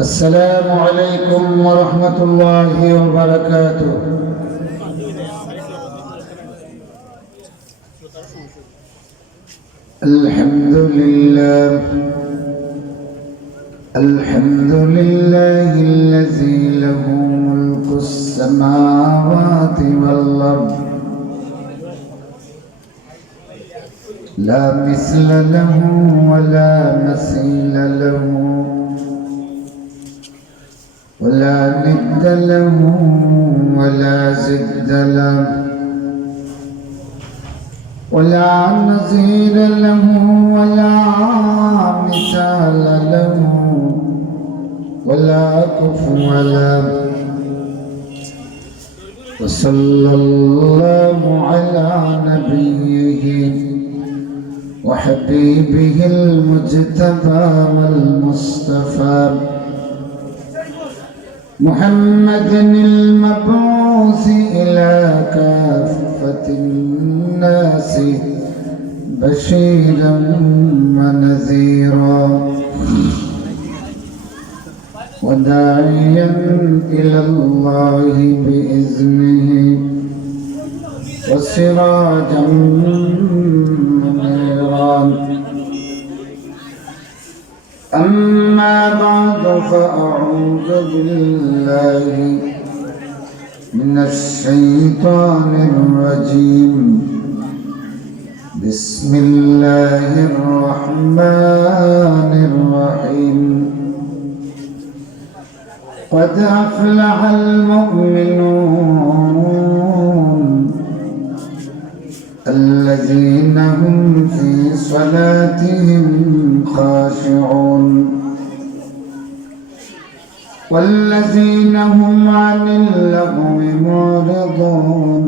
السلام عليكم ورحمة الله وبركاته. الحمد لله الذي له ملك السماوات والأرض لا مثل له ولا مثيل له ولا ند له ولا زد له ولا نظير له ولا مثال له ولا كفو له. وصلى الله على نبيه وحبيبه المجتبى والمصطفى محمد المبعوث إلى كافة الناس بشيرا ونذيرا وداعيا إلى الله بإذنه وسراجا منيرا. أما بعد فأعوذ بالله من الشيطان الرجيم. بسم الله الرحمن الرحيم. قد أفلح المؤمنون الذين هم في صلاتهم خاشعون والذين هم عن اللغو معرضون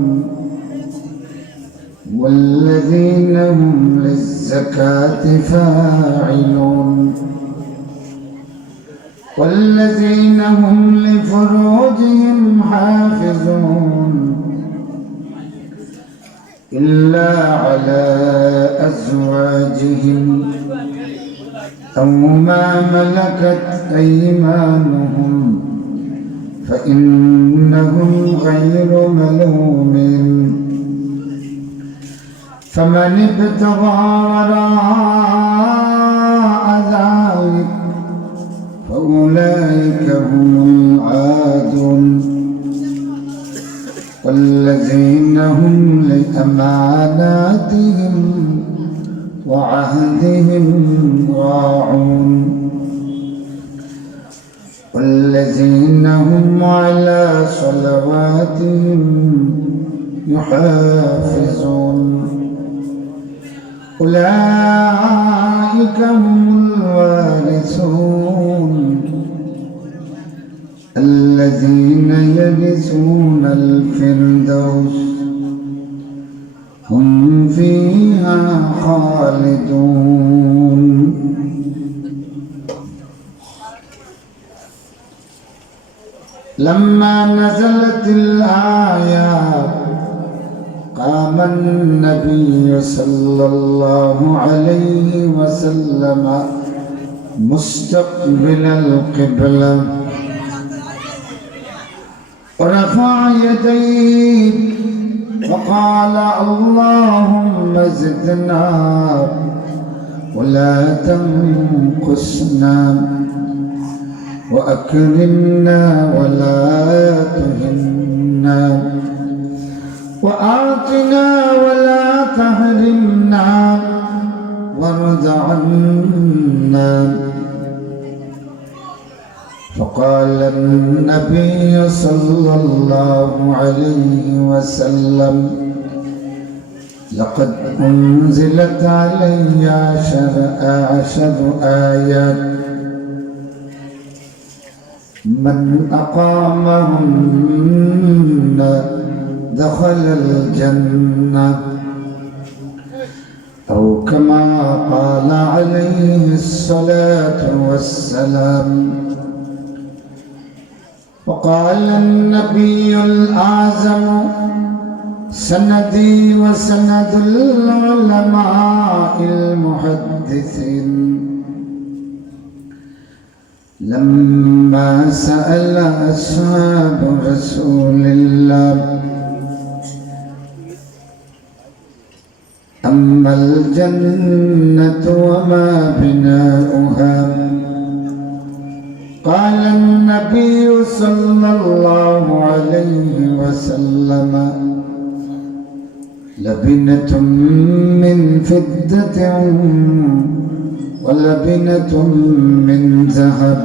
والذين هم للزكاة فاعلون والذين هم لفروجهم حافظون إلا على أزواجهم أو ما ملكت أيمانهم فإنهم غير ملومين. فمن ابتغى وراء ذلك فأولئك هم العادون والذين هم لأماناتهم وعهدهم راعون والذين هم على صلواتهم يحافظون. أولئك هم الوارثون الذين يرثون الفردوس هم فيها خالدون. لما نزلت الآيات قام النبي صلى الله عليه وسلم مستقبل القبلة ورفع يديه وقال اللهم زدنا ولا تنقصنا وأكرمنا ولا تهنا وأعطنا ولا تحرمنا وارض عنا. فقال النبي صلى الله عليه وسلم لقد أنزلت علي 10 آيات من أقامهن دخل الجنة أو كما قال عليه الصلاة والسلام. وقال النبي الأعظم سندي وسند العلماء المحدثين لما سأل أصحاب رسول الله أما الجنة وما بناؤها قال النبي صلى الله عليه وسلم لبنة من فضة ولبنة من ذهب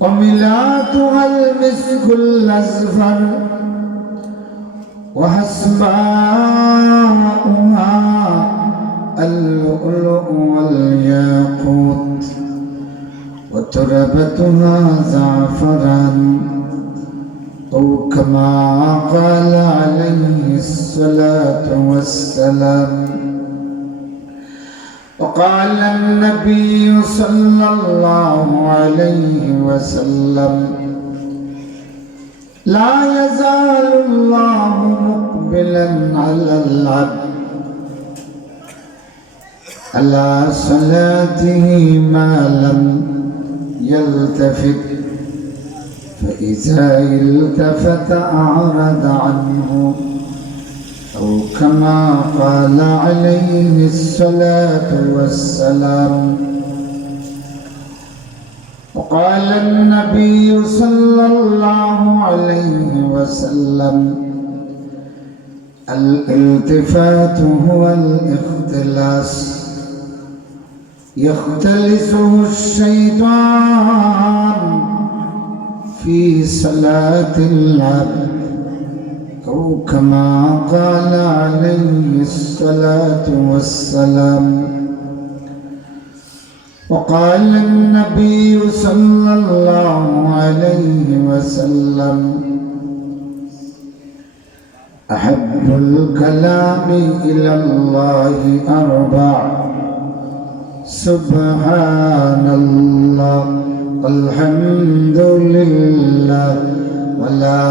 وملاتها المسك الأزفر وحسباؤها اللؤلؤ والياقوت وتربتها زعفران أو كما قال عليه الصلاة والسلام. وقال النبي صلى الله عليه وسلم لا يزال الله مقبلا على العبد على صلاته ما لم يلتفت فإذا التفت أعرض عنه أو كما قال عليه الصلاة والسلام. وقال النبي صلى الله عليه وسلم الالتفات هو الاختلاس يختلسه الشيطان في صلاة العبد أو كما قال عليه الصلاة والسلام. وقال النبي صلى الله عليه وسلم أحب الكلام إلى الله أربع سبحان الله الحمد لله ولا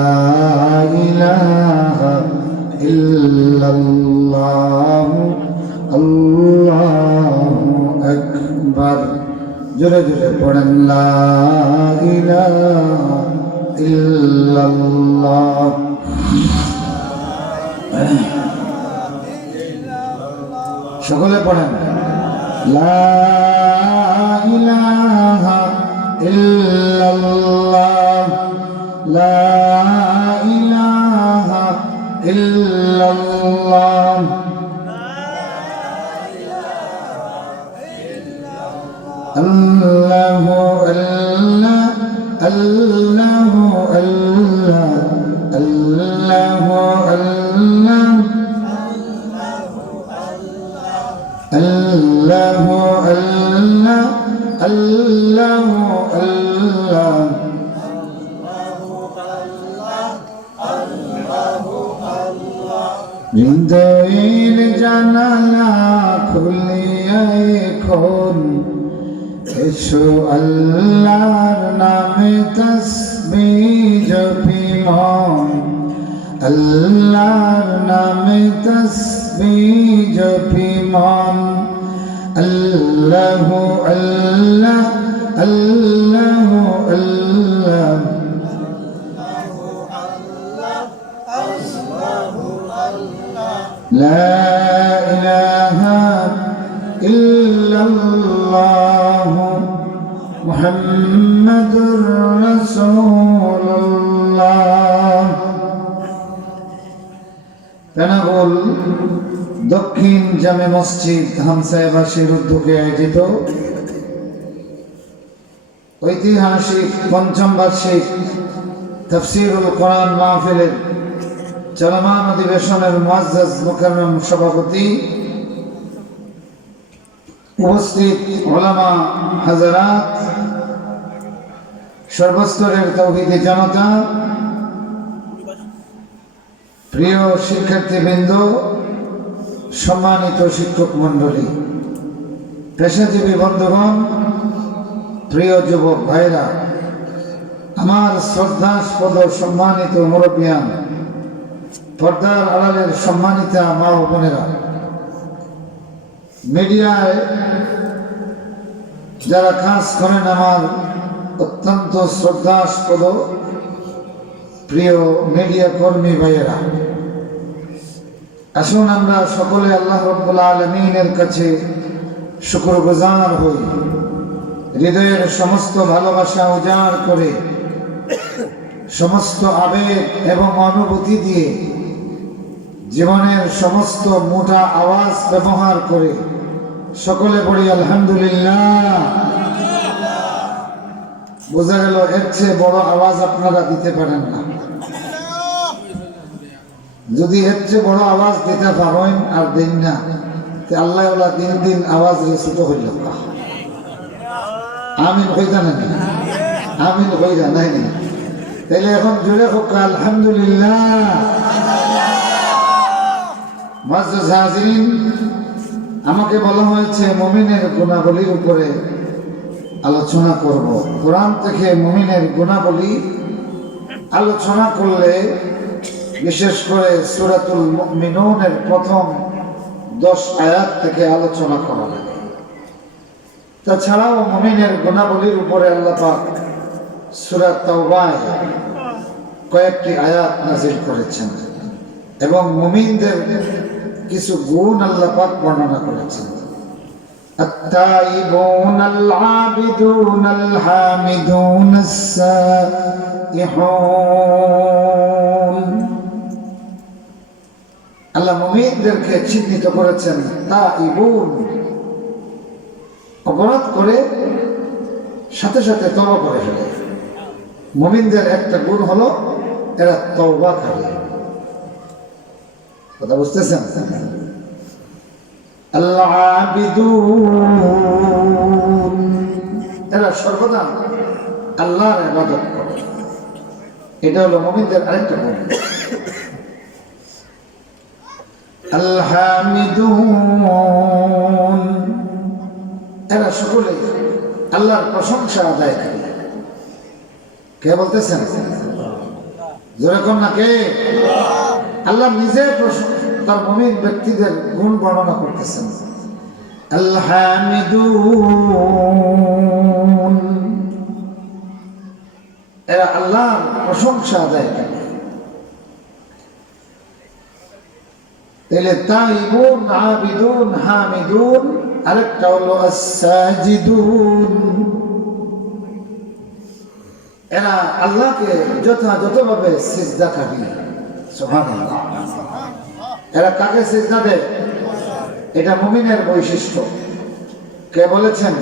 إله إلا الله الله أكبر. জোরে জোরে পড়েন লা ইলাহা ইল্লাল্লাহ। সকলে পড়েন লা ইলাহা ইল্লাল্লাহ লা ইলাহা ইল্লাল্লাহ। আল্লাহু আল্লাহ আল্লাহু আল্লাহ আল্লাহু আল্লাহ আল্লাহু আল্লাহ আল্লাহু আল্লাহ। হৃদয়ের জানালা খুলিয়া এখন এসো আল্লাহর নামে তাসবিহ জপি মন আল্লাহর নামে তাসবিহ জপি মন আল্লাহু আল্লাহ আল্লাহু আল্লাহ লা ইলাহা ইল্লাল্লাহ মুহাম্মাদুর রাসূলুল্লাহ। বেনাপোল দক্ষিণ জামে মসজিদ হামসায়াবাসীর উদ্যোগে আয়োজিত ঐতিহাসিক পঞ্চম বার্ষিক তাফসীরুল কোরআন মাহফিলের চলমান অধিবেশনের মুআজ্জাজ মুকাররম সভাপতি, উপস্থিত উলামা হাজারাত, সর্বস্তরের তাওহীদি জনতা, প্রিয় শিক্ষার্থীবৃন্দ, সম্মানিত শিক্ষক মণ্ডলী, পেশাজীবী বন্ধুগণ, প্রিয় যুবক ভাইরা, আমার শ্রদ্ধাস্পদ সম্মানিত মুরব্বিয়ান, পর্দার আড়ালের সম্মানিতা মা ও বোনেরা, মিডিয়ায় যারা খাস করেন আমার অত্যন্ত শ্রদ্ধাস্পদ প্রিয় মিডিয়া কর্মী ভাইয়েরা, আসুন আমরা সকলে আল্লাহ রাব্বুল আলামিনের কাছে শুকরগুজার হই। হৃদয়ের সমস্ত ভালোবাসা উজাড় করে, সমস্ত আবেগ এবং অনুভূতি দিয়ে, জীবনের সমস্ত মোটা আওয়াজ ব্যবহার করে সকলে পড়ি আলহামদুলিল্লাহ। বোঝা গেল এর চেয়ে বড় আওয়াজ আপনারা দিতে পারেন না। যদি এর চেয়ে বড় আওয়াজ দিতে পারেন আর দিন না, আল্লাহ দিন দিন আওয়াজ ছোট হইল। আমিন হইতা না, আমিন হইতা নাই। তাইলে এখন জোরে হোক আলহামদুলিল্লাহ। মুআজ্জাজ হাজিরিন, আমাকে বলা হয়েছে মুমিনের গুণাবলীর উপরে আলোচনা করব। কোরআন থেকে মুমিনের গুণাবলী আলোচনা করলে বিশেষ করে সূরাতুল মুমিনুনের প্রথম 10 আয়াত থেকে আলোচনা করা লাগে। তাছাড়াও মুমিনের গুণাবলীর উপরে আল্লাহ পাক সূরা তাওবায় কয়েকটি আয়াত নাযিল করেছেন এবং মুমিনদের কিছু গুণ আল্লাহ পাক বর্ণনা করেছেন। التائبون العابدون الحامدون السائحون। আল্লাহ মুমিনদেরকে চিহ্নিত করেছেন তাইবুন, অপরাধ করে সাথে সাথে তওবা করে ফেলে। মুমিনদের একটা গুণ হলো এরা তওবা করে। কথা বুঝতেছেন? আল-আবিদুন, এরা সর্বদা আল্লাহর ইবাদত করে। এটা হলো মুমিনদের আরেকটা গুণ। আল-হামিদুন, এরা সকলে আল্লাহর প্রশংসা আদায় করে। কে বলতেছেন? জোরে কোন না কে? আল্লাহ নিজে তার মুমিন ব্যক্তিদের গুণ বর্ণনা করতেছেন। আল-হামিদুন, এরা আল্লাহর প্রশংসা আদায় করে। তাহলে তাইবুন, আবিদুন, হামিদুন, আরেকটা হলো আস-সাজিদুন, এরা আল্লাহকে যথাযথভাবে সিজদাকারী। সুবহানাল্লাহ। এরা কাকে সিজদা দেয়? এটা মুমিনের বৈশিষ্ট্য। কে বলেছেন?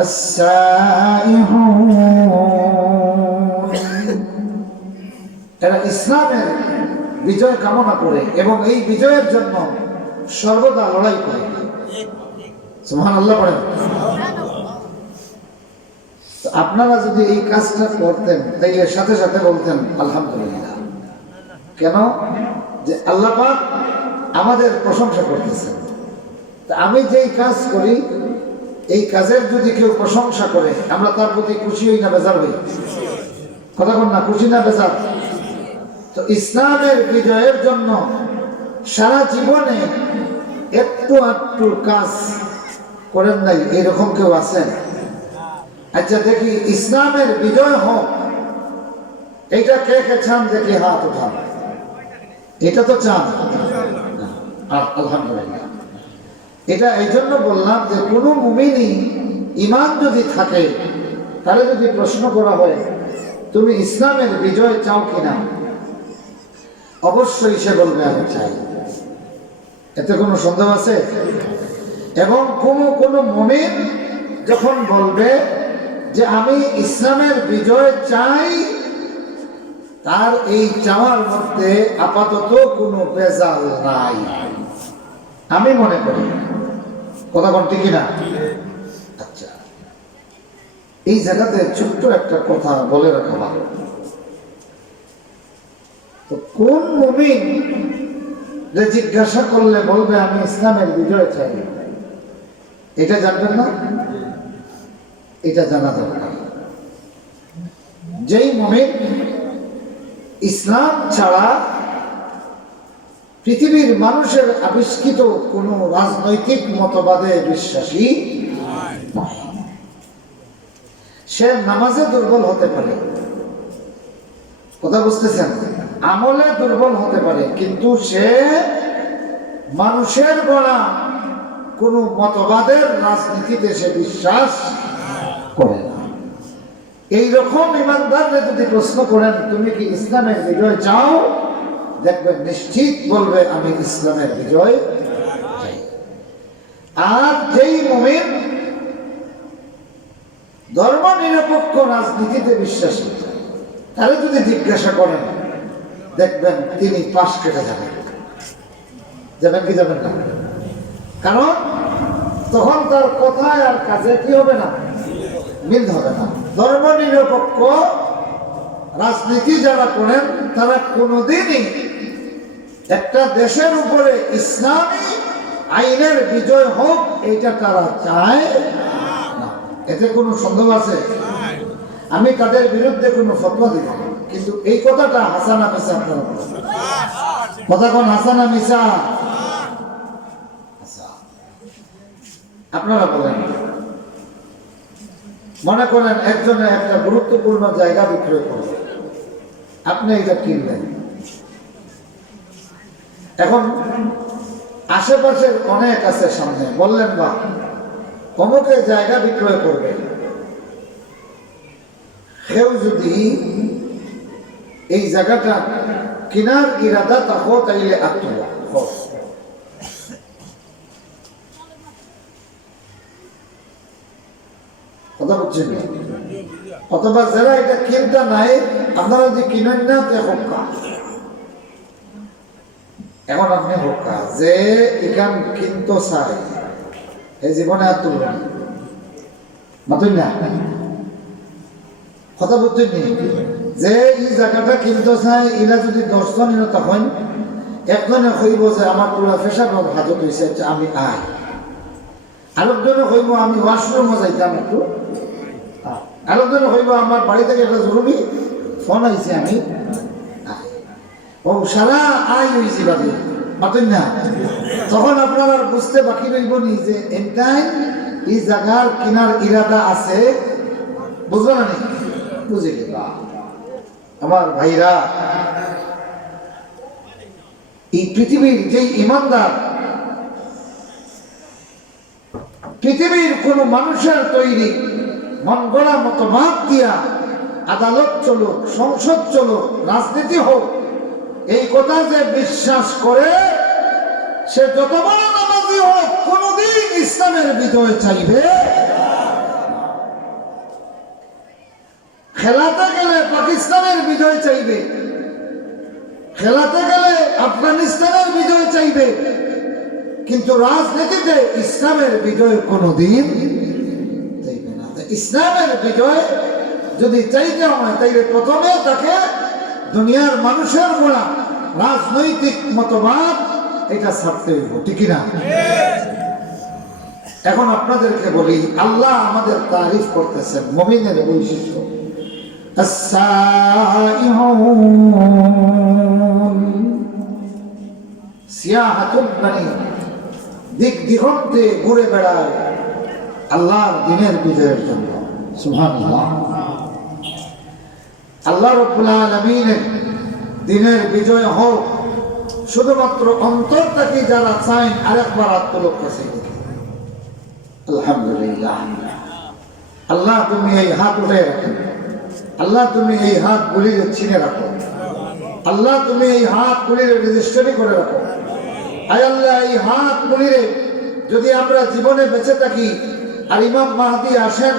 আস-সাইহুন, এরা ইসলামের বিজয় কামনা করে এবং এই বিজয়ের জন্য সর্বদা লড়াই করে। সুবহানাল্লাহ পড়েন। আপনারা যদি এই কাজটা করতেন তাইলে সাথে সাথে বলতেন আলহামদুলিল্লাহ। কেন? যে আল্লাহ পাক আমাদের প্রশংসা করতেছেন। আমি যেই কাজ করি এই কাজের যদি কেউ প্রশংসা করে আমরা তার প্রতি খুশি হই না বেজার হই? কথা বল না, খুশি না বেজার? তো ইসলামের বিজয়ের জন্য সারা জীবনে একটু একটু কাজ করেন নাই এরকম কেউ আছেন? আচ্ছা দেখি, ইসলামের বিজয় হোক, এইটা কে কে চান? দেখি হাত উঠান। এটা তো চান? আলহামদুলিল্লাহ। এটা এই জন্য বললাম যে কোনো মুমিনই ঈমান যদি থাকে তাহলে যদি প্রশ্ন করা হয় তুমি ইসলামের বিজয় চাও কিনা, অবশ্যই সে বলবে আমি চাই। এতে কোনো সন্দেহ আছে? এবং কোনো মুমিন যখন বলবে যে আমি ইসলামের বিজয় চাই, তার এই চাওয়ার মধ্যে আপাতত কোনো বেজাল নাই আমি মনে করি। কথা কোন ঠিক না? আচ্ছা, এই জায়গাতে ছোট্ট একটা কথা বলে রাখা ভালো। তো কোন মুমিন যে জিজ্ঞাসা করলে বলবে আমি ইসলামের বিজয় চাই, এটা জানবেন না? এটা জানা দরকার। যেই মুমিন ইসলাম ছাড়া পৃথিবীর মানুষের আবিষ্কৃত কোন রাজনৈতিক মতবাদে বিশ্বাসী সে নামাজে দুর্বল হতে পারে, কথা বুঝতেছেন, আমলে দুর্বল হতে পারে, কিন্তু সে মানুষের গড়া কোন মতবাদের রাজনীতিতে সে বিশ্বাস করে না। এইরকম ইমানদাররা যদি প্রশ্ন করেন তুমি কি ইসলামের বিজয় চাও, দেখবেন নিশ্চিত বলবে আমি ইসলামের বিজয় চাই। আর যেই মুমিন ধর্ম নিরপেক্ষ রাজনীতিতে বিশ্বাসী, তারা যদি জিজ্ঞাসা করেন দেখবেন তিনি পাশ কেটে যাবেন। যাবেন কি যাবেন না? কারণ তখন তার কথায় আর কাজে কি হবে না, মিল হবে না। ধর্ম নিরপেক্ষ রাজনীতি যারা করেন তারা কোনোদিনই একটা দেশের উপরে ইসলামী আইনের বিজয় হোক এইটা তারা চায় না। এতে কোনো সন্দেহ আছে? আমি তাদের বিরুদ্ধে কোনো ফতোয়া দিব না, কিন্তু এই কথাটা হাসানা মিসা আপনারা বলেন। কথা কোন হাসানা মিসা? আপনারা বলেন। মনে করেন একজনে একটা গুরুত্বপূর্ণ জায়গা বিক্রয় করবে, আপনি এটা কিনলেন। এখন আশেপাশে অনেক আছে, সামনে বললেন বা অমুকে জায়গা বিক্রয় করবে, কেউ যদি এই জায়গাটা কেনার ইরাদা থাকো তাইলে আত্মা কথা বুঝছেন, অথবা যারা এটা কিনতে নাই আপনারা যদি কিনেন না তে হোক্কা। এখন আপনি হোক্কা যে এখান কিনতে চাই, এই জীবনে আর তুলবেন মাতুন না, কথা বুঝছেন যে এই জায়গাটা কিনতে চাই, এরা যদি 10 জন তখন একজনে কইব যে আমার পুরা পেশাব হাজত হয়েছে আমি আই, আরেকজনে কইব আমি ওয়াশরুমে যাইতাম একটু, আরেকজনে কইব আমার বাড়ি থেকে একটা জরুরি ফোন আইছে আমি ও সারা আই হয়েছি বাড়ি মাতুন না। তখন আপনারা বুঝতে বাকি রইব নি যে এটাই এই জায়গার কেনার ইরাদা আছে, বুঝলেন না? বুঝে গেবা আমার ভাইরা। এই পৃথিবীর যেই ইমানদার, পৃথিবীর কোন মানুষের তৈরি মন গড়া মতবাদ দিয়া আদালত চলুক, সংসদ চলুক, রাজনীতি হোক, এই কথা যে বিশ্বাস করে সে যত বড় নামাজি হোক কোনদিন ইসলামের বিজয় চাইবে। খেলাতে গেলে পাকিস্তানের বিজয় চাইবে, খেলাতে গেলে আফগানিস্তানের বিজয় চাইবে, কিন্তু রাজনীতিতে ইসলামের বিজয় কোনদিন চাইবে না। ইসলামের বিজয় যদি চাইতে হয় তাইলে প্রথমে তাকে দুনিয়ার মানুষের গোড়া রাজনৈতিক মতবাদ এটা ছাড়তে হইব, ঠিক না? এখন আপনাদেরকে বলি, আল্লাহ আমাদের তারিফ করতেছেন মুমিনের বৈশিষ্ট্য, দিক দিগন্তে ঘুরে বেড়ায় আল্লাহর দিনের বিজয়ের জন্য। সুবহানাল্লাহ। আল্লাহ রাব্বুল আলামিনের দিনের বিজয় হোক, শুধুমাত্র অন্তর থেকে যারা চান আরেকবার আত্মলোক কাছে। আলহামদুলিল্লাহ। আল্লাহ তুমি এই হাত উঠে রাখো, আল্লাহ তুমি এই হাত গুলির চিনে রাখো, আল্লাহ তুমি এই হাত গুলির রেজিস্ট্রি করে রাখো। আয় আল্লাহ, এই হাত গুলিরে যদি আমরা জীবনে বেঁচে থাকি আর ইমাম মাহদী আসেন,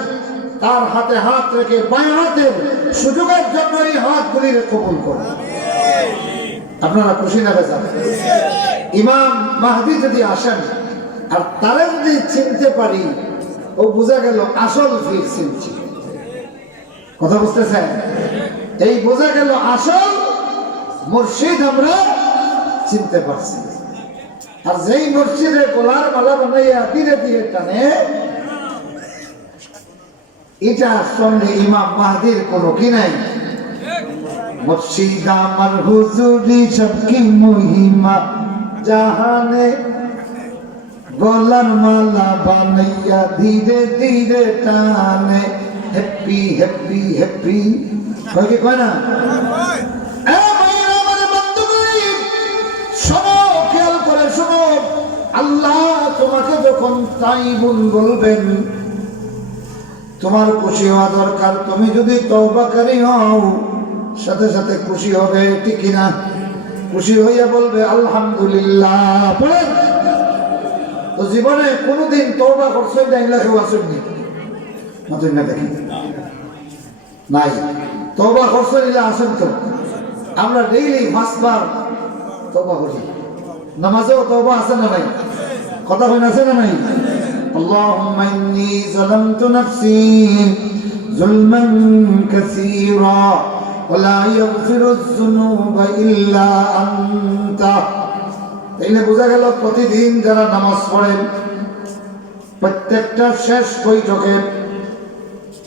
তার হাতে হাত রেখে বাঁ হাতে সুযোগের জন্য এই হাত গুলিরে কবুল করো। আপনারা খুশি না বেজান? ইমাম মাহদী যদি আসেন আর তারা যদি চিনতে পারি, ও বোঝা গেল আসল ফির চিনছি। কথা বুঝতেছেন? এই বোঝা গেল আসল মুর্শিদ আমরা চিনতে পারছি। আর যেই মুর্শিদে গোলার মালা বানাইয়া ধীরে ধীরে টানে, এটার সঙ্গে ইমাম মাহদীর কোনো কি নাই। মুর্শিদ আমার হুজুরি সবকি মহিমা জাহানে, গলার মালা বানাইয়া ধীরে ধীরে টানে, হ্যাপি হ্যাপি হ্যাপি, কয় কি কয় না? শোনো, খেয়াল করে শোনো, আল্লাহ তোমাকে যখন তাইবুন বলবেন, তোমার খুশি হওয়া দরকার। তুমি যদি তওবাকারী হও, সাথে সাথে খুশি হবে, ঠিক না? খুশি হইয়া বলবে আলহামদুলিল্লাহ। বলেন তো, জীবনে কোনোদিন তওবা করছেন না? এগুলা কেউ আসেননি নতুন না? দেখি নাই। তওবা করছেন, এগুলা আসেন তো? আমরা ডেইলি 5 বার তওবা করি। নামাজেও তওবা আছে না নাই? কথা হয় না, আছে না নাই? اللهم إني ظلمت نفسي ظلما كثيرا ولا يغفر الذنوب إلا أنت। তাইলে বোঝা গেল প্রতিদিন যারা নামাজ পড়েন, প্রত্যেকটা শেষ বৈঠকে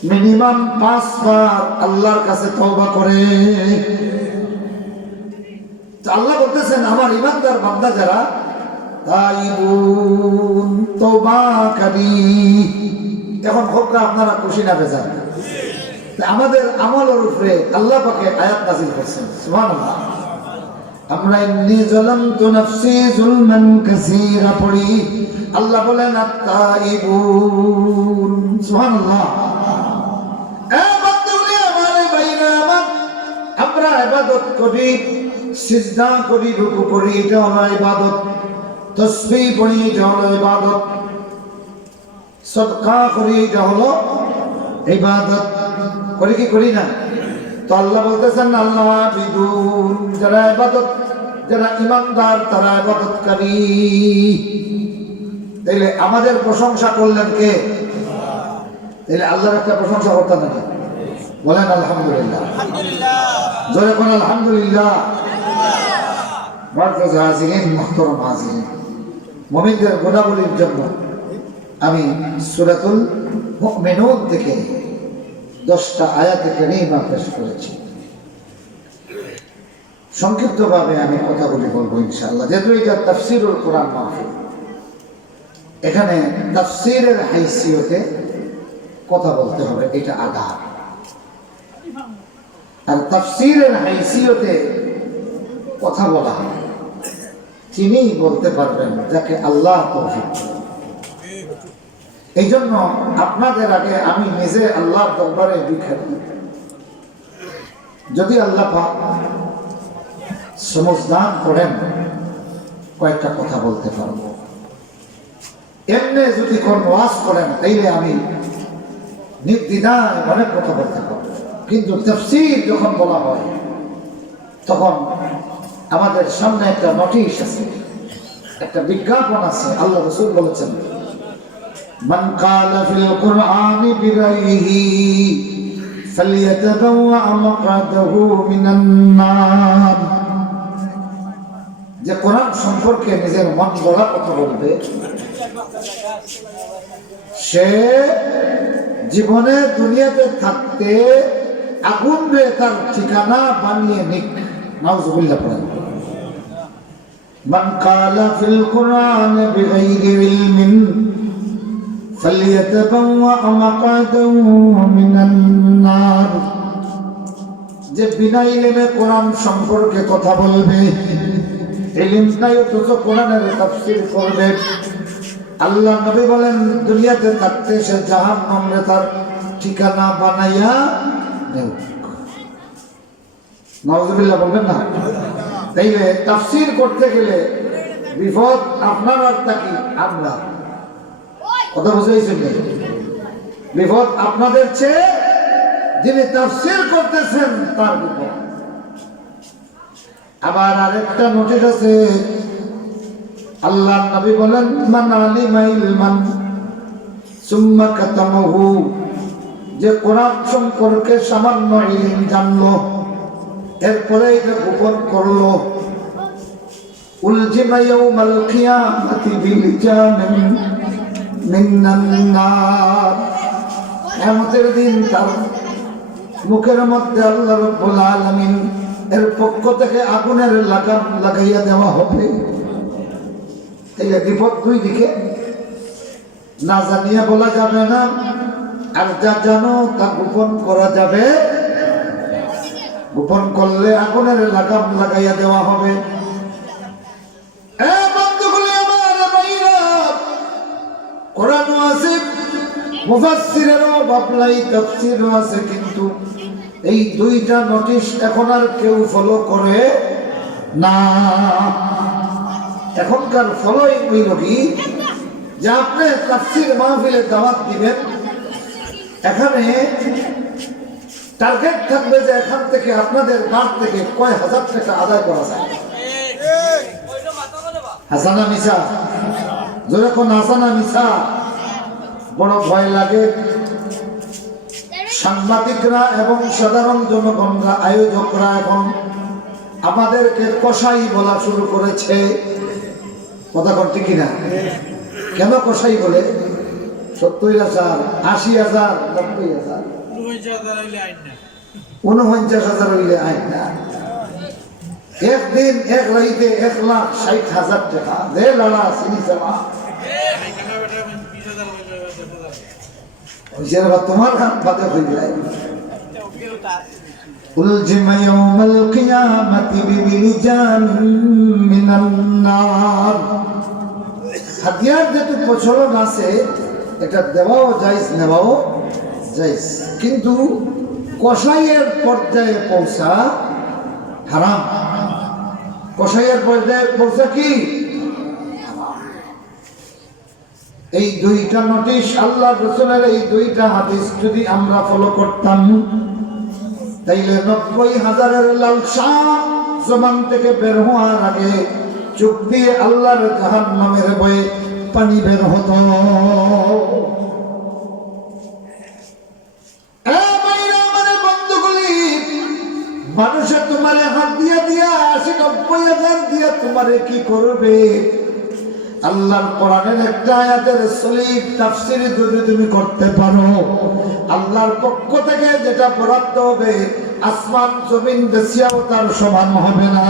মিনিমাম 5 বার আল্লাহর কাছে তওবা করে। আল্লাহ বলতেছেন আমার ইমানদার বান্দা যারা তাইবুন তওবাকারী। এখন হোক আপনারা খুশি না বেজার? আমাদের আমলের উপরে আল্লাহ পাকে আয়াত নাযিল করছেন, সুবহানাল্লাহ। আমরা ইন্নী যালামতু নাফসি যুলমান কাসীরা পড়ি, আল্লাহ বলেন আত-তাইবুন, সুবহানাল্লাহ। বান্দাগুলো আমার, ভাইরা আমার, আমরা ইবাদত করি, সিজদা করি, রুকু করি, এটা হলো ইবাদত। তসবিহ পড়ি, এটা হলো ইবাদত। সদকা করি, এটা হলো ইবাদত। করি কি করি না? তো আল্লাহ বলতেছেন আল্লাহ আবিদুন, যারা ইবাদত, যারা ইমানদার তারা ইবাদতকারী। তাইলে আমাদের প্রশংসা করলেন কে? তাইলে আল্লাহর একটা প্রশংসা করতেন নাকি? বলেন আলহামদুলিল্লাহ, জোরে কোন আলহামদুলিল্লাহ। মুমিনদের গুণাবলীর জন্য আমি সূরাতুল মুমিনুন থেকে 10টা আয়াতে কারীমা পেশ করেছি। সংক্ষিপ্তভাবে আমি কথাগুলি বলবো ইনশাআল্লাহ, যেহেতু এটা তাফসীরুল কোরআন মাহফিল। এখানে তাফসীরের হাইসিয়তে কথা বলতে হবে, এটা আদাব। আর তাফসীরের হাইসিয়তে কথা বলা তিনি বলতে পারবেন যাকে আল্লাহ তৌফিক দেন। এই জন্য আপনাদের আগে আমি নিজে আল্লাহর দরবারে ভিক্ষারী। যদি আল্লাহ পাক সমজদান করেন, কয়েকটা কথা বলতে পারবো। এমনি যদি কোন ওয়াজ করেন, তাইলে আমি নির্দ্বিধায় অনেক কথা বলতে পারবো। কিন্তু তাফসীর যখন বলা হয়, তখন আমাদের সামনে একটা নোটিশ আছে, একটা বিজ্ঞাপন আছে। আল্লাহ রাসূল বলেছেন মান ক্বালা ফিল কুরআনি বিরাইহি ফালইয়াতাবাওয়া মাকআদাহু মিনান নার। যে কোরআন সম্পর্কে নিজের মন গড়া কথা বলবে, সে জীবনে দুনিয়াতে থাকতে আগুন রে তার ঠিকানা বানিয়ে নিক। নাউযুবিল্লাহ। পড়েন মান ক্বালা ফিল কুরআনি বিগাইরি ইলমিন ফালইয়াতাবাওয়া মাকআদাহু মিনান নার। যে বিনা ইলমে কোরআন সম্পর্কে কথা বলবে, ইলম নাই অথচ কোরআনের তাফসীর করবে, আল্লাহ নবী বলেন দুনিয়াতে থাকতে সে জাহান্নামে তার ঠিকানা বানাইয়া নেব। নাউযুবিল্লাহ বলবেন না? তাইলে তাফসীর করতে গেলে বিপদ আপনার আর থাকি আমরা। কথা বুঝাইছেন? বিপদ আপনাদের চেয়ে যিনি তাফসীর করতেছেন তার বিপদ। আবার আরেকটা নোটিশ আছে, আল্লাহ নবী বলেন মান আলিমা ইলমান সুম্মা কাতামাহু, যে কোরআন সম্পর্কে সামান্য ইলম জানলো, এরপরে এটা গোপন করলো, উলজিমা ইয়াউমাল কিয়ামাতি বিলজামিন মিনান নার। কিয়ামতের দিন তার মুখের মধ্যে আল্লাহ রাব্বুল আলামিন এর পক্ষ থেকে আগুনের লাগাম লাগাইয়া দেওয়া হবে। এই বিপদ দুই দিকে, না জানিয়ে বলা যাবে না, আর যা জানো তা গোপন করা যাবে, গোপন করলে আগুনের লাগাম লাগাইয়া দেওয়া হবে। বন্ধুগুলি আমার ভাইরা, কোরআনও আছে, মুফাসসিরেরও ভাবলাই, তাফসীরও আছে, কিন্তু এই দুইটা নোটিশ এখন আর কেউ ফলো করে না। এখনকার ফলোই হইল কি, যে আপনি তাফসীর মাহফিলে দাওয়াত দিবেন, এখানে টার্গেট থাকবে যে এখান থেকে আপনাদের মাঠ থেকে কয় হাজার টাকা আদায় করা যায়। হাসানা মিছা, যখন হাসানা মিছা, বড় ভয় লাগে। সাংবাদিকরা এবং সাধারণ জনগণরা, আয়োজকরা এখন আমাদেরকে কসাই বলা শুরু করেছে। কথা করতে কিনা? কেন কসাই বলে? 70,000, 80,000, 90,000, 49,000 হইলে আইন না। একদিন এক রাইতে 1,60,000 টাকা দে লালা চিনি চালা। তোমার হাত পাতে হয়ে যায়। উলজিম ইয়াউমাল কিয়ামাতি বিবিলিজান মিনান নার। হাতিয়ার যেটু প্রচলন আছে, এটা দেওয়াও জায়েজ, নেওয়াও জায়েজ, কিন্তু কসাইয়ের পর্যায়ে পৌঁছা হারাম। কসাইয়ের পর্যায়ে পৌঁছা কি? এই দুইটা নোটিশ, আল্লাহ রাসূলের এই দুইটা হাদিস যদি আমরা ফলো করতাম, তাইলে 90,000-এর লালসা জবান থেকে বের হওয়ার আগে চোখ দিয়ে আল্লাহর জাহান্নামের ভয়ে পানি বের হতো। বন্ধুগুলি, মানুষে তোমারে হাত দিয়া দিয়া 80-90,000 দিয়া তোমারে কি করবে? আল্লাহর কোরআনের একটা আয়াতের সলিড তাফসীর যদি তুমি করতে পারো, আল্লাহর পক্ষ থেকে যেটা বরাদ্দ হবে, আসমান জমিন দেশিয়াও তার সমান হবে না।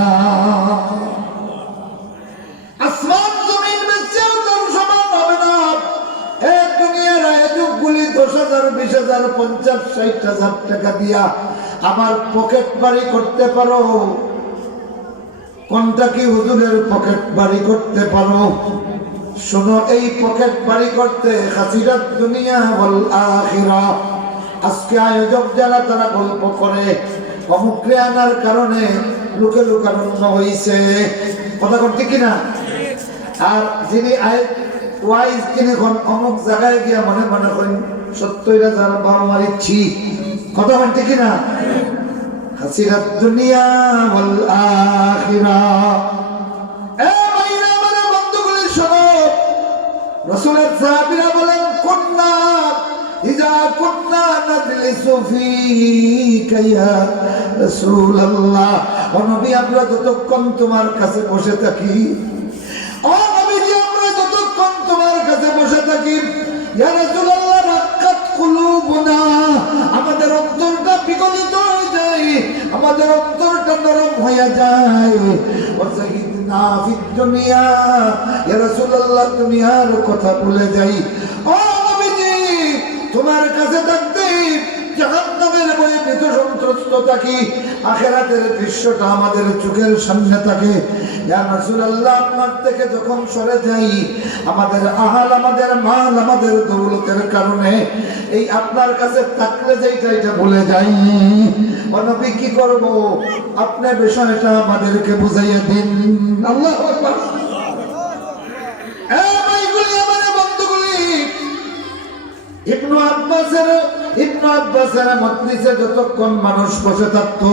আসমান জমিন দেশিয়াও তার সমান হবে না। এই দুনিয়ার আয়োজকগুলি 10,000, 20,000, 50,000, 60,000 টাকা দিয়া আমার পকেট বাড়ি করতে পারো। কোনটা কি হুজুরের পকেট বাড়ি করতে পারো? শোনো, এই পকেট বাড়ি করতে খাসিরাত দুনিয়া ওয়াল আখিরা। আজকে আয়োজক যারা, তারা গল্প করে অমুকরে আনার কারণে লোকে লোকারণ্য হয়েছে। কথা করতে কিনা? আর যিনি ওয়াইজ, তিনি অমুক জায়গায় গিয়া মনে মনে করেন 70,000 বারো মারিচ্ছি। কথা বলতে কিনা? হাসিরাত দুনিয়া ওয়াল আখিরা। এ ভাইরা, আমার বন্ধুগুলি শোনো, রাসূলের সাহাবীরা বলেন, কুন্না ইযা কুন্না নাজলিসু ফীকা ইয়া রাসূলুল্লাহ। ও নবী, আমরা যতক্ষণ তোমার কাছে বসে থাকি, ও নবীজি, আমরা যতক্ষণ তোমার কাছে বসে থাকি, ইয়া রাসূলুল্লাহ, রাক্কাত কুলুবুনা, আমাদের অন্তরটা বিগলিত হয়ে যায়, আমাদের অন্তরটা নরম হয়ে যায়। ওয়াজাহিদনা ফিদ দুনিয়া, ইয়া রাসূলুল্লাহ, দুনিয়ার কথা ভুলে যাই। ও নবীজি, তোমার কাছে থাকতে জাহান্নামের ভয়ে ভীত সন্ত্রস্ত থাকি, আখিরাতের দৃশ্যটা আমাদের চোখের সামনে থাকে। ইয়া রাসূলুল্লাহ, আপনার থেকে যখন সরে যাই, আমাদের আহাল, আমাদের মাল, আমাদের দৌলতের কারণে এই আপনার কাছে থাকলে যেটা, এটা ভুলে যাই। ও নবী, কি করব? আপনি বিষয়টা আমাদেরকে বুঝাইয়া দিন। আল্লাহু আকবার। এই ভাইগুলি, আমার বন্ধুগুলি, ইবনে আব্বাসের মজলিসে যতক্ষণ মানুষ বসে থাকতো,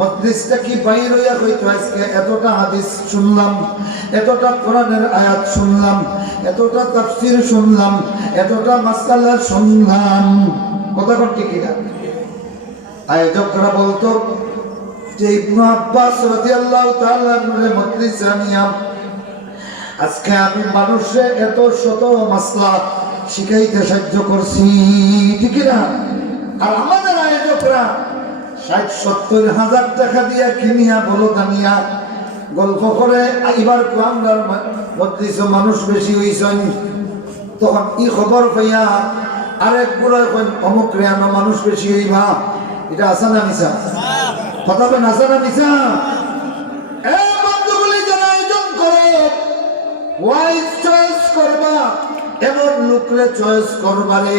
মজলিসটা কি বাইর হইয়া হইতো, আজকে এতটা হাদিস শুনলাম, এতটা কোরআনের আয়াত শুনলাম, এতটা তাফসীর শুনলাম, এতটা মাসআলা শুনলাম। কথা বলতে কিনা? আয়োজকরা বলতো যে ইবনে আব্বাস রাদিয়াল্লাহু তাআলা আনহুর মজলিসে আজকে আমি মানুষে এত শত মাসলা শিখাইতে সাহায্য করছি, ঠিক না? আর আমাদের আয়োজকরা 60-70,000 টাকা দিয়া কিনিয়া বলো দানিয়া গল্প করে, এবার আমরার মজলিসে মানুষ বেশি হইছেন। তখন এই খবর পাইয়া আরেক বুড়া কই অমুক রেয়ানো মানুষ বেশি এই ভা এটা আসা না মিছা কথা বলেন আসা না মিছা এই বন্ধুগুলি যারা আয়োজন করো ওয়াইজ চয়েস করবা এমন লোকরে চয়েস করবারে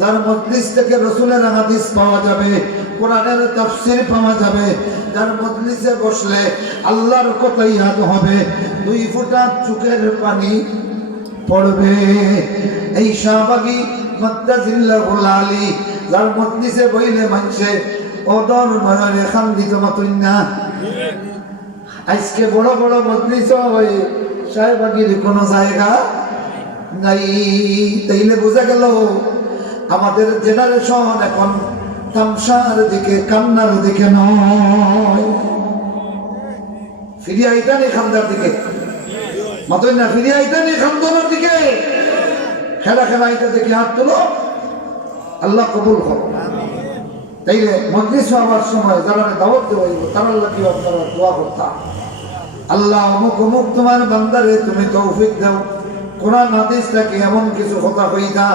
যার মজলিস থেকে রাসূলের হাদিস পাওয়া যাবে কোরআনের তাফসীর পাওয়া যাবে যার মজলিসে বসলে আল্লাহর কথা ইয়াদ হবে 2 ফোঁটা চোখের পানি পড়বে এই শাহবাগী মুত্তাজিল্লাহুল আলী যার মজলিসে বইলে মানুষে ওদর নয়নে খান্দিত মতই না আজকে বড় বড় মজলিস হয় শাহবাগীর কোনো জায়গা নাই তাইলে বোঝা গেল আমাদের জেনারেশন এখন তামসার দিকে কান্নার দিকে নয় ফিরিয়ে আইতানি খান্দার দিকে মতই না ফিরিয়ে আইতানি খান্দানোর দিকে খেলা খেলা আইতা দেখে হাত তুলো আল্লাহ কবুল করো তাইলে মজলিস হওয়ার সময় যারা দাওয়াত দেওয়া তারা কি আপনারা দোয়া করতাম আল্লাহ অমুক অমুক তোমার বান্দারে তুমি তৌফিক দাও কোরআন হাদিসটাকে এমন কিছু কথা কইতা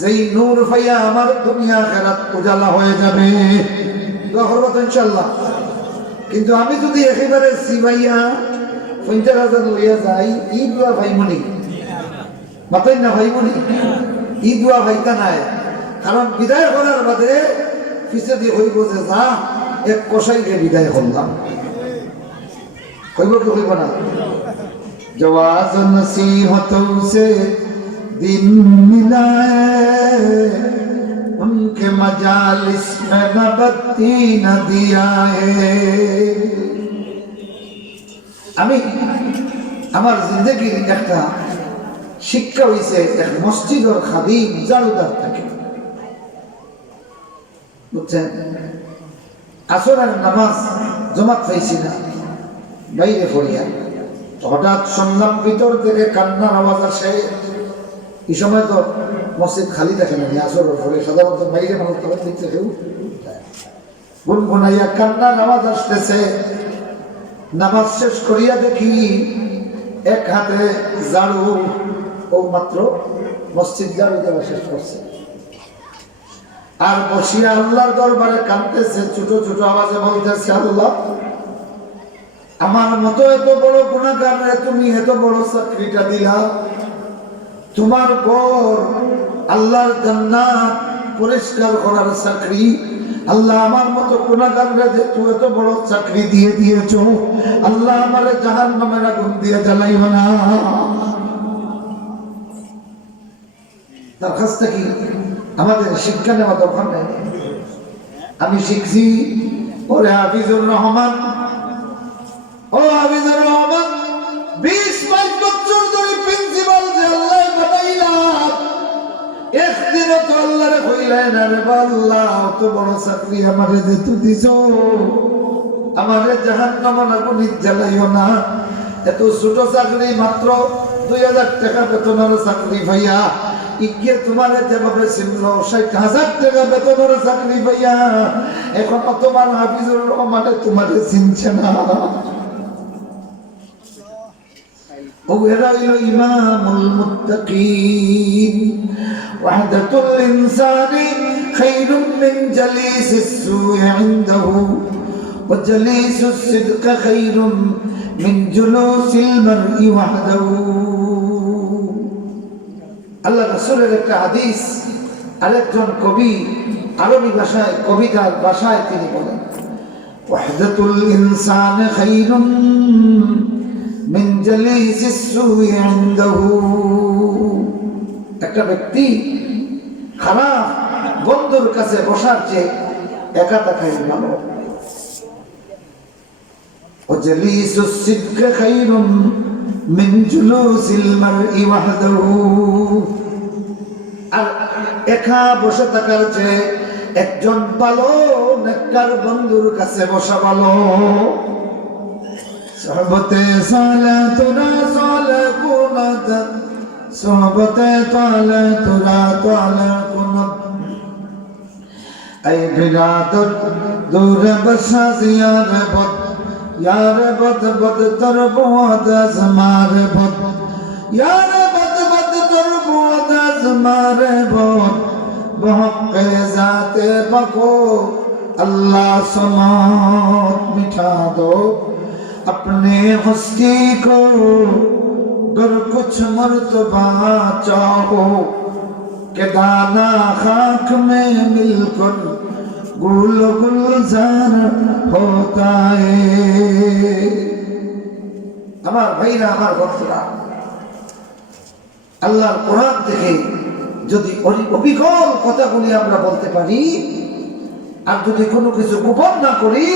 যেই নূর পাইয়া আমার দুনিয়া আখিরাত উজালা হয়ে যাবে দোয়া করব তো ইনশাআল্লাহ কিন্তু আমি যদি একেবারে সিবাইয়া 50,000 লইয়া যাই ই দোয়া ভাইমনি মাতাই না ভাইমনি ই দোয়া ভাইতা নাই কারণ বিদায় করার বাদে পিছে দিয়ে হইব যে যা এক কষাইকে বিদায় করলাম কইব কি কইব না जवाज़ नसीहतों से दिन मिलाए उनके मजालिस में न बत्ती न दिया है আমি আমার জিন্দেগির একটা শিক্ষা হইছে এক মসজিদের খাদিম জারুদার থাকে বুঝছেন আসরের নামাজ জমাত পাইছি না বাইরে পড়িয়া হঠাৎ শুনলাম ভিতর থেকে কান্নার আওয়াজ আসে এই সময় তো মসজিদ খালি থাকে না আসরের পরে সাধারণত বাইরে মানুষ তখন দিচ্ছে কেউ গুনগুনাইয়া কান্নার আওয়াজ আসতেছে নামাজ শেষ করিয়া দেখি এক হাতে ঝাড়ু ও মাত্র মসজিদ ঝাড়ু দেওয়া শেষ করছে আর বসিয়া আল্লাহর দরবারে কাঁদতেছে ছোট ছোট আওয়াজে বলতেছে আল্লাহ আমার মতো এত বড় গুনাহগারে তুমি এত বড় চাকরিটা দিলা তোমার ঘর আল্লাহর জান্নাত পরিষ্কার করার চাকরি আল্লাহ আমার মতো গুনাহগারে যে তুমি এত বড় চাকরি দিয়ে দিয়েছো আল্লাহ আমারে জাহান্নামের আগুন দিয়ে জ্বালাইও না তার কাছ থেকে আমাদের শিক্ষা নেওয়া দরকার নেই আমি শিখছি ওরে হাফিজুর রহমান ও হাফিজুর রহমান 20-22 বছর ধরে প্রিন্সিপাল যে আল্লাহ বানাইলাম একদিনও তো আল্লাহরে কইলেন না রে আল্লাহ অত বড় চাকরি আমারে যে তুই দিছো আমারে জাহান্নামের আগুনে জ্বালাইও না এত ছোট চাকরি মাত্র 2000 টাকা বেতনের চাকরি ভাইয়া ইকে তোমার যেভাবে ছিল 60,000 টাকা বেতনের চাকরি ভাইয়া এখন তোমার হাফিজুর রহমানে তোমারে চিনছে না وهرائل إمام المتقين وحدة الإنسان خير من جليس السوء عنده وجليس الصدق خير من جلوس المرء وحده الله رسول একটা হাদিস আরেকজন কবি আরবি ভাষায় কবিতার ভাষায় তিনি বলেন وحدة الإنسان خير من جليس السوء عنده একটা ব্যক্তি খারাপ বন্ধুর কাছে বসার চেয়ে একা থাকাই ভালো وجليس الصدق خير من جلوس المرء وحده আর একা বসে থাকার চেয়ে একজন ভালো নেককার বন্ধুর কাছে বসা ভালো صحبته صلاتنا صالحون صحبته طالتنا طالقنا اي برادر دور بساز یار بد بد تر بود از مار بد یار بد بد تر بود از مار بد बहक़ ज़ाते पको अल्लाह समात मिठा दो अपने हस्ती को गर कुछ मर्तबा चाहो के दाना खाक में मिलकर गुल गुलजार होता है। আমার ভাইরা আমার ভক্তরা আল্লাহর কোরআন থেকে যদি অবিকল কথাগুলি আমরা বলতে পারি আর যদি কোনো কিছু গোপন না করি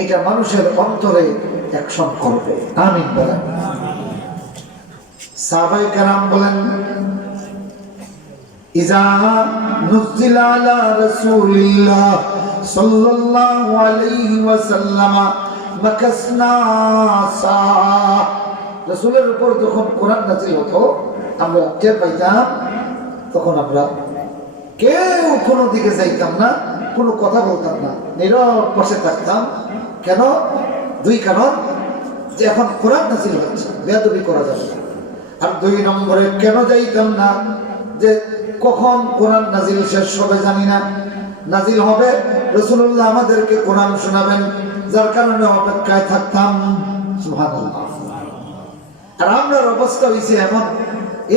এটা মানুষের অন্তরে অ্যাকশন করবে। আমিন বলেন। সাহাবায়ে কেরাম বলেন ইজা নুজিলা আলা রাসূলিল্লাহ সাল্লাল্লাহু আলাইহি ওয়াসাল্লাম মাকাসনা সা রাসূলের উপর যখন কোরআন নাযিল হতো আমরা টের পাইতাম তখন আমরা কেউ কোনো দিকে যাইতাম না, কোনো কথা বলতাম না, নীরব বসে থাকতাম। কেন? দুই কারণ, যে এখন কোরআন নাযিল হচ্ছে, বেয়াদবি করা যাবে না। আর দুই নম্বরে কেন যাইতাম না, যে কখন কোরআন নাযিল শেষ হবে জানি না, নাযিল হবে রাসূলুল্লাহ আমাদেরকে কোরআন শোনাবেন, যার কারণে অপেক্ষায় থাকতাম। সুবহানাল্লাহ। আর আমরার অবস্থা হয়েছে এমন,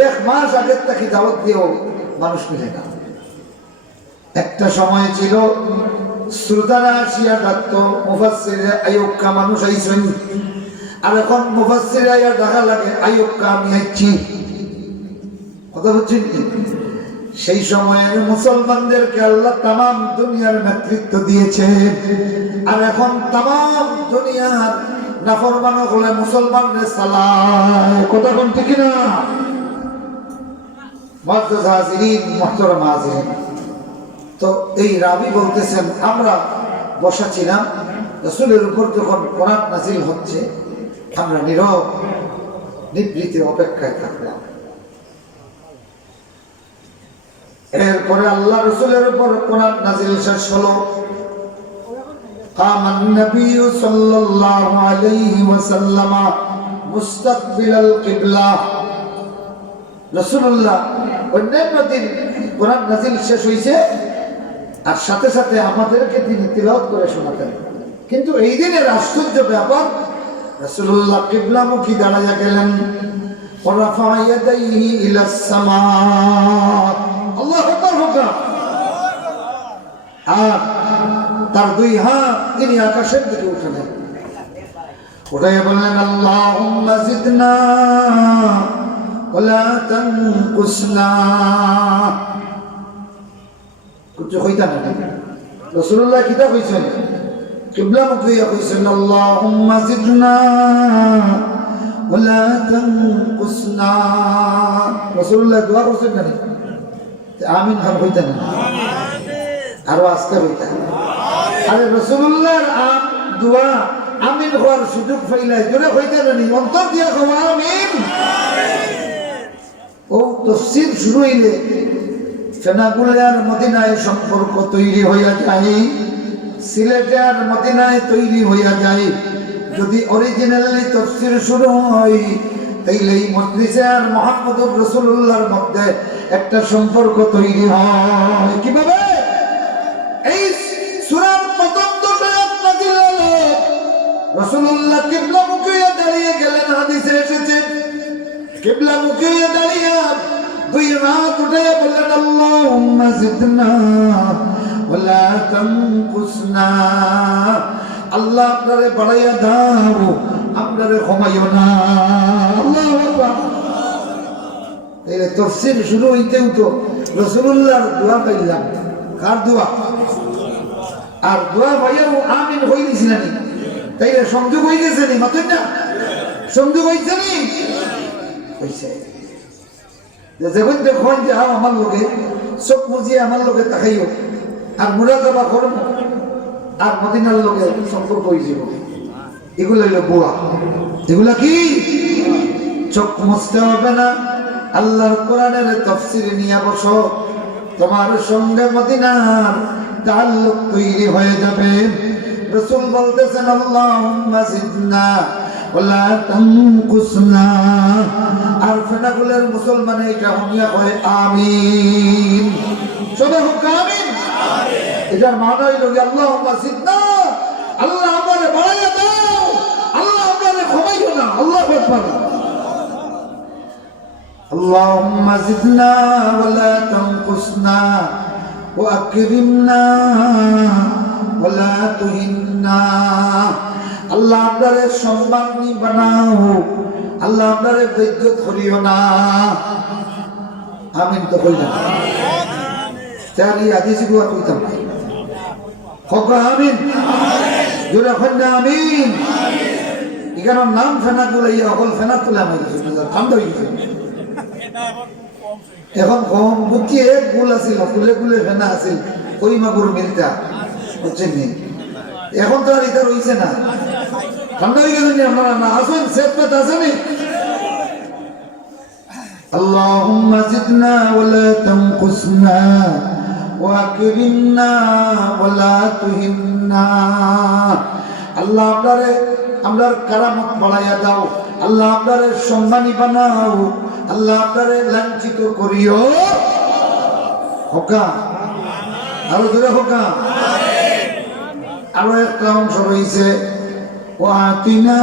এক মাস আগের থেকে দাওয়াত দিয়েও মানুষ মিলে না। একটা সময় ছিল শ্রোতারা আসিয়া ডাকতো মুফাসসিরে আইয়ুবকা মানুষ আইছেন, আর এখন মুফাসসিরে আইয়া ডাকা লাগে আইয়ুবকা আমি আইছি। কথা বুঝছেন কি? সেই সময়ের মুসলমানদেরকে আল্লাহ তামাম দুনিয়ার নেতৃত্ব দিয়েছে, আর এখন তামাম দুনিয়ার নাফরমান হলে মুসলমানদের সালায়। কথা কোন ঠিক না? মুআজ্জাজ হাজিরিন, মুহতারাম হাজিরিন, তো এই রাবি বলতেছেন আমরা বসা ছিলাম, রাসূলের উপর যখন কোরআন নাযিল হচ্ছে আমরা নীরব নিবৃত্তে অপেক্ষায় থাকলাম। এরপরে আল্লাহ রাসূলের উপর কোরআন নাযিল শেষ হলো। কামান নবী সাল্লাল্লাহু আলাইহি ওয়াসাল্লাম মুস্তাকবিলাল কিবলা। রাসূলুল্লাহ অন্যান্য দিন কোরআন নাযিল শেষ হইছে আর সাথে সাথে আমাদেরকে তিনি তিলাওয়াত করে শোনাতেন, কিন্তু এই দিনের আশ্চর্য ব্যাপার রাসূলুল্লাহ কিবলামুখী দাঁড়াইয়া গেলেন। ওয়ারাফা ইয়াদাইহি ইলাস সামা, আল্লাহু আকবার হুকা, আর তার দুই হাত তিনি আকাশের দিকে উঠালেন, উঠাইয়া বললেন আল্লাহুম্মা জিদনা ওয়ালা তানকুসনা। কিছু হইতা না, রাসূলুল্লাহ কিতা কইছেন? কিবলামুখী কইছেন আল্লাহুম্মা জিদনা ওয়ালা তানকুসনা। রাসূলুল্লাহ দোয়া করছেন না? আমিন খান হইতা না, আরো আজকে হইতা। আরে রাসূলুল্লাহর দোয়া আমিন হওয়ার সুযোগ পাইলে জোরে হইতা না, অন্তর দিয়া কও আমিন। ও তাফসীর শুরু হইলে ফেনাগুলে আর মদিনায় সম্পর্ক তৈরি হইয়া যায়, সিলেটে আর মদিনায় তৈরি হইয়া যায়। যদি অরিজিনালি তাফসীর শুরু হয় তাইলে এই মজলিসে আর মুহাম্মদুর রাসূলুল্লাহর মধ্যে একটা সম্পর্ক তৈরি হয়। কিভাবে? এই সূরার প্রথম দুটো আয়াত নাযিল হলো, রাসূলুল্লাহ কিবলামুখী দাঁড়িয়ে গেলেন, হাদিসে এসেছে কিবলামুখী দাঁড়িয়ে দুই হাত উঠাইয়া বললেন আল্লাহুম্মা জিদনা ওয়ালা তানকুসনা। আল্লাহ আপনারে বাড়াইয়া দাও, আপনারে কমাইও না। আল্লাহু আকবার। এই তাফসীর শুরু হইতেও তো রাসূলুল্লাহর দোয়া পাইলাম। কার দোয়া? আর দোয়া পাইয়াও আমিন হই দিছি না, তাইলে সংযোগ হয়ে গেছে নি? মাতেন না সংযোগ হইছে নি? হইছে। যেমন দেখুন যে আমার লোকে চোখ মুজিয়ে আমার লোকে তাকাইও আর মুরাকাবা করবো আর মদিনার লোকে সম্পর্ক হয়ে যাব, এগুলো হইল বুয়া। এগুলা কি? চোখ মুছতে হবে না, আল্লাহর কোরআনের তাফসীর নিয়ে বসো, তোমার সঙ্গে মদিনার তাআল্লুক তৈরি হয়ে যাবে। রাসূল বলতেছেন আল্লাহুম্মা জিদনা ওয়ালা তানকুসনা। আর ফেনাগুলের মুসলমানে এটা হুমিয়া কয় আমিন। সবাই হোক আমিন। এটার মানে হইল আল্লাহুম্মা জিদনা, আল্লাহ আমারে বাড়াইয়া দাও, আল্লাহ আমারে কমাইও না। আল্লাহু আকবার। আল্লাহুম্মা জিদনা ওয়ালা তানকুসনা ওয়া আকরিমনা ওয়ালা তুহিন্না। আল্লাহ আমারে সম্মানী বানাও, আল্লাহ আমারে বেইজ্জত করিও না। আমিন তো কইলাম। তাহলে হাদিস গুলো কইতাম হোক আমিন। জোরে কইনা আমিন। এখানে নাম ফেনা গুলাইয়া অকল ফেনা তুলে আমাদের ঠান্ডা হয়ে গেছে। এখন কম বুকিয়ে গুল আছিল, গুলে গুলে ফেনা আছিল, ওই মাগুর মিলতা বুঝছেন নি। এখন তো আর এটা রইছে না, ঠান্ডা হয়ে গেছে। আপনারা না আসুন, সেফ পেট আসেনি। আল্লাহুম্মা জিদনা ওয়ালা তানকুসনা ওয়া আকরিমনা ওয়ালা তুহিন্না। আল্লাহ আমরার কারামত বাড়াইয়া দাও, আল্লাহ আপনারে সম্মানী বানাও, আল্লাহ আপনারে লাঞ্ছিত করিও। হোকা আরো ধরে হোকা। আরো একটা অংশ রয়েছে ওয়াতিনা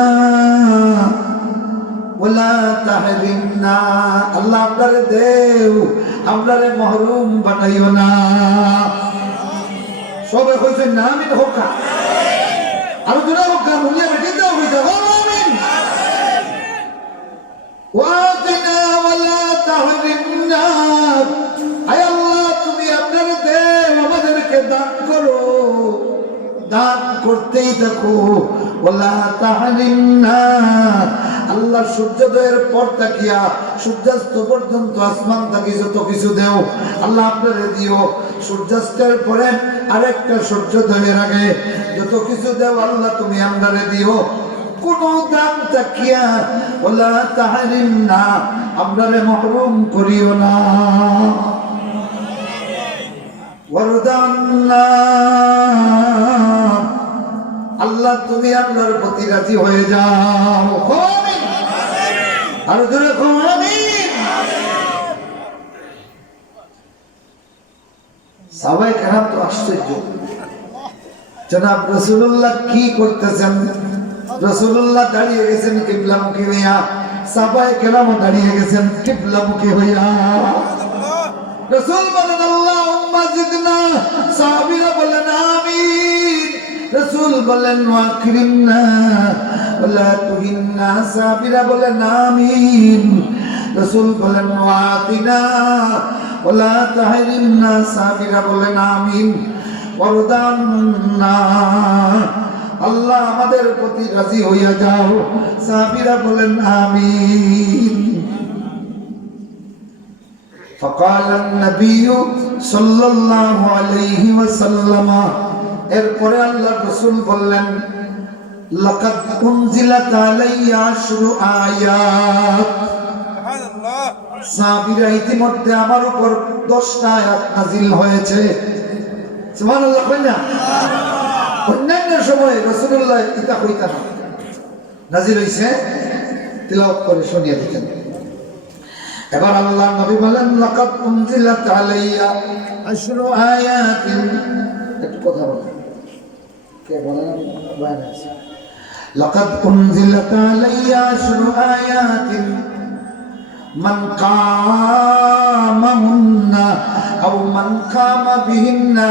ওয়ালা তাহরিমনা। আল্লাহ আপনারে দেও, আপনারে মাহরুম বানাইও না। সবাই কইছেন না আমিন হোকা। আরো ধরে হোকা। মুনিয়া বেটি দাও হইতা আমিন। ওয়াতিনা ওয়ালা তাহরিমনা। আয় আল্লাহ তুমি আপনারে দেও, আমাদেরকে দান করো, দান করতেই থাকো। ওয়ালা তাহরিমনা। আল্লাহ সূর্যোদয়ের পর তাকিয়া সূর্যাস্ত পর্যন্ত আসমান থাকি যত কিছু দেও আল্লাহ আপনারে দিও। সূর্যাস্তের পরে আরেকটা সূর্যোদয়ের আগে যত কিছু দেও আল্লাহ তুমি আপনারে দিও। কোন দান তাকিয়া ওয়ালা তাহরিমনা, আপনারে মাহরুম করিও না। ওয়ারদান্না। আল্লাহ তুমি আপনার প্রতি রাজি হয়ে যাও। আর জোরে আমিন। সাহাবায়ে কেরাম তো আশ্চর্য, জনাব রাসূলুল্লাহ কি করতেছেন। রাসূলুল্লাহ দাঁড়িয়ে গেছেন কিবলামুখী হইয়া, সাহাবায়ে কেরাম দাঁড়িয়ে গেছেন কিবলামুখী হইয়া। রাসূল বলেন আল্লাহুম্মা জিদনা, সাহাবীরা বলেন আমিন। রাসূল বলেন ওয়াকরিমনা ওয়ালা তুহিন্না, সাহাবীরা বলেন আমিন। রাসূল বলেন ওয়াতিনা ওয়ালা তাহরিমনা, সাহাবীরা বলেন আমিন। ওয়ারদান্না। আল্লাহ আমাদের প্রতি রাজি হইয়া যাও, সাহাবীরা বলেন আমিন। فقال النبي صلى الله عليه وسلم। এরপরে আল্লাহ রাসূল বললেন লাকাদ উনজিলাত আলাইয়া আশরু আয়াত। সুবহানাল্লাহ। সাহাবীরা ইতিমধ্যে আমার উপর 10টা আয়াত নাযিল হয়েছে। সুবহানাল্লাহ কইনা। অন্যান্য সময় রাসূলুল্লাহ এটা কইতেন না, নাযিল হইছে তিলাওয়াত করে শুনিয়ে দিতেন। এবার আল্লাহ নবী বলেন লাকাদ উনজিলাত আলাইয়া আশরু আয়াতিন। একটু কথা বলেন, কে বলেন? বাইরে আছে। লাকাদ উনজিলাত আলাইয়া আশরু আয়াতিন মান কামাহুন্না আও মান কামা বিহিন্না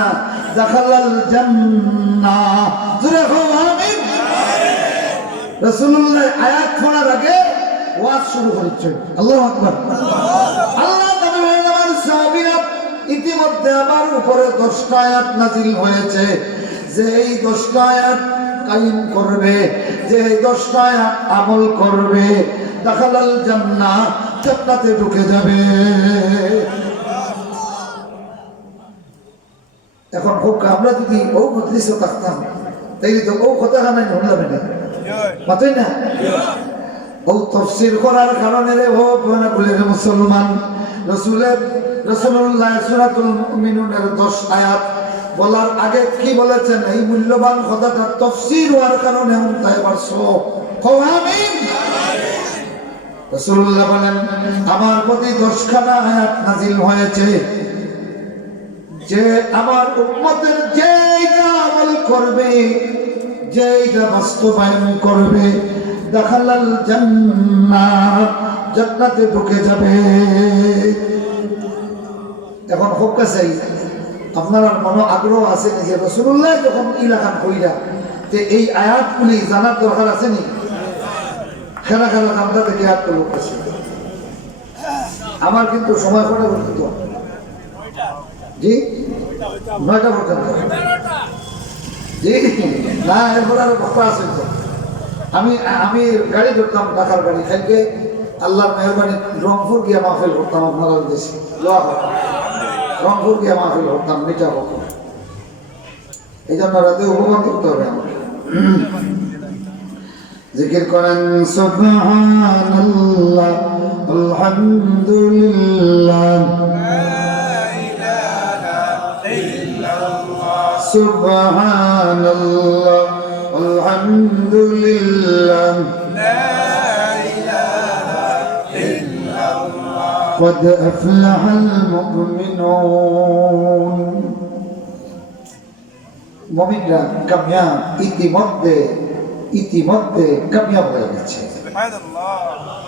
দাখালাল জান্নাহ। জোরে বলো আমিন। রাসূলুল্লাহ আয়াত পড়ার আগে ওয়াজ শুরু করেছেন। আল্লাহু আকবার। আল্লাহ নবী বলেন আমার সাহাবীরা ইতিমধ্যে আমার উপরে 10টা আয়াত নাযিল হয়েছে, যে এই 10টা আয়াত কায়েম করবে, যে এই 10টা আয়াত আমল করবে, দাখালাল জান্নাহ, জান্নাতে ঢুকে যাবে। এখন খুব আমরা যদি ও মজলিসে থাকতাম তাইলে তো ও কথা কানে শুনলাম না, মাতই না। ও তাফসীর করার কারণে রে ও বলে মুসলমান রাসূলুল্লাহ সূরাতুল মুমিনুনের 10 আয়াত বলার আগে কি বলেছেন, এই মূল্যবান কথাটা তাফসীর হওয়ার কারণে তাই পারছো আমিন। রাসূলুল্লাহ বলেন আমার প্রতি 10খানা আয়াত নাযিল হয়েছে যে আমার উম্মতের যেইটা আমল করবে, যেইটা বাস্তবায়ন করবে, দাখালাল জান্নাহ, জান্নাতে ঢুকে যাবে। এখন হোক কাছে আপনার মনে আগ্রহ আছে যে রাসূলুল্লাহ যখন ইলাকান কইরা যে এই আয়াতগুলি জানার দরকার আছে নি? খেলা খেলা নামটা থেকে আয়াত লোক আছে। আমার কিন্তু সময় পড়ে বলতো জি 9টা পর্যন্ত জি না, এরপর আরো কথা আছে তো। আমি গাড়ি ধরতাম, ঢাকার গাড়ি খাইকে আল্লাহর মেহরবানি রংপুর গিয়া মাহফিল করতাম। আপনারা দেশে রংপুর গিয়া মাহফিল করতাম, মিটা হতো। এই জন্য রাতে উপমান করতে হবে আমাকে। জিকির করেন সুবহানাল্লাহ আলহামদুলিল্লাহ সুবহানাল্লাহ আলহামদুলিল্লাহ قد أفلح المؤمنون। মুমিনরা কামিয়াব, ইতিমধ্যে কামিয়াব হয়ে গেছে।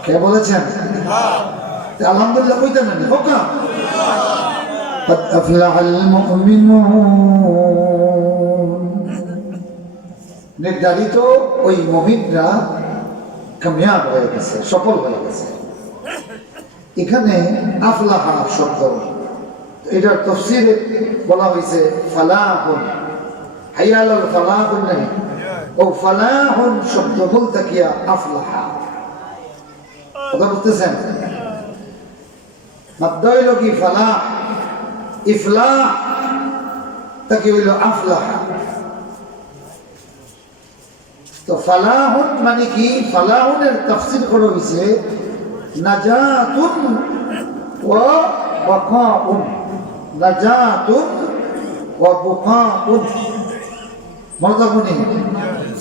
কে বলেছেন? আলহামদুলিল্লাহ কইতেন না ওকা। قد أفلح المؤمنون। নির্ধারিত ওই মুমিনরা কামিয়াব হয়ে গেছে, সফল হয়ে গেছে। এখানে আফলাহা শব্দ, এটার তাফসীরে বলা হয়েছে ফালাহুন, হাইয়া আলাল ফালাহুন নাহি, ও ফালাহুন শব্দ মুলতাকিয়া আফলাহা। কথা বুঝতেছেন? মাদ্দা হইল কি ফালাহ, ইফলাহ তাকে হইল আফলাহা। তো ফালাহুন মানে কি? ফালাহুনের তাফসীর করা হয়েছে নাজাতুন ওয়া বাকাউন, নাজাতুন ওয়া বুকাউন। মর্দাবনি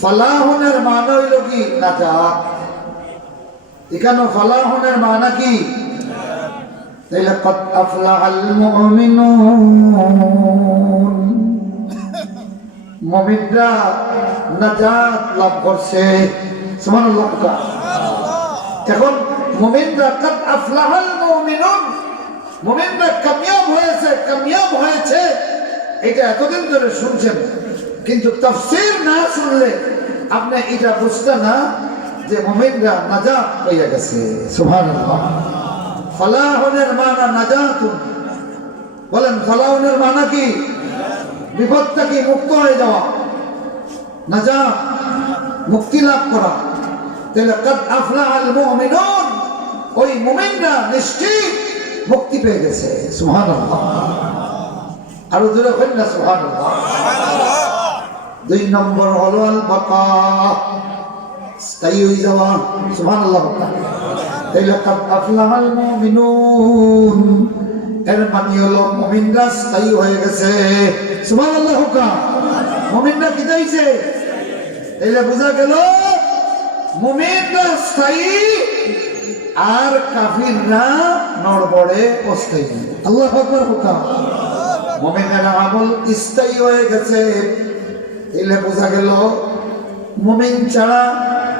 ফালাহুনের মানা হইল কি? নাজাত। এখানে ফালাহুনের মানা কি? তাইলে قد أفلح المؤمنون, মুমিনরা নাজাত লাভ করছে। সুবহানাল্লাহ। এখন মুমিনরা قد أفلح المؤمنون, মুমিনরা কামিয়াব হয়েছে। এটা এতদিন ধরে শুনছেন, কিন্তু তাফসীর না শুনলে আপনি এটা বুঝতেন না যে মুমিনরা নাজাত পেয়ে গেছে। সুবহানাল্লাহ। ফালাহুনের মানা নাজাতুন। বলেন ফালাহুনের মানা কি? বিপদ থেকে মুক্ত হয়ে যাওয়া, নাজাত, মুক্তি লাভ করা। তাহলে قد أفلح المؤمنون, ওই মুমিনরা নিশ্চিত মুক্তি পেয়ে গেছে। সুবহানাল্লাহ। আরো জোরে বলেন না সুবহানাল্লাহ। 2 নম্বর হলো আল বাকা, স্থায়ী হয়ে যাওয়া। সুবহানাল্লাহ। তাইলে قد أفلح المؤمنون, এর মানে হলো মুমিনরা স্থায়ী হয়ে গেছে। সুবহানাল্লাহ। মুমিনরা কি হইছে? তাইলে বোঝা গেল মুমিনরা স্থায়ী আর কাফিররা নড়বড়ে অস্থায়ী। আল্লাহু আকবার। মুমিনের আমল স্থায়ী হয়ে গেছে। তাইলে বোঝা গেল মুমিন ছাড়া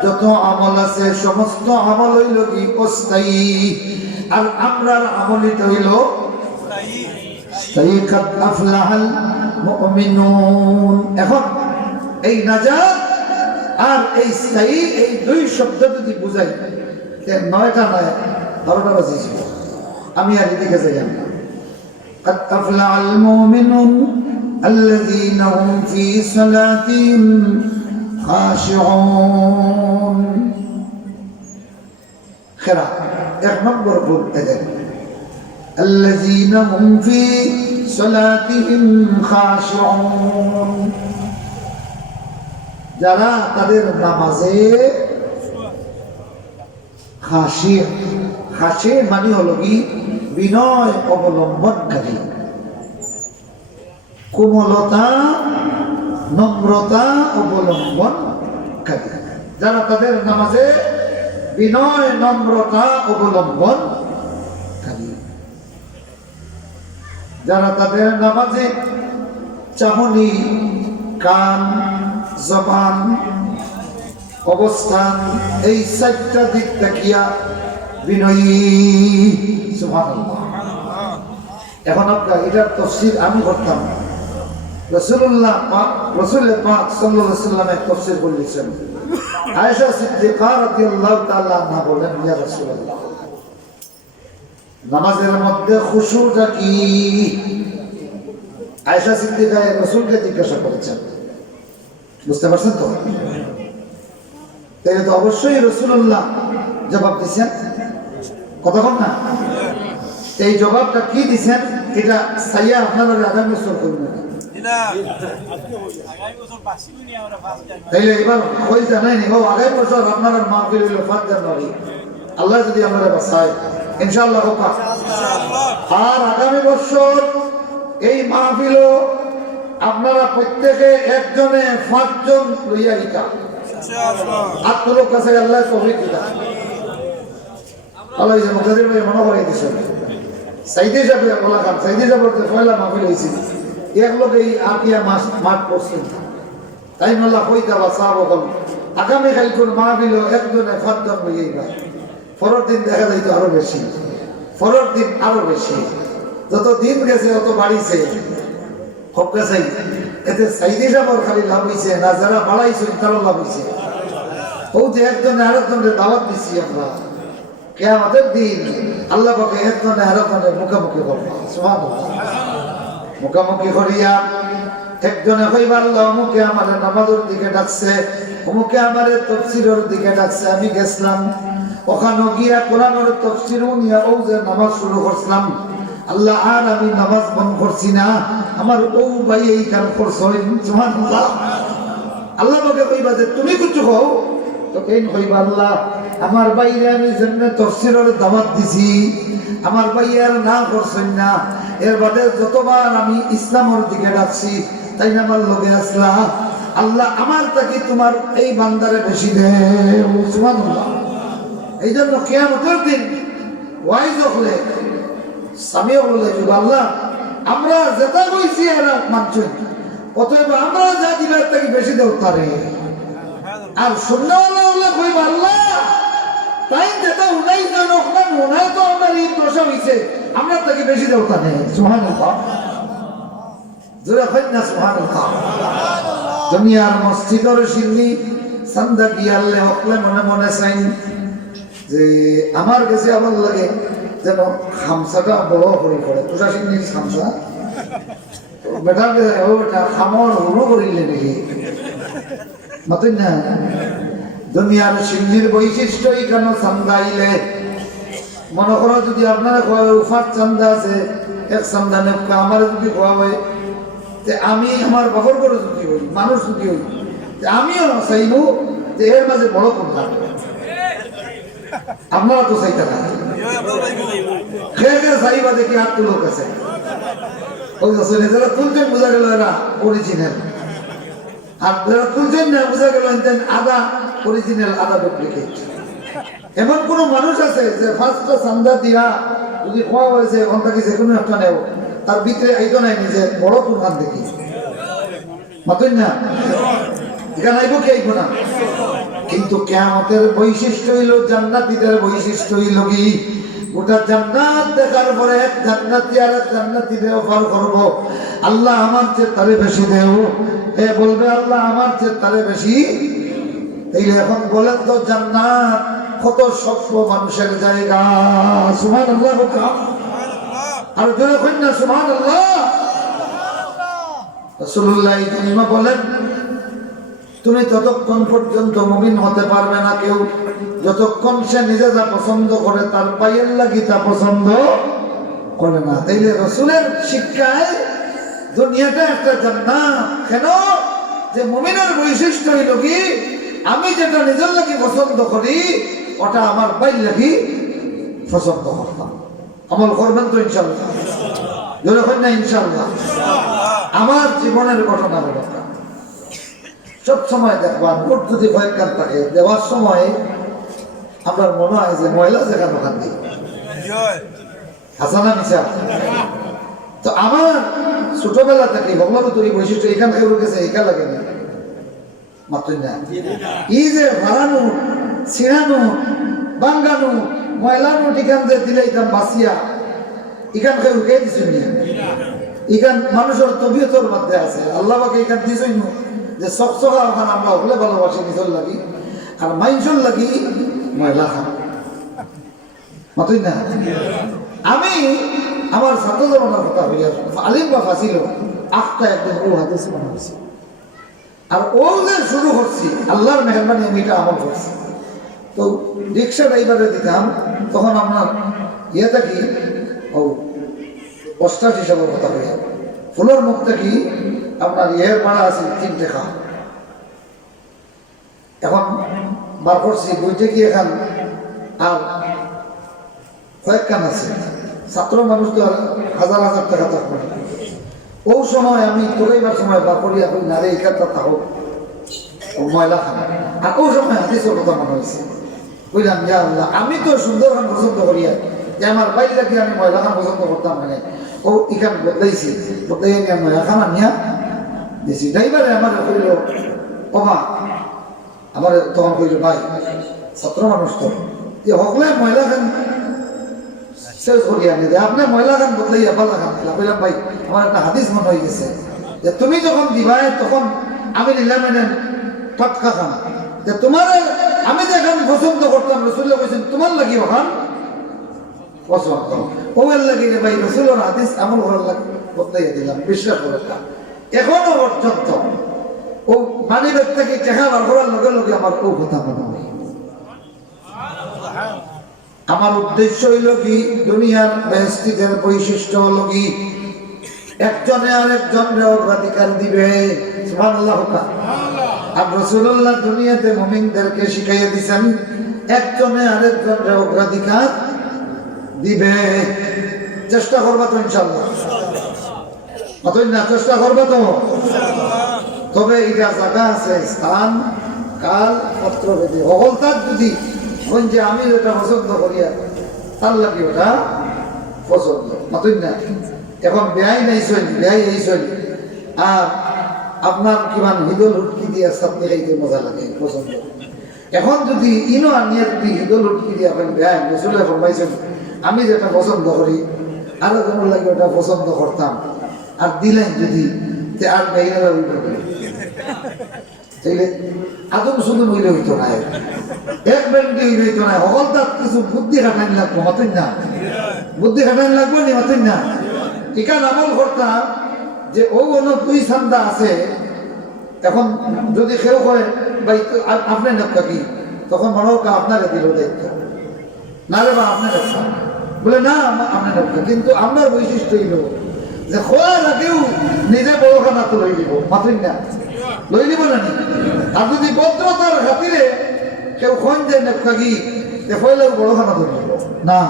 যত আমল আছে সমস্ত আমল হইল কি? অস্থায়ী। আর আমরার আমলটা হইল স্থায়ী। قد أفلح المؤمنون। এখন এই নাজাত আর এই স্থায়ী, এই 2 শব্দ যদি বুঝাই, 9টা নয় 12টা বাজিয়েছিল। আমি আর এদিকে যাই না। قد أفلح المؤمنون الذين هم في صلاتهم خاشعون। খেরা 1 নম্বর ভুল এদের। الذين هم في صلاتهم خاشعون, যারা তাদের নামাজে খাশি। খাশি মানে হলো কি? বিনয় অবলম্বনকারী, কোমলতা, নম্রতা অবলম্বনকারী। যারা তাদের নামাজে বিনয় নম্রতা অবলম্বন, যারা তাদের নামাজে চাহনি, কান, জবান, অবস্থান এই চারটা দিক তাকিয়া বিনয়ী। সুবহানাল্লাহ। এখন আপনার এটার তাফসীর আমি করতাম, রাসূলুল্লাহ রাসূল পাক সাল্লাল্লাহু আলাইহি ওয়াসাল্লামের তাফসীর বলেছেন। আয়েশা সিদ্দিকা রাদিয়াল্লাহু তাআলা আনহা বলেন, ইয়া রাসূলুল্লাহ, নামাজের মধ্যে খুশুটা কি? আয়েশা সিদ্দিকা রাসূলকে জিজ্ঞাসা করেছেন। বুঝতে পারছেন তো? তাহলে তো অবশ্যই রাসূলুল্লাহ জবাব দিয়েছেন, কথা বল না। এই জবাবটা কি দিয়েছেন এটা সাইয়া আপনারা আগামী বছর করবেন। তাইলে এবার কই জানাই নি আগামী বছর আপনারা মাহফিল হইল 5 জানুয়ারি, আল্লাহ যদি আমরা বাঁচায় ইনশাআল্লাহ হোক। আর আগামী বছর এই মাহফিল আপনারা প্রত্যেকে একজনে 5 জন লইয়া ইটা আপনার কাছে আল্লাহ তৌফিক দিলা। আল্লাহ এই মুকাদ্দির ভাই মনে করে দিছে সাইদে যাবে বলা কাম সাইদে যাবে তো পয়লা মাহফিল হইছে এক লোক এই আকিয়া মাঠ করছেন। তাই আল্লাহ কইতা বাসাব বল আগামী কাল কোন মাহফিল একজনে 5 জন লইয়া পরের দিন দেখা যাইতো আরো বেশি, পরের দিন আরো বেশি, যত দিন গেছে তত বাড়িছে। খুব গেছে এতে সাইদি সাহেবের খালি লাভ হয়েছে না, যারা বাড়াইছে তারও লাভ হয়েছে। ও যে একজনে আরেকজনের দাওয়াত দিচ্ছি আমরা, কিয়ামতের দিন আল্লাহ পাকে একজনে আরেকজনের মুখোমুখি করবো। সুবহানাল্লাহ। মুখোমুখি করিয়া একজনে কইবা আল্লাহ অমুকে আমার নামাজের দিকে ডাকছে, অমুকে আমার তাফসীরের দিকে ডাকছে, আমি গেছিলাম ওখানে গিয়া কোরআনের তাফসীর নিয়া ও যে নামাজ শুরু করছিলাম, আল্লাহ আর আমি নামাজ বন্ধ করছি না, আমার ও ভাই এই কাম করছেন। সুবহানাল্লাহ। আল্লাহ পাকে কইবা যে তুমি কিছু হও তো কেন কইবা আল্লাহ আমার ভাইরে আমি জন্য তাফসীরের দাওয়াত দিছি, আমার ভাই আর না করছেন না, এর বাদে যতবার আমি ইসলামের দিকে ডাকছি তাই না আমার লগে আসলা, আল্লাহ আমার তাকে তোমার এই বান্দারে বেশি দেও। সুবহানাল্লাহ। এই জন্য কিয়ামতের দিন ওয়াইজ হলে সামিও বলে আল্লাহ আমরা যেটা কইছি এরা মানছেন, অতএব আমরা যা দিবার তাকে বেশি দেও তারে। আর সুন্নাহওয়ালা হলে কইবা আল্লাহ তাই যেটা উনাই জানো না উনাই তো আমার এই দোষা হইছে, আমরা তাকে বেশি দেও তারে। সুবহানাল্লাহ। জোরে কই না সুবহানাল্লাহ। দুনিয়ার মসজিদের সিন্নি সান্দা গিয়ালে হকলে মনে মনে চাই যে আমার কাছে আমার লাগে যেন খামসাটা বড় করে পড়ে, তুষা সিন্নির খামসা বেটা বেটা খামর হলো করিলে নাকি মাতুন না। দুনিয়ার সিন্নির বৈশিষ্ট্য কেন চান্দাইলে মনে করো যদি আপনারা উফার চান্দা আছে এক চান্দা নেপকা আমার যদি খোয়া হয়, আমি আমার বাপর করে যদি হই মানুষ যদি হই আমিও চাইব যে এর মাঝে বড় কোনটা। আপনারা তো চাইতে না খেয়ে খেয়ে চাইবা দেখি আর তো লোক আছে যারা তুলছেন বোঝা গেল এরা অরিজিনাল, আর যারা তুলছেন না বোঝা গেল আদা অরিজিনাল আদা ডুপ্লিকেট। এমন কোন মানুষ আছে যে ফার্স্টটা চান্দা দিয়া যদি খোয়া হয়েছে ওখান থেকে যে কোনো একটা নেব তার ভিতরে আইতো নাই নিজে বড় কোনখান দেখি মাতুন না এখানে আইব কি আইব না। কিন্তু কিয়ামতের বৈশিষ্ট্য হইল জান্নাতীদের বৈশিষ্ট্য হইল কি গোটা জান্নাত দেখার পরে এক জান্নাতি আর এক জান্নাতীরে অফার করব আল্লাহ আমার চেয়ে তারে বেশি দেও, এ বলবে আল্লাহ আমার চেয়ে তারে বেশি। তাইলে এখন বলেন তো জান্নাত কত সভ্য মানুষের জায়গা। সুবহানাল্লাহ। আর জোরে কই না সুবহানাল্লাহ। রাসূলুল্লাহ ইমাম বলেন তুমি ততক্ষণ পর্যন্ত মুমিন হতে পারবে না কেউ যতক্ষণ সে নিজে যা পছন্দ করে তার পায়ের লাগি তা পছন্দ করে না। তাইলে রাসূলের শিক্ষায় দুনিয়াটা একটা জান্নাত। কেন? যে মুমিনের বৈশিষ্ট্য হইল কি আমি যেটা নিজের লাগি পছন্দ করি ওটা আমার পায়ের লাগি পছন্দ করতাম। আমল করবেন তো ইনশাআল্লাহ? জোরে কই না ইনশাআল্লাহ। আমার জীবনের ঘটনা হলো সব সময় দেখবা নোট যদি কয়েকখান থাকে দেওয়ার সময় আমার মনে হয় যে ময়লা যেখানে ওখান দিয়ে হাসানা মিশা। তো আমার ছোটবেলা থেকে ভগবান তো এই বৈশিষ্ট্য এখান থেকে গেছে এখান লাগে না মাত্র না। এই যে ভাড়ানো ছিঁড়ানো বাঙ্গানো ময়লানো এখান যে দিলে এখান বাঁচিয়া এখান থেকে উঠে দিচ্ছেন এখান মানুষের তবিয়তর মধ্যে আছে আল্লাহ পাকে এখান দিছই না যে চকচকা ওখানে আমরা হলে ভালোবাসি নিজের লাগি আর মাইনসর লাগি ময়লা খান মাতই না। আমি আমার ছাত্র জমানার কথা হইয়া আলিম বা ফাঁসিল আটটা একদিন ও হাদিস বানাইছি আর ও যে শুরু করছি আল্লাহর মেহরবানি আমি এটা আমল করছি। তো রিক্সা ড্রাইভারে দিতাম তখন আপনার ইয়ে থাকি ও অষ্টাশ হিসাবের কথা হইয়া ফুলের মুখ থেকে আপনার ইয়ের ভাড়া আছে 3 টাকা। এখন বার করছি বইতে কি এখন আর কয়েকখান আছে ছাত্র মানুষ তো আর হাজার হাজার টাকা থাকবে না। ও সময় আমি তোরাইবার সময় বার করিয়া কই নারে এখানটা থাকো ময়লা খান আর ও সময় হাদিসের কথা মনে হয়েছে বুঝলাম ইয়া আল্লাহ আমি তো সুন্দর খান পছন্দ করিয়া যে আমার বাইরে লাগি আমি ময়লা খান পছন্দ করতাম মানে ও এখান বদলাইছি বদলাই আমি ময়লা খান আনিয়া দিয়েছি। ড্রাইভারে আমার কইল ওমা আমার তখন কইল ভাই ছাত্র মানুষ তো যে হকলে ময়লা খান শেষ করিয়া নিয়ে আপনার ময়লা খান বদলাইয়া পাল্লা খান বললাম ভাই আমার একটা হাদিস মনে হয়ে গেছে যে তুমি যখন দিবাই তখন আমি নিলাম এনেন টটকা খান যে তোমার আমি যে এখন পছন্দ করতাম রসুল্লাহ বলছেন তোমার লাগি ওখান পছন্দ ওর লাগি রে ভাই রসুলের হাদিস আমল করার লাগে বদলাইয়া দিলাম বিশ্বাস করে এখনো পর্যন্ত ও মানিবের থেকে টাকা বার করার লগে লগে আমার ও কথা মনে হয়। আমার উদ্দেশ্য হইল কি দুনিয়ার বেহেশতীদের বৈশিষ্ট্য হল কি একজনে আরেকজনের অগ্রাধিকার দিবে সুবহানাল্লাহ। আর রাসূলুল্লাহ দুনিয়াতে মুমিনদেরকে শিখাইয়া দিয়েছেন একজনে আরেকজনের অগ্রাধিকার দিবে। চেষ্টা করবা তো ইনশাআল্লাহ অতই না চেষ্টা করবা তো তবে এটা জায়গা আছে স্থান কাল পত্র ভেদে অবলতার যদি যে আমি ওটা পছন্দ করিয়া তার লাগে ওটা পছন্দ মাতুই না। এখন বেয়াই নাই চল বেয়াই এই চল আর আপনার কিমান হিদল হুটকি দিয়ে চাটনি খাইতে মজা লাগে পছন্দ। এখন যদি ইনো আনিয়া যদি হিদল হুটকি দিয়ে আপনি বেয়াই চলে ফরমাইছেন আমি যেটা পছন্দ করি আরো যেমন লাগে ওটা পছন্দ করতাম আর দিলেন যদি আর বেইরা তাইলে আদম শুধু মহিলা হইতো না এক ব্যাংকে হইতো না সকল তার কিছু বুদ্ধি খাটাইন লাগবো মাতেন না বুদ্ধি খাটাইন লাগবো নি মাতেন না এখান আমল করতাম যে ও অন্য 2 ছান্দা আছে এখন যদি কেউ করে ভাই আপনার নেপকা কি তখন মনে হোক আপনারে দিল দায়িত্ব না রে বা আপনার নেপকা বলে না আপনার নেপকা কিন্তু আপনার বৈশিষ্ট্য হইল যে খোয়ার আগেও নিজে বড় খানা তো লই দিব মাতেন না লই দিব না আর যদি ভদ্রতার খাতিরে কেউ খন যায় নেপকাগি দেখলে বড় খানা ধরে না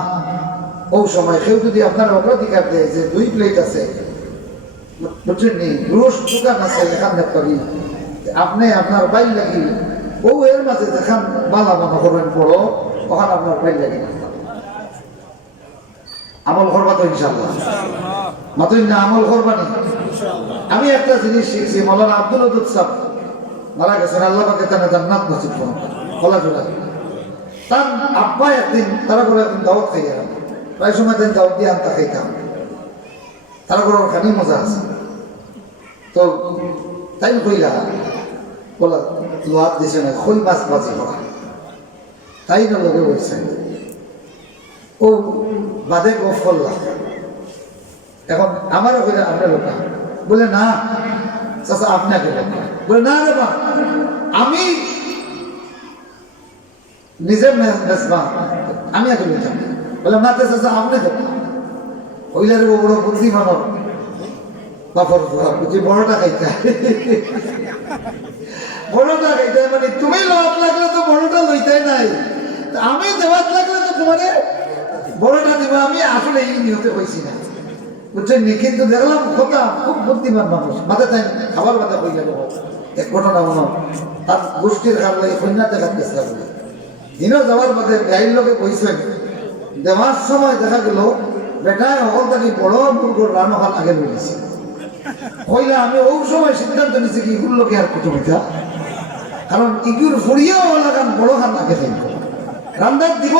ও সময় কেউ যদি আপনার অগ্রাধিকার দেয় যে 2 প্লেট আছে বুঝছেন নি রোজ দোকান আছে এখান নেপকাগি আপনি আপনার বাইল লাগি ও এর মাঝে যেখান বালা মনে করবেন বড় ওখানে আপনার বাইল লাগি আমল করবা তো ইনশাআল্লাহ মাতুই না আমল করবা নি। আমি একটা জিনিস শিখছি মাওলানা আব্দুল ওদুদ সাহেব মারা গেছেন আল্লাহ পাকে তার জান্নাত নসিব করুন খোলা জোড়া তার আব্বা একদিন তারা করে একদিন দাওয়াত খাইয়া প্রায় সময় দিন দাওয়াত দিয়ে আনতা খাইতাম তারা করে খানি মজা আছে তো তাই কইলা বলা লোহাত দিছে না খই মাছ বাজি করা তাই না লগে বলছে ও বাদে গফ করলাম এখন আমারও কইলা আপনার লোক বলে না চাচা আপনাকে বলে না রে বা আমি নিজে বেসবা আমি আগে লইতাম বলে না তো চাচা আপনি তো ওইলার বড় বুদ্ধি মানব বাপর বুঝি বড়টা খাইতে বড়টা খাইতে মানে তুমি লোহাত লাগলে তো বড়টা লইতে নাই আমি দেওয়াত লাগলে তো তোমারে বড়টা দিব আমি আসলে এই নিয়তে হয়েছি না বুঝছেন নি কিন্তু দেখলাম কথা খুব বুদ্ধিমান মানুষ মাথা তাই খাবার বাদে হয়ে গেল এক ঘটনা মনে তার গোষ্ঠীর খাবার লাগে কন্যা দেখার চেষ্টা করে দিনও যাওয়ার বাদে গাড়ির লোকে কইছেন দেওয়ার সময় দেখা গেল বেটায় হল থাকি বড় মুরগর রানো খান আগে রয়েছে কইলা আমি ওই সময় সিদ্ধান্ত নিচ্ছি কি ইগুর লোকে আর কুটুমিতা কারণ ইগুর ফুরিয়েও লাগান বড় খান আগে খাইব রান্দার দিব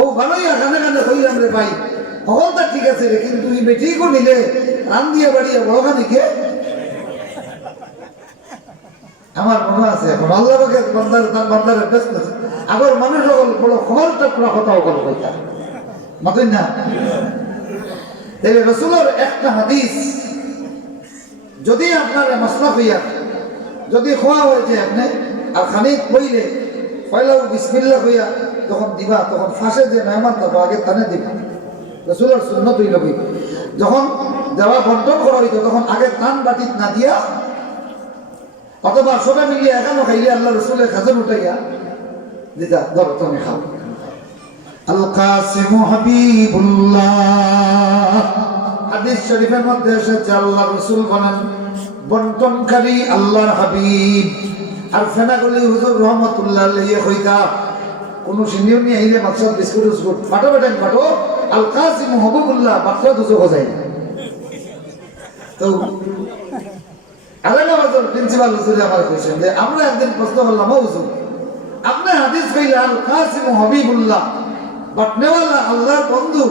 ও ভালোই কানে কানে কইলাম রে ভাই হলটা ঠিক আছে রে কিন্তু এই বেটিকও নিলে রান দিয়ে বাড়িয়ে বড় খানিকে আমার মনে আছে এখন আল্লাহ পাকে বান্দার তার বান্দারের ব্যস্ত আগর মানুষ সকল বড় খবরটা পুরো কথাও গল্প কইতা মাতেন না তাহলে রসুলের একটা হাদিস যদি আপনার মশলা হইয়া যদি খোয়া হয়েছে আপনি আর খানিক কইলে পয়লাও বিসমিল্লাহ হইয়া যখন দিবা তখন ফাঁসে যে মেহমান থাকবো আগে তানে দিবা রসুলের সুন্নত হইল কি যখন দেওয়া বন্টন করা হইতো তখন আগে টান বাটিত না দিয়া অথবা সবাই মিলিয়ে এখানো খাইলে আল্লাহ রসুলের খাজন উঠাইয়া দিদা ধরো তুমি খাও আল কাসিম হাবিবুল্লাহ হাদিস শরীফের মধ্যে এসেছে আল্লাহ রসুল বলেন বন্টনকারী আল্লাহর হাবিব আর ফেনাগুলি হুজুর রহমতুল্লাহ আলাইহি কইতা কোন সিনিয়র নিয়ে আইলে মাকসাদ বিস্কুট বিস্কুট পাঠো বেটান পাঠো আল কাসিম হাবিবুল্লাহ বাচ্চা দুজো যায় তো আলাদাবাদের প্রিন্সিপাল হুজুর আমার কইছেন যে আমরা একদিন প্রশ্ন করলাম হুজুর আপনি হাদিস কইলা আল কাসিম হাবিবুল্লাহ বাটনেওয়ালা আল্লাহর বন্ধু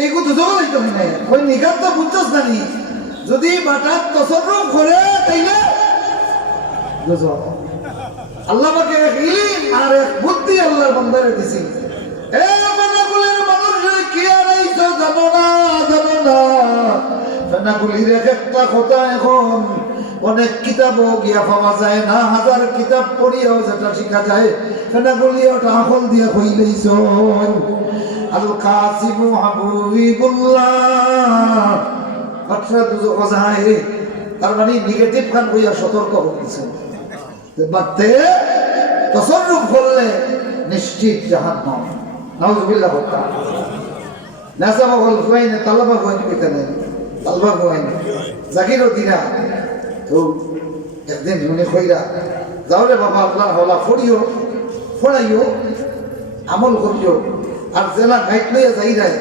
এইগু দুজো যাইতো না ওই নিগাত তো বুঝছস না নি যদি বাটাত তসররুফ করে তাইলে দুজো আল্লাহ পাকে ইলম আর বুদ্ধি আল্লাহর বান্দারে দিছি এ বানাগুলের মানুষ কি আর আইছো জানো না বানাগুলির একটা কথা এখন অনেক কিতাবও গিয়া পাওয়া যায় না হাজার কিতাব পড়িয়াও যেটা শিখা যায় বানাগুলি ওটা আকল দিয়া কইলেইছ আল কাসিম হাবিবুল্লাহ আচ্ছা দুজো যায় তার মানে নেগেটিভ কান কইয়া সতর্ক হইছে বাতে তসররুফ করলে নিশ্চিত জাহান্নাম নাউজুবিল্লাহ হতা নাসাবা বল ফাইনে তালবা ফাইনে বিকানে তালবা ফাইনে জাকিরও দিনা তো একদিন মনে কইরা যাও রে বাবা আপনার হলা ফড়াইও আমল করিও আর জেলা গাইড লইয়া যাই যায়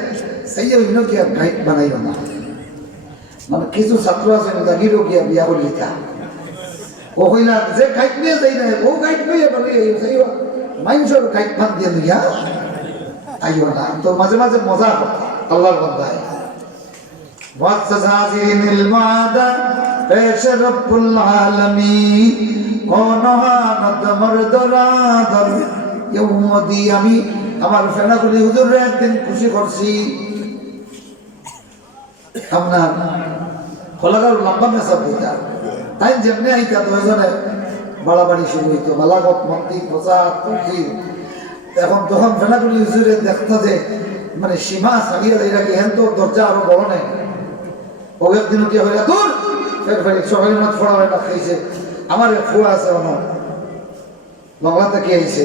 সাইয়া হইল কি আর গাইড বানাইও না মানে কিছু ছাত্র আছে জাকিরও গিয়া বিয়া করলিতা ও কইলা যে গাইড নিয়ে যাই না ও গাইড লইয়া বলি সাইয়া মাইন্সর গাইড ভাগ দিয়ে লইয়া আইও না তো মাঝে মাঝে মজা আল্লাহর বান্দায় মুআজ্জাজ হাজিরিনিল মাদা পেশ রব্বুল আলামিন কোন হানত মর্দরা দর ইউমদি আমি আমার ফেনাগুলি হুজুরে একদিন খুশি করছি আপনার কলাগার লম্বা মেসা দিতা তাই যেমনি আইতা দুজনে বাড়াবাড়ি শুরু হইতো বালাগত মন্ত্রী প্রচার তুলছি এখন তখন ফেনাগুলি হুজুরে দেখতো যে মানে সীমা ছাড়িয়ে যাই রাখি হেন তো দরজা আরো বড় নেই ও একদিন উঠে হইলা দূর ফের ফের সকালের মত ফোড়া হয় না খাইছে আমার ফুয়া আছে আমার বাংলা থেকে আইছে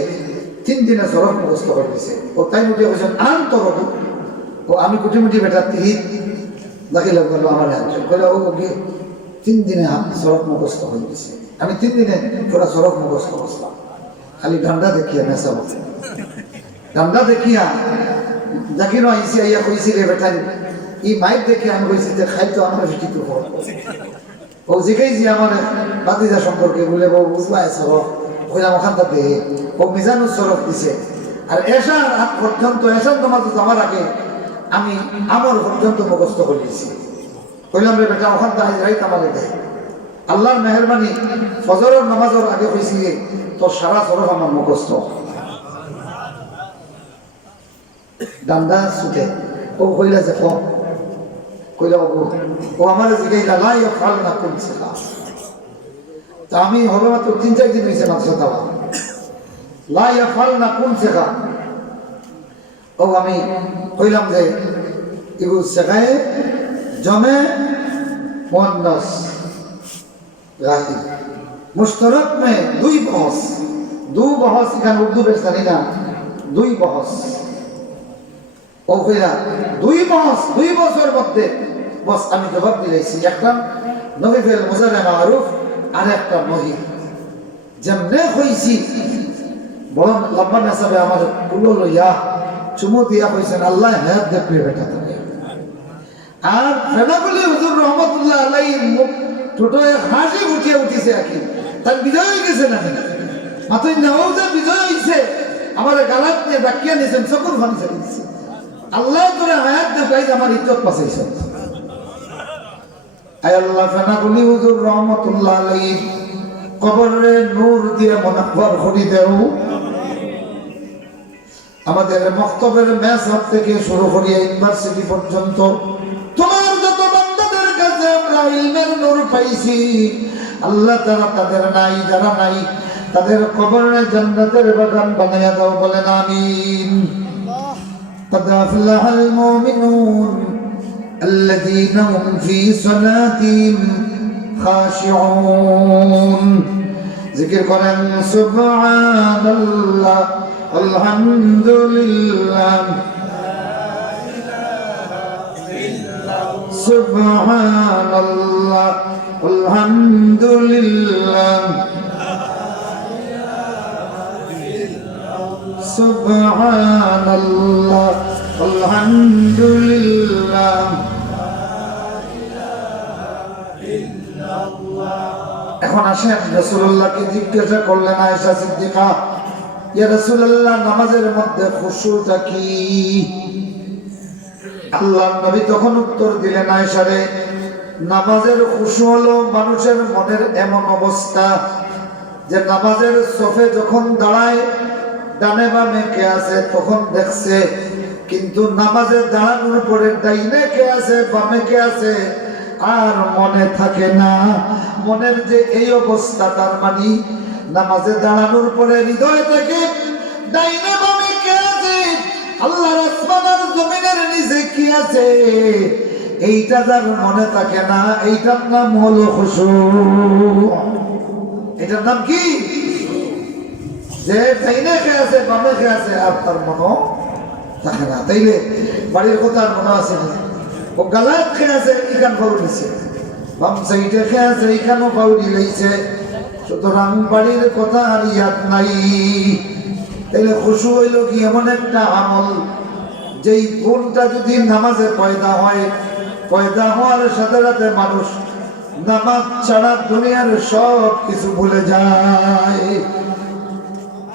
3 দিনে সরফ মুখস্থ করে দিছে ও তাই উঠে বলছেন আন তো বাবু ও আমি কুটিমুটি বেটা তিহিত দাখিল করলো আমার একজন কইলা ও ওকে 3 দিনে সরফ মুখস্থ হয়ে গেছে আমি 3 দিনে পুরা সরফ মুখস্থ করলাম খালি ডান্ডা দেখিয়া মেসা বলছে ডান্ডা দেখিয়া জাকির আইসি আইয়া কইছি রে বেটা এই মাইক দেখে আমি কইছি যে খাইতো আমার ভিটিত হল ও জিজ্ঞাসি আমার বাতিজা সম্পর্কে বলে বউ বুঝবা সরফ কইলাম ওখানটা দে ও মিজানুর সরফ দিছে আর এশার আগ পর্যন্ত এশার নামাজ যাওয়ার আগে আমি আমার পর্যন্ত মুখস্থ করেছি কইলাম রে বেটা ওখানটা আজ রাইত আমাকে দেয় আল্লাহর মেহরবানি ফজরের নামাজের আগে কইছি তো সারা সরফ আমার মুখস্থ ডান্ডা সুতে ও কইলা যে কইলা ও আমার জিজ্ঞাসা লাই ফাল না করছে তা আমি হবে মাত্র 3-4 দিন হয়েছে মাত্র দেওয়া লাই ফাল না কোন শেখা ও আমি কইলাম যে এগুলো শেখায় জমে মুয়ান্নাস গাহিব मुश्तरक में 2 बहस এখানে উর্দু বেশ জানি না 2 বহস ও কইরা 2 বছর মধ্যে বস আমি জবাব দিয়েছি একটা নবী ফেল মুজারে মারুফ আর একটা নহি যেমনে হইছি বড় লম্বা মেসাবে আমার কুলো লইয়া চুমু দিয়া হইছেন আল্লাহ হায়াত দেখবে বেটা থাকে আর ফেনাগুলি হুজুর রহমতুল্লাহ আলাইহির মুখ টোটোয় হাসি উঠিয়ে উঠিছে আকি তার বিজয় হয়ে গেছে না মাত্র নেওয়াও যে বিজয় হয়েছে আমার গালাত নিয়ে ডাকিয়ে নিয়েছেন চকুর ফানি চালিয়েছে আল্লাহ তোরে হায়াত দেখাই আমার ইজ্জত পাচাইছে আয় আল্লাহ ফেনাগুলি হুজুর রহমতুল্লাহ আলাইহির কবরে নূর দিয়ে মুনাফফর করি দেও আমাদের মক্তবের মেসাব থেকে শুরু করি ইউনিভার্সিটি পর্যন্ত তোমার যত বান্দাদের কাছে আমরা ইলমের নূর পাইছি আল্লাহ তাআলা তাদের নাই যারা নাই তাদের কবরে জান্নাতের বাগান বানায়া দাও বলেন আমিন قد أفلح المؤمنون الذين هم في صلاتهم خاشعون ذكر قرآن سبحان الله الحمد لله سبحان الله الحمد لله سبحان الله الحمد لله এখন আসেন রাসূলুল্লাহকে জিজ্ঞাসা করলেন আয়েশা সিদ্দিকা ইয়া রাসূলুল্লাহ নামাজের মধ্যে খুশুটা কি আল্লাহর নবী তখন উত্তর দিলেন আয়েশা রে নামাজের খুশু হলো মানুষের মনের এমন অবস্থা যে নামাজের সফে যখন দাঁড়ায় ডানে বামে কে আছে তখন দেখছে কিন্তু নামাজে দাঁড়ানোর পরে ডাইনে কে আছে বামে কে আছে আর মনে থাকে না মনের যে এই অবস্থা তার মানে নামাজে দাঁড়ানোর পরে হৃদয় থেকে ডাইনে বামে কে আছে আল্লাহর আসমান আর জমিনের নিচে কি আছে এইটা যার মনে থাকে না এইটার নাম হলো খুশু এটার নাম কি যে ডাইনে কে আছে বামে কে আছে আর তার মনে থাকে না তাইলে বাড়ির কথা আর মনে আছে না ও গালাত খেয়ে আছে এখান পাউরি দিছে বাম সাইডে খেয়ে আছে এখানেও পাউরি লইছে সুতরাং বাড়ির কথা আর ইয়াদ নাই তাইলে খুশু হইল কি এমন একটা আমল যেই গুণটা যদি নামাজে পয়দা হয় পয়দা হওয়ার সাথে সাথে মানুষ নামাজ ছাড়া দুনিয়ার সব কিছু ভুলে যায়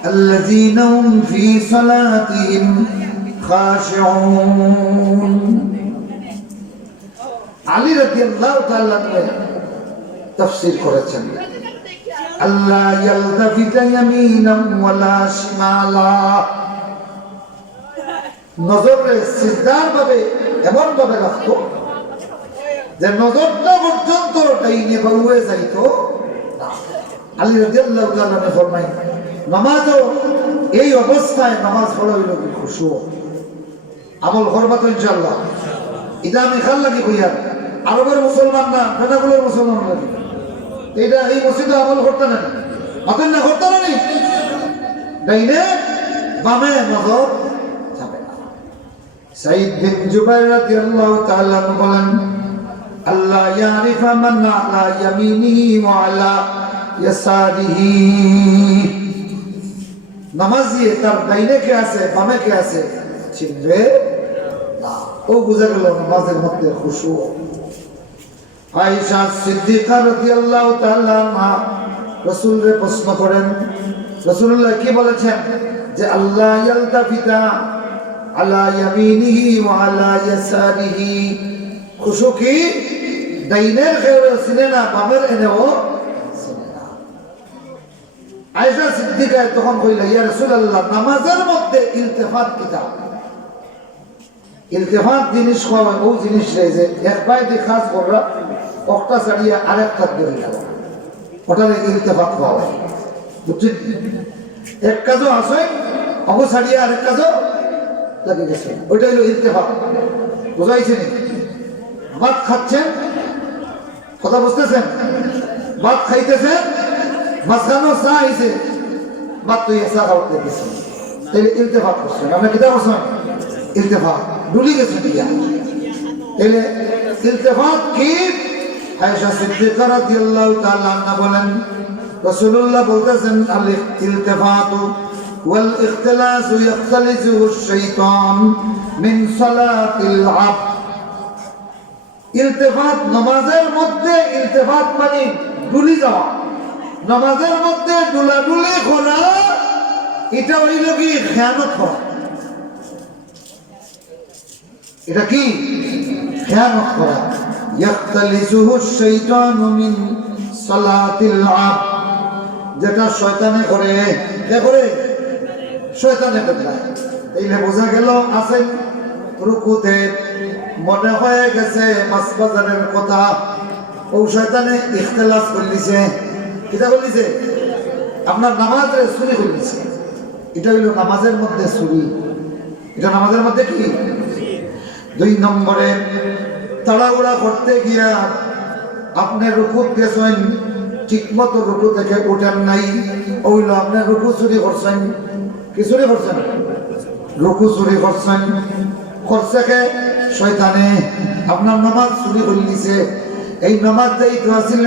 আল্লাযীনা হুম ফী সালাতিহিম খাশিউন আলী রাদিয়াল্লাহু তাআলা তাফসীর করেছেন আল্লাহ ইয়ালতাফিতা ইয়ামিনান ওয়ালা শিমালা নজরে সিজদার ভাবে এমন ভাবে রাখতো যে নজরটা পর্যন্ত ডাইনে বাউয়ে যাইতো আলী রাদিয়াল্লাহু তাআলা ফরমায় নামাজও এই অবস্থায় নামাজ পড়া হইল কি খুশু আমল করবা তো ইনশাআল্লাহ ইদা আমি খাল লাগি কইয়া আরবের মুসলমান না ফেনাগুলোর মুসলমান লাগে এইটা এই মসজিদে আমল করতে না মাতেন না করতে না নি ডাইনে বামে নজর যাবে না সাইদ বিন জুবাইর রাদিয়াল্লাহু তাআলা বলেন আল্লাহ ইয়ারিফা মান আলা ইয়ামিনিহি ওয়া আলা ইয়াসারিহি নামাজি তার ডাইনে কে আছে বামে কে আছে চিনবে না ও বুঝা গেল নামাজের মধ্যে খুশু আয়েশা সিদ্দিকা রাদিয়াল্লাহু তাআলা আনহা রাসূলকে প্রশ্ন করেন রাসূলুল্লাহ কি বলেছেন যে আল্লাহ ইয়ালতাফিতা আলা ইয়ামিনিহি ওয়া আলা ইয়াসারিহি খুশু কি ডাইনের খেয়ে চিনে না বামের এনেও চিনে না আয়েশা সিদ্দিকা তখন কইলা ইয়া রাসূলুল্লাহ নামাজের মধ্যে ইলতিফাত কিতাব ইলতিফাত জিনিস হয় ও জিনিস রয়েছে এক পায়ে খাস কররা একটা ছাড়িয়ে আরেকটা ধরে যাওয়া ওটার ইলতিফাত হওয়া বুঝছেন এক কাজও আছে অগ ছাড়িয়ে আরেক কাজও লাগে গেছে ওইটা হলো ইলতিফাত বুঝাইছে নি ভাত খাচ্ছেন কথা বুঝতেছেন ভাত খাইতেছেন মাঝখানো চা আইছে ভাত তো চা খাওয়াতে গেছে তাহলে ইলতিফাত করছেন আমরা কিতা করছেন ইলতিফাত ডুলি গেছে দিয়া তাহলে ইলতিফাত কি আয়েশা সিদ্দিকা রাদিয়াল্লাহু তাআলা আনহা বলেন রাসূলুল্লাহ বলতেছেন আল ইলতিফাতু ওয়াল ইখতিলাসু ইয়াখতালিজুহু আশ-শাইতান মিন সালাতিল আবদ। ইলতিফাত নামাজের মধ্যে, ইলতিফাত মানে ডুলি যাওয়া, নামাজের মধ্যে ডুলাডুলি করা, এটা হইল কি খেয়ানত করা। এটা কি খেয়ানত করা। ইয়াখতালিজুহু আশ-শাইতানু মিন সালাতিল আবদ, যেটা শয়তানে করে, কে করে? শয়তানে করে। এইলে বোঝা গেল আছেন রুকুতে, মনে হয়ে গেছে মাছ বাজারের কথা, ও শয়তানে ইখতিলাস করলিছে, এটা বলিছে আপনার নামাজের চুরি করলিছে। এটা হইল নামাজের মধ্যে চুরি, এটা নামাজের মধ্যে কি? 2 নম্বরে তাড়াহুড়া করতে গিয়া আপনি রুকুত গেছেন, ঠিক মতো রুকু থেকে উঠেন নাই, ওইল আপনি রুকু চুরি করছেন। কি চুরি করছেন? রুকু চুরি করছেন। করছে কে? শয়তানে আপনার নামাজ চুরি করে নিছে। এই নামাজ দেই তো আসিল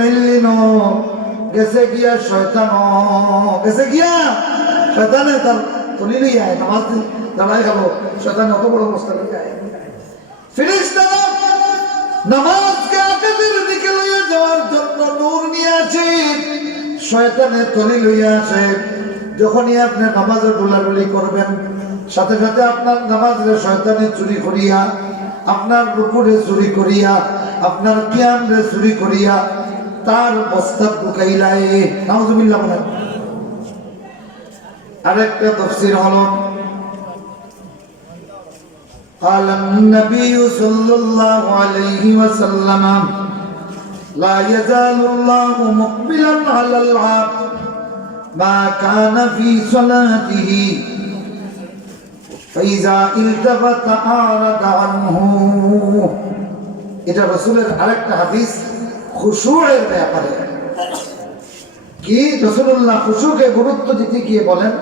গেছে গিয়া শয়তান, গেছে গিয়া শয়তানে তার তুলি নিয়ে আয়, নামাজ দাঁড়ায় গেল, শয়তান অত বড় অবস্থা নিয়ে আয়। ফেরেশতারা নামাজকে আকাশের দিকে লইয়া যাওয়ার জন্য নূর নিয়ে আসে, শয়তানে তুলি লইয়া আসে। যখনই আপনি নামাজে ডোলাডুলি করবেন, সাথে সাথে আপনার নামাজে শয়তানে চুরি করিয়া, আপনার রুকুরে চুরি করিয়া, আপনার কিয়ামে চুরি করিয়া তার বস্তা ঢুকাইলাই। নাউজুবিল্লাহ বলেন। আরেকটা তাফসীর হলো قال النبي صلى الله عليه وسلم لا يزال الله مقبلا على العبد ما كان في صلاته فإذا التفت أعرض عنه। এটা রাসূলের আরেকটা হাদিস খুশুয়ের ব্যাপারে। কি রাসূলুল্লাহ খুশুকে গুরুত্ব দিতে গিয়ে বলেন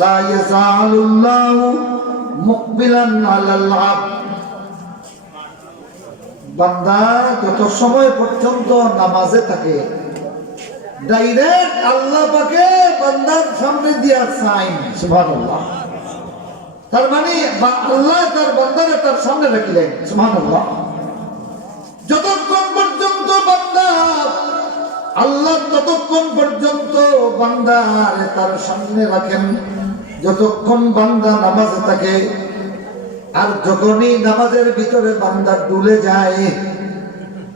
লা ইয়াজালুল্লাহু মুকবিলান আলাল আবদ, বান্দা যত সময় পর্যন্ত নামাজে থাকে ডাইরেক্ট আল্লাহ পাকে বান্দার সামনে দিয়া চাই। সুবহানাল্লাহ। তার মানে আল্লাহ তার বান্দারে তার সামনে রাখলেন। সুবহানাল্লাহ। যতক্ষণ পর্যন্ত বান্দা আল্লাহ, ততক্ষণ পর্যন্ত বান্দারে তার সামনে রাখেন, যতক্ষণ বান্দা নামাজে থাকে। আর যখনই নামাজের ভিতরে বান্দা ডুলে যায়,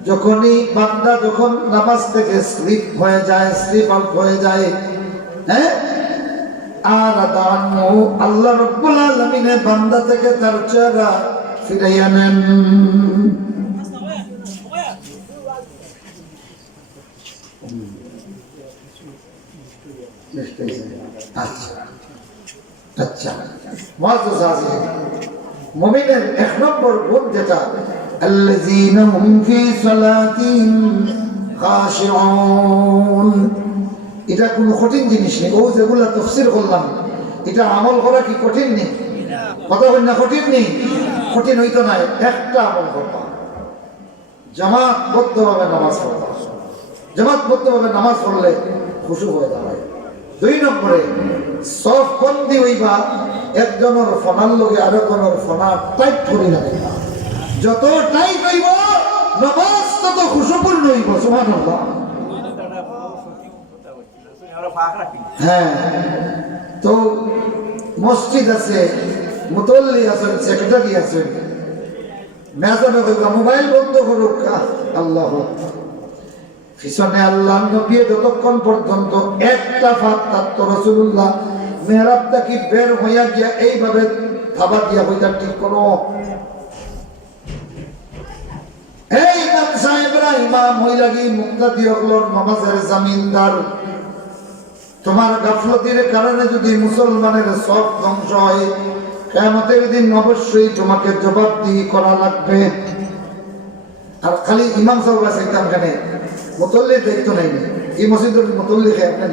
যখনই বান্দা যখন নামাজ থেকে স্লিপ হয়ে যায়, স্লিপ আউট হয়ে যায়, হ্যাঁ, আর আল্লাহ রাব্বুল আলামিন বান্দা থেকে তার চেহারা ফিরাইয়া নেন। আচ্ছা, মুমিনের 1 নম্বর গুণ যেটা আল্লাযীনা হুম ফি সালাতিহিম খাশিউন, এটা কোনো কঠিন জিনিস নেই। ও যেগুলা তাফসীর করলাম, এটা আমল করা কি কঠিন নেই? কথা বল না, কঠিন নেই। কঠিন হইতো না, একটা আমল করবা, জামাতবদ্ধভাবে নামাজ পড়বা। জামাতবদ্ধভাবে নামাজ পড়লে খুশু হয়ে দাঁড়ায়। 2 নম্বরে সফবন্দি হইবা, একজনের ফোনার লগে আরেকজনের ফোনা টাইট করি না। যত টাইট হইব নামাজ তত খুশুপূর্ণ হইব। সুবহানাল্লাহ। হ্যাঁ, তো মসজিদ আছে, মুতল্লি আছেন, সেক্রেটারি আছেন, মেজাবে কইবা মোবাইল বন্ধ করুক। আল্লাহ পিছনে আল্লাহ নবী যতক্ষণ পর্যন্ত একটা ফাঁক থাকতো, রাসূলুল্লাহ মেহরাব থেকে বের হইয়া গিয়া এইভাবে থাবা দিয়া হইতা ঠিক করো। এই ইমাম সাহেবরা, ইমাম হইলা কি মুক্তাদি হকলর নামাজের জামিনদার। তোমার গাফলতির কারণে যদি মুসলমানের সব ধ্বংস হয়, কিয়ামতের দিন অবশ্যই তোমাকে জবাবদিহি করা লাগবে। আর খালি ইমাম সাহেব আছে এখানে, মুতল্লির দায়িত্ব নাই। এই মসজিদের মুতল্লি খেয়ে আপনার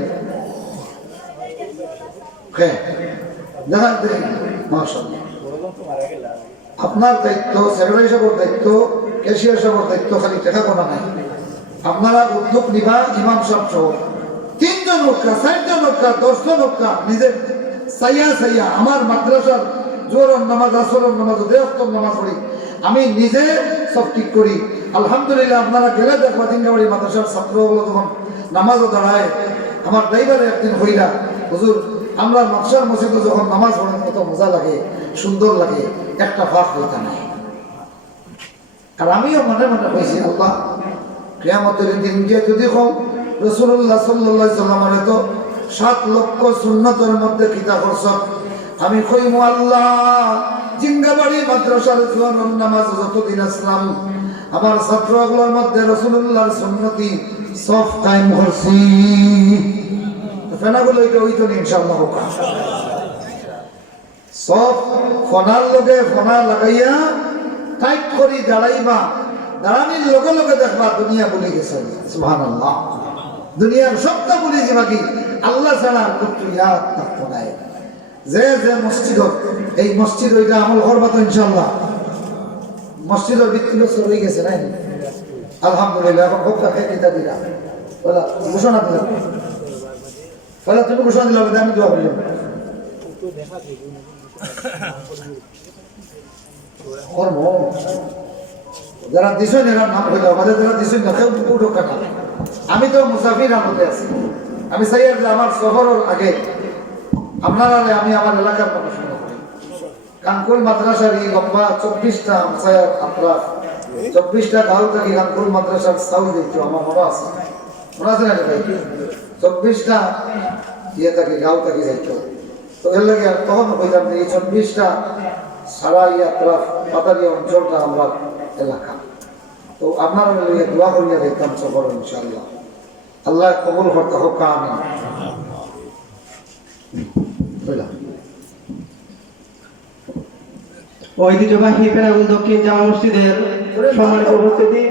মাশাআল্লাহ, আপনার দায়িত্ব, সেক্রেটারি সাহেবের দায়িত্ব ক্যাশিয়ার সবার দায়িত্ব খালি টাকা কোনা নাই। আপনারা উদ্যোগ নিবা, ইমাম সাহেব সহ 3 জন হোক, 4 জন হোক, 10 জন হোক, নিজে সাইয়া আমার মাদ্রাসার জোহরের নামাজ, আসরের নামাজ, দেওয়ার নামাজ পড়ি, আমি নিজে সব ঠিক করি। আলহামদুলিল্লাহ আপনারা গেলে দেখবা দিনগাবাড়ি মাদ্রাসার ছাত্রগুলো যখন নামাজও দাঁড়ায়, আমার ড্রাইভারে একদিন হইলা, হুজুর আমরা মাদ্রাসার মসজিদে যখন নামাজ পড়েন কত মজা লাগে, সুন্দর লাগে, একটা ফাঁক হইতা নাই। আর আমিও মনে মনে কইছি, আল্লাহ কিয়ামতের দিন গিয়ে যদি কম রাসূলুল্লাহ সাল্লাল্লাহু আলাইহি সাল্লামের তো 7 লক্ষ সুন্নতের মধ্যে কিতা করছত, আমি কইমু আল্লাহ জিঙ্গাবাড়ি মাদ্রাসার জোহরের নামাজ যতদিন আসলাম আমার ছাত্রগুলোর মধ্যে রাসূলুল্লাহর সুন্নতি সফ কায়েম করছি, ফেনাগুলো এটা হইতো না ইনশাআল্লাহ। সফ ফনার লগে ফনা লাগাইয়া টাইট করি দাঁড়াইবা, দাঁড়ানির লগে লগে দেখবা দুনিয়া বলে গেছে। সুবহানাল্লাহ, দুনিয়ার সবটা বলে যাবা কি আল্লাহ ছাড়া কিছু ইয়াদ থাকতো নাই। যে যে মসজিদ, এই মসজিদ ওইটা আমল করবা তো ইনশাআল্লাহ। মসজিদের ভিত্তি বছর হয়ে গেছে নাই? আলহামদুলিল্লাহ। এখন ভোক্তা খেয়ে দিতা দিলা বলা ঘোষণা দিলাম, বলা তুমি ঘোষণা দিলাম, আমি দোয়া করলাম। কর্ম যারা দিছেন এরা নাম হইল, আমাদের যারা দিছেন না কেউ উঠো কাটা। আমি তো মুসাফির আমতে আছি, আমি চাই যে আমার শহরের আগে আপনারা আমি আমার এলাকার পড়াশোনা করি। কানকুল মাদ্রাসার এই লম্বা 24টা আমসায়ার আত্রাফ, 24টা গাঁও থেকে কানকুল মাদ্রাসার চাউল দিত আমার মনে আছে, মনে আছে না ভাই? 24টা ইয়ে থাকে গাঁও থেকে যাইত। তো এর লাগে তখন কইতাম যে এই 24টা সারা আত্রাফ পাতারি অঞ্চলটা আমরা এলাকা। তো আপনারা দোয়া করিয়া দেখতাম সফর ইনশাআল্লাহ, আল্লাহ কবুল করতে হোক। আমিন। ঐতিহ্যবাহী পেরাগুল দক্ষিণ জামা মসজিদের সম্মানিত উপস্থিতি,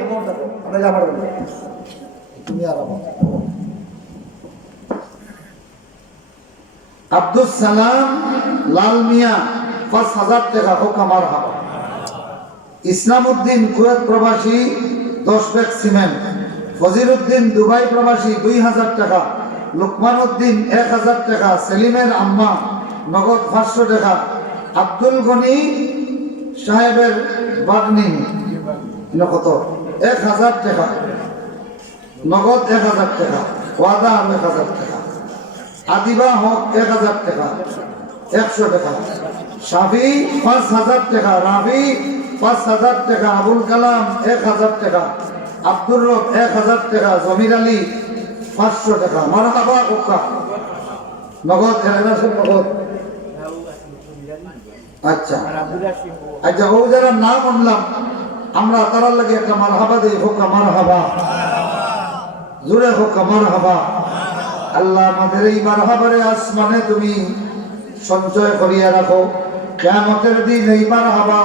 আব্দুল সালাম লাল মিয়া 5000 টাকা হোক আমার হাবা। ইসলাম উদ্দিন কুয়েত প্রবাসী 10 ব্যাগ সিমেন্ট। ফজির উদ্দিন দুবাই প্রবাসী 2000 টাকা। লুকমান উদ্দিন 1000 টাকা। সেলিমের আম্মা নগদ 500 টাকা। আব্দুল গনি সাহেবের বাগনি কত 1000 টাকা নগদ, 1000 টাকা ওয়াদা, 1000 টাকা। আদিবা হক 1000 টাকা, 100 টাকা। শাফি 5000 টাকা। রাবি 5000 টাকা। আবুল কালাম 1000 টাকা। আব্দুর রব 1000 টাকা। জমির আলী 500 টাকা। মারহাবা কোকা নগদ, নগদ। আচ্ছা আচ্ছা, ও যারা নাম আনলাম আমরা তারার লাগে একটা মারহাবা দেই, হোক মারহাবা, জোরে হোক মারহাবা। আল্লাহ আমাদের এই মারহাবারে আসমানে তুমি সঞ্চয় করিয়া রাখো, কিয়ামতের দিন এই মারহাবা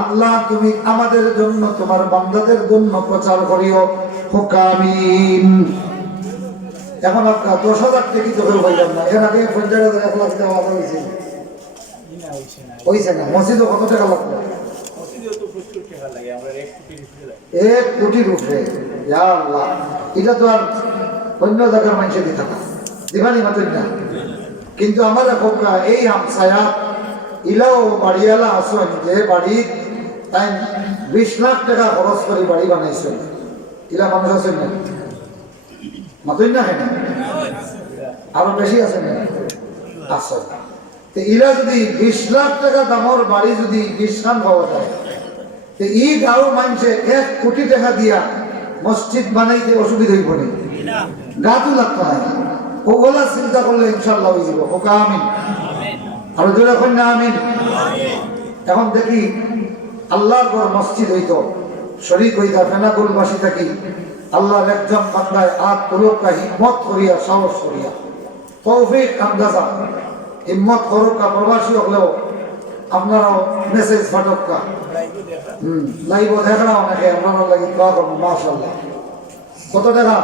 আল্লাহ তুমি আমাদের জন্য তোমার বান্দাদের জন্য প্রচার করিও, হোক আমিন। এখন আপনার 10,000 টিকিট তো হইলাম না, এর আগে 50,000 1 লাখ টাকা হয়েছে হইছে না? মসজিদও কত টাকা লাগবে? 1 কোটির উপরে। ইয়া আল্লাহ, এটা তো আর অন্য জায়গার মানুষের দিতে না, দিবানি মাতুন না। কিন্তু আমার খোকা এই হামসায়া ইলাও বাড়িওয়ালা আসেন, যে বাড়ি তাই 20 লাখ টাকা খরচ করে বাড়ি বানাইছেন, ইলা মানুষ আছেন না? মাতুন না কেন? আরো বেশি আছেন না? আসেন। ইলা যদি 20 লাখ টাকা দামের বাড়ি যদি 20 খান পাওয়া যায়, তো এই গাঁও মানুষে 1 কোটি টাকা দিয়া মসজিদ বানাইতে অসুবিধা হইব না, গাঁতও লাগতো না। ওগুলা চিন্তা করলে ইনশাল্লাহ হয়ে যাব। ওকা আমিন। আরো জোরে এখন না আমিন। এখন দেখি আল্লাহর ঘর মসজিদ হইতো, শরীক হইতা ফেনাকুলবাসী থাকি আল্লাহর একজন বান্দায় তুলকা হিম্মত করিয়া, সাহস করিয়া, তৌফিক আন্দাজা হিম্মত করুকা, প্রবাসী হলেও আপনারাও মেসেজ ফাটকা লাইব দেখরা অনেকে আপনারা লাগি দোয়া করবো। মাশাআল্লাহ। কত টাকা?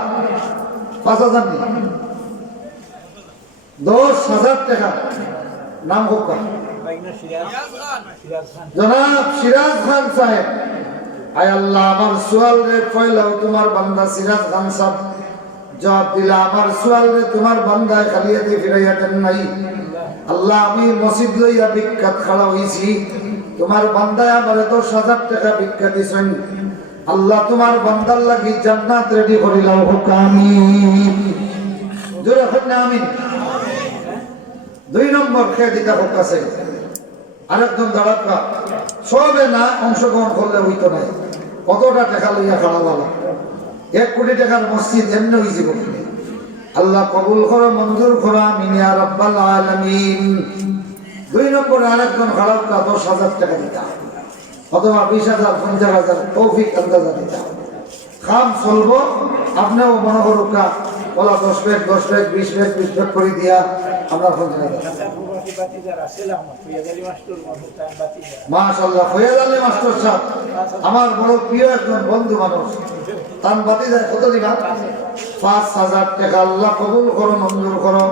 5,000 নি 10,000 টাকা। নাম হোক জনাব সিরাজ খান সাহেব আয় আল্লাহ আমার সুয়াল রে পয়লাও তোমার বান্দা সিরাজ খান সাহেব জবাব দিলা, আমার সুয়াল রে তোমার বান্দা খালিয়াতে ফিরাইয়া দেন নাই। আল্লাহ আমি মসজিদ লইয়া বিখ্যাত খাড়া হইছি, তোমার বান্দায় আমার 10,000 টাকা ভিক্ষা দিছেন। আল্লাহ তোমার বান্দার লাগি জান্নাত রেডি করিলাও হোক আমিন। জোরে হোক আমিন। 2 নম্বর খেয়ে দিতে হোক আছে আরেকজন দাঁড়াকা সবে না অংশগ্রহণ করলে হইতো নাই, কতটা টাকা লইয়া খাড়া বলা, 1 কোটি টাকার মসজিদ এমনি হয়েছে। আল্লাহ কবুল করো, মঞ্জুর করো আমিন ইয়া রাব্বাল আলামিন। 2 নম্বরে আরেকজন খারাপ 10,000 টাকা দিতা অথবা 20,000 50,000 তৌফিক আন্দাজা দিতা, খাম চলবো। আপনিও মনে করুকা ওলা 10 ব্যাগ 20 ব্যাগ করে দিয়া আমরা 50,000। মাশাআল্লাহ ফয়াজ আলী মাস্টার সাহেব আমার বড় প্রিয় একজন বন্ধু মানুষ, তান বাতি যায় কত দিবা? 5,000 টাকা। আল্লাহ কবুল করো, মঞ্জুর করো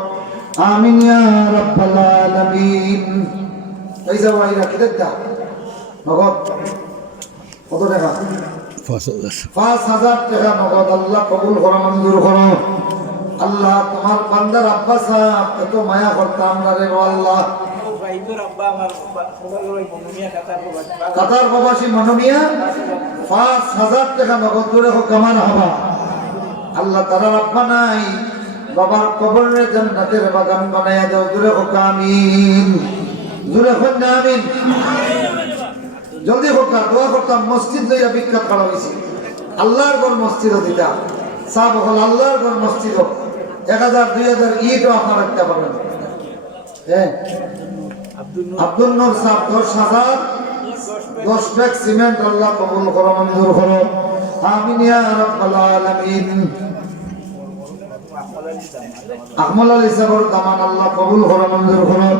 আমিন ইয়া রাব্বাল আলামিন। এই যে ভাইরা কি দেখতা নগদ কত টাকা? 5,000 টাকা নগদ। আল্লাহ কবুল করো, মঞ্জুর করো। আল্লাহ তোমার বান্দার আব্বা সাহেব এত মায়া করতাম আমরা রে আল্লাহ। কাতার প্রবাসী মনোমিয়া 5,000 টাকা নগদ করে হোক আমার হবা। আল্লাহ তারা আব্বা নাই, বাবার কবরে জান্নাতের বাগান বানায়া দাও, জুড়ে হোক আমিন। জুড়ে হোক না আমিন। জলদি হোক, দোয়া করতাম মসজিদ লইয়া বিখ্যাত করা হয়েছে। আল্লাহর ঘর মসজিদও দিতা সাহ হল, আল্লাহর ঘর মসজিদ 1,000 2,000 ইটও আপনার রাখতে পারবেন। হ্যাঁ আব্দুল নূর সাহেব 10,000 10 ব্যাগ সিমেন্ট। আল্লাহ কবুল করো, মঞ্জুর করো আমিন ইয়া রাব্বাল আলামিন। আহমদ আলী সাহেবের দামান আল্লাহ কবুল করো, মঞ্জুর করো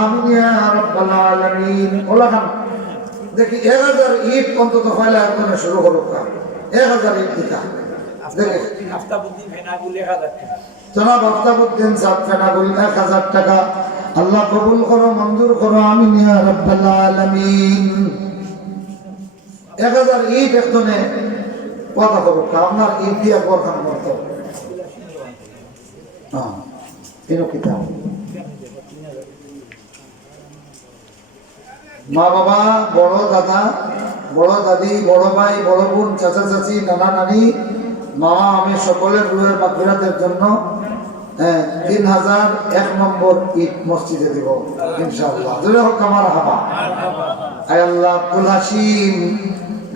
আমিন ইয়া রাব্বাল আলামিন। ওলা খান দেখি 1,000 ইট অন্তত পয়লা একজনে শুরু করো, 1,000 ইট দিতা। দেখি জনাব আফতাবউদ্দিন সাহেব ফেনাগুল 1,000 টাকা। আল্লাহ কবুল করো, মঞ্জুর করো আমিন ইয়া রাব্বাল আলামিন। 1,000 ইট একজনে কথা করো, আপনার ইট দিয়া বরখান করতো মা বাবা, বড় দাদা, বড় দাদি, বড় ভাই, বড় বোন, চাচা চাচি, নানা নানি, মামা আমি সকলের রুহের মাগফিরাতের জন্য 3,001 নম্বর ইট মসজিদে দেব ইনশাআল্লাহ। জোরে হোক আমার হাবা। আয় আল্লাহ আব্দুল হাসিম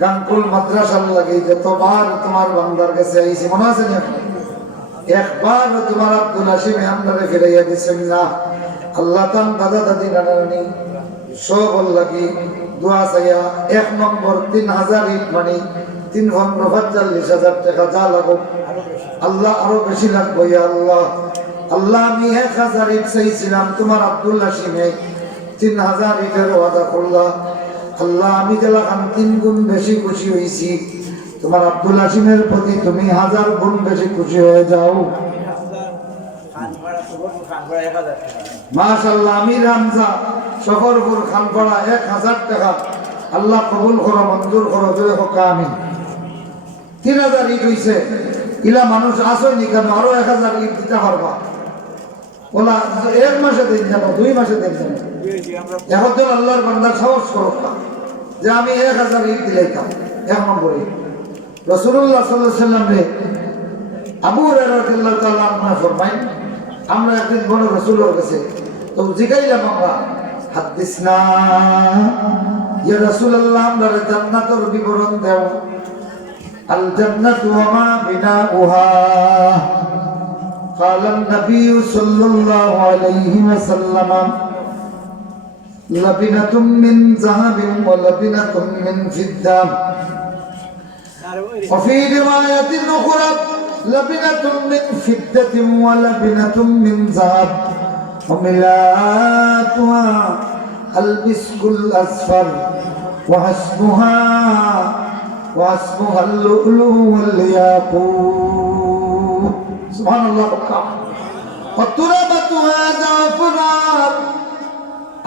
গানকুল মাদ্রাসার লাগে যতবার তোমার বান্দার কাছে আইছি, মনে আছে না? একবার তোমার আব্দুল হাসিম আমদারে ফিরাইয়া দিচ্ছেন না। আল্লাহ তান দাদা দাদি নানা নানি সব লাগি দোয়া চাইয়া 1 নম্বর 3,000 ইট মানে 3,45,000 টাকা যা লাগুক আল্লাহ আরো বেশি লাগবো ইয়া আল্লাহ। আল্লাহ আমি 1,000 ইট চাইছিলাম, তোমার আব্দুল হাসিমে 3,000 ইটের ওয়াদা করলা। আল্লাহ আমি যেলাম 3 গুণ বেশি খুশি হয়েছি, তোমার আব্দুল হাসিমের প্রতি তুমি 1000 গুণ বেশি খুশি হয়ে যাও। মাশাআল্লাহ আমি রামজা সফরপুর খানপাড়া 1,000 টাকা। আল্লাহ কবুল করো, মঞ্জুর করো, জোরে হোক আমিন। 3,000 ইট হইছে, ইলা মানুষ আসয়নি কেন? আরো 1,000 ইট দিতে পারবা। ওলা 1 মাসে দিন যাবো, 2 মাসে দিন যাবো। এখন তো আল্লাহর বান্দার সাহস করো যে আমি 1,000 ইট দিলাইতাম। 1 নম্বরে রাসূলুল্লাহ সাল্লাল্লাহু আলাইহি ওয়াসাল্লাম রে আবু হুরায়রা রাদিয়াল্লাহু তাআলা আনহু ফরমায়, আমরা একদিন বড় রাসূলের কাছে তো জিজ্ঞাইলাম আমরা, হাদিসনা ইয়া রাসূলুল্লাহ, আমরা জান্নাতের বিবরণ দাও। আল জান্নাতু ওয়া মা বিনাউহা। قال النبي صلى الله عليه وسلم لبنة من ذهب ولبنة من فضة وفي رواية أخرى لبنة من فضة ولبنة من ذهب وملاءتها المسك الأصفر وحسبها اللؤلؤ والياقوت. سبحان الله. وتربتها زعفران.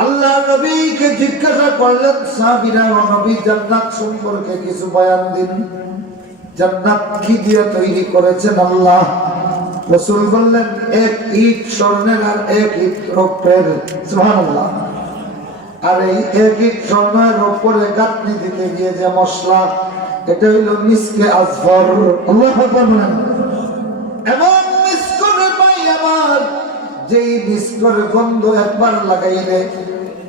আল্লাহ নবীকে জিজ্ঞাসা করলেন সাহাবীরা, ও নবী জান্নাত সম্পর্কে কিছু বয়ান দিন, জান্নাত কি দিয়ে তৈরি করেছেন আল্লাহ? রাসূল বললেন, এক ইট স্বর্ণের আর এক ইট রৌপ্যের। সুবহানাল্লাহ। আর এই এক ইট স্বর্ণের উপরে গাঁথনি দিতে গিয়ে যে মশলা, এটা হইল মিসকে আজফর। আল্লাহু আকবার বলেন। এমন মিসকরে ভাই আমার, যেই মিসকর গন্ধ একবার লাগাইলে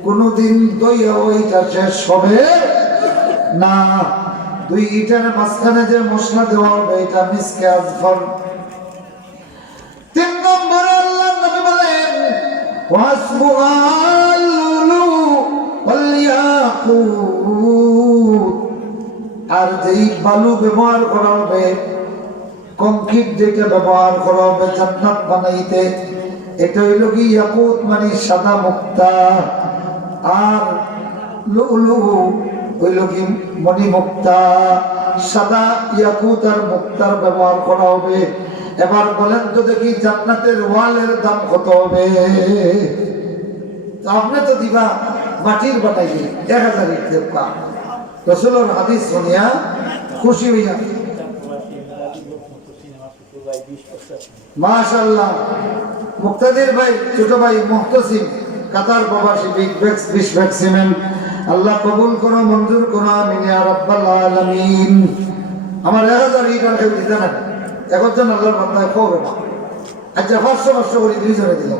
কোনদিন দইয়া ওইটা শেষ হবে না। দুই ইটের মাঝখানে যে মশলা দেওয়া হবে, এটা মিসকে আজফর। তিন নম্বরে আল্লাহ নবী বলেন, ওয়াসবুআল লুলু ওয়াল ইয়াকুত। আর যেই বালু ব্যবহার করা হবে, কংক্রিট যেটা ব্যবহার করা হবে জান্নাত বানাইতে, এটা হইল কি ইয়াকুত, মানে সাদা মুক্তা। আর লুলু হইল কি মণি মুক্তা। সাদা ইয়াকুত আর মুক্তার ব্যবহার করা হবে। এবার বলেন তো দেখি, জান্নাতের ওয়ালের দাম কত হবে? আপনি তো দিবা মাটির বানাইলে 1000 ইট দেবা। রাসূলের হাদিস শুনিয়া খুশি হইয়া, মাশাআল্লাহ। মুক্তাদির ভাই, ছোট ভাই মুহতাসিম, কাতার প্রবাসী, 20 ব্যাগ সিমেন্ট। আল্লাহ কবুল করো, মঞ্জুর করো, আমিন ইয়া রাব্বাল আলামিন। আমার 1000 ইট আর কেউ দিতে না, একজন আল্লাহর বান্দায় খবর না। আচ্ছা 500 করে 2 জনে দিল,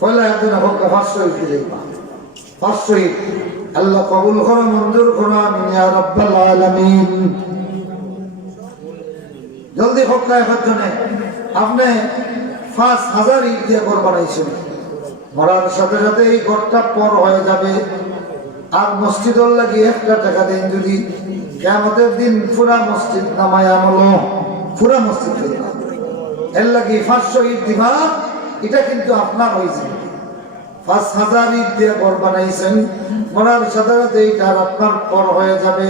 পয়লা একজন হোক 500 ইট দিলেই 500 ইট। আল্লাহ কবুল করো, মঞ্জুর করো, আমিন ইয়া রাব্বাল আলামিন। জলদি হোক একজনে। আপনি 5000 ইট দিয়ে ঘর বানাইছেন, মরার সাথে সাথে এই ঘরটা পর হয়ে যাবে। আর মসজিদর লাগি 1 টাকা দেন, যদি কিয়ামতের দিন পুরা মসজিদ নামায় আমলো, পুরা মসজিদ দিবা, এর লাগি 500 ইট দিবা। এটা কিন্তু আপনার হয়েছে। 5000 ইট দিয়ে ঘর বানাইছেন, মরার সাথে সাথে এইটা আপনার পর হয়ে যাবে।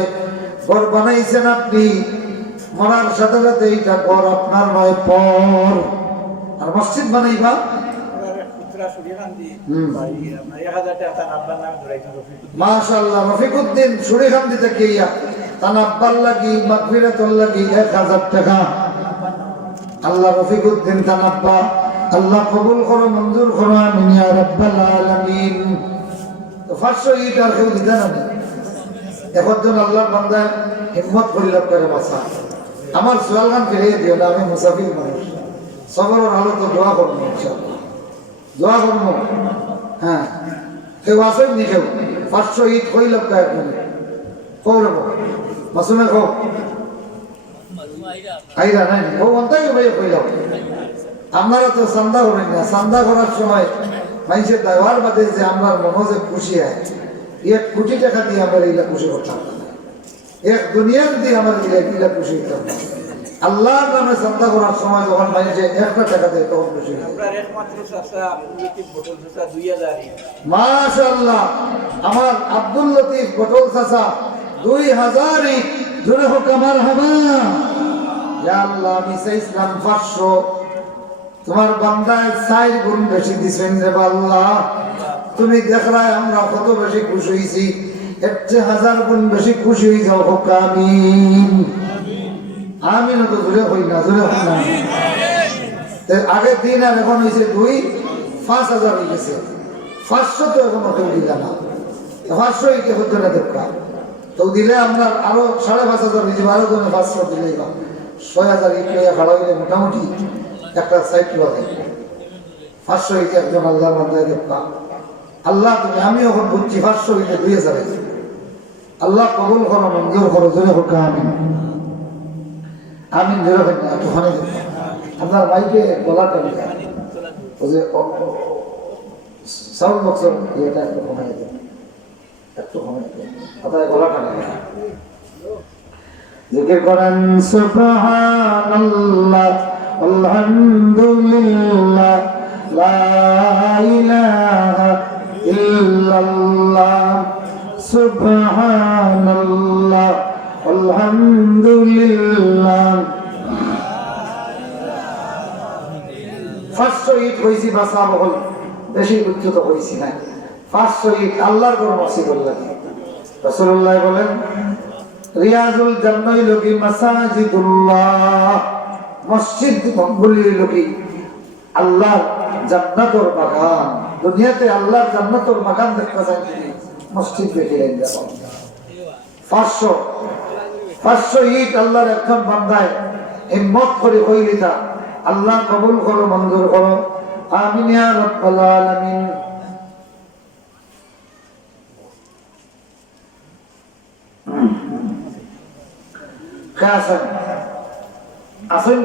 ঘর বানাইছেন আপনি, মরার সাথে সাথে এইটা ঘর আপনার নয়, পর। আর মসজিদ বানাইবা, মাশাআল্লাহ। রফিকুদ্দিন সুরিখান্দি থেকে তার আব্বার লাগি মাগফিরাতুল লাগি 1000 টাকা। আল্লাহ রফিকুদ্দিন তার আব্বা, আল্লাহ কবুল করো, মঞ্জুর করো, আমিন ইয়া রাব্বাল আলামিন। তো 500 ইট আর কেউ দিতে না। একজন আল্লাহর বান্দা হিম্মত করিল করে বাঁচা। আমার সোয়াল গান ফিরিয়ে দিও না, আমি মুসাফির মানুষ। সবরের হালত দোয়া করবো, ইনশাআল্লাহ দোয়া করবো। হ্যাঁ, কেউ আসেন নি, কেউ 500 ইট কইল একজন কৌরব মাসুমে কো আইরা নাই ও অন্তাকে ভাই কইল। আপনারা তো চান্দা করেন না, চান্দা করার সময় মানুষের দেওয়ার বাদে যে আমরা মনে যে খুশি হয়, 1 কোটি টাকা দিয়ে আমরা এইটা খুশি করতাম না, 1 দুনিয়ার দিয়ে আমার এইটা খুশি হতাম না। আল্লাহর নামে চান্দা করার সময় যখন মানুষে 1 টাকা দেয়, তখন খুশি হয়। মাশাআল্লাহ। আমার আব্দুল লতিফ বটল চাচা 2000 ইট। জোরে হোক আমার হামা। ইয়া আল্লাহ, আমি চাইছিলাম 500, তোমার বান্দায় 4 গুণ বেশি দিছেন রে আল্লাহ। তুমি দেখলাই আমরা কত বেশি খুশি হয়েছি, এর চেয়ে 1000 গুণ বেশি খুশি হয়ে যাও। হোক আমিন। আমিন তো জোরে হই না, জোরে হই না। আগে 3 আর এখন হয়েছে 2, 5000 হয়ে গেছে। 500 তো এখন কেউ দিলে না। 500 ইটে হতো না দেখা, তো দিলে আপনার আরো 5500 হয়ে যাবে। আরো জনে 500 দিলেই বা 6000 ইট লইয়া খাড়া হইলে মোটামুটি একটা সাইড লাগে। 500 ইটে একজন আল্লাহর বান্দায় দেখা। আল্লাহ তুমি, আমি এখন বুঝছি 500 ইটে 2000 হয়েছে। আল্লাহ কবুল করো, মঞ্জুর করো, জোরে হোক আমিন। আমিন জোরে হোক না, একটুখানি আপনার মাইকে গলাটা ওই যে সাউন্ড বক্সের ইয়েটা একটু কমাই দেন, একটু কমাই দেন, আপনার গলাটা নেই। জিকির করেন সুবহানাল্লাহ, আলহামদুলিল্লাহ, লা ইলাহা ইল্লাল্লাহ, সুবহানাল্লাহ, আলহামদুলিল্লাহ। 500 ইট হয়েছি, বাসা বহল বেশি উচ্চত হয়েছি না। 500 ইট আল্লাহর ঘর মসজিদুল লাগে। রাসূলুল্লাহ বলেন রিয়াজুল জান্নাহ লকি মাসাজিদুল্লাহ, মসজিদ বলি লকি আল্লাহর জান্নাতুর বাগান। দুনিয়াতে আল্লাহর জান্নাতুর বাগান দেখতে চান তিনি মসজিদ দেখিলেন যাবেন। 500 ইট আল্লাহর একজন বান্দায় হিম্মত করে কইলিতা আল্লাহ কবুল করো, মঞ্জুর করো, আমিন ইয়া রাব্বাল আলামিন। আসেন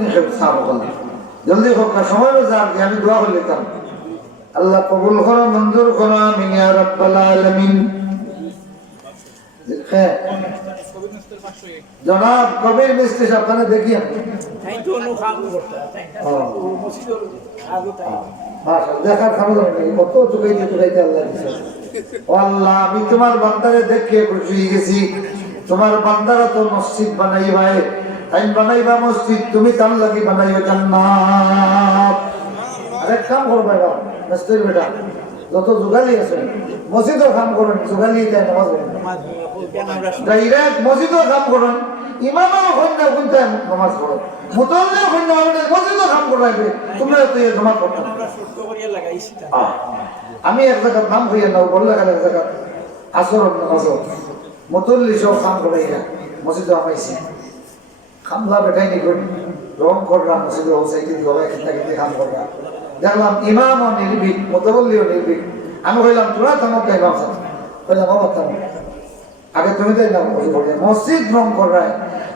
জলদি হোক না, সময় যান, আমি দোয়া করলাম আল্লাহ কবুল করো, মঞ্জুর করো, আমিন ইয়া রাব্বাল আলামিন। জনাব কবির মিস্ত্রি সাহেব দেখি দেখার খারাপ কত চুকাইতে চুকাইতে আল্লাহ দিছে। ও আল্লাহ, আমি তোমার বান্দারে দেখে খুশি হয়ে গেছি। তোমার বান্দারা তো মসজিদ বানাইবাই, তাই বানাইবা মসজিদ, তুমি তার লাগি বানাইও জান্নাত। আরেক কাম করবা মিস্ত্রি বেটা, যত যুগালি আছেন মসজিদও কাম করেন, যুগালি তাই নামাজ পড়েন, ডাইরেক্ট মসজিদও কাম করেন, ইমামও কন্যা কোনটা নামাজ পড়ো, মুতল্লিও কন্যা মসজিদও কাম করাইবে, তোমরা তো জমা করতে। আমি এক জায়গার নাম হইয়া নাও বললে এক জায়গা আসর নামাজ মুতল্লি সব কাম করাইয়া মসজিদে আমাইছি। খামলা বেটাই নিকুন রং করলাম মসজিদে হোসাইতে গলায় খেতে খেতে কাম করলাম, দেখলাম ইমামও নির্ভীক, মুতল্লিও নির্ভীক। আমি কইলাম তোরা থামো কে ইমাম সাহেব, কইলাম বাবা থামো, আগে তুমি তাই নাম মসজিদ রং করায়,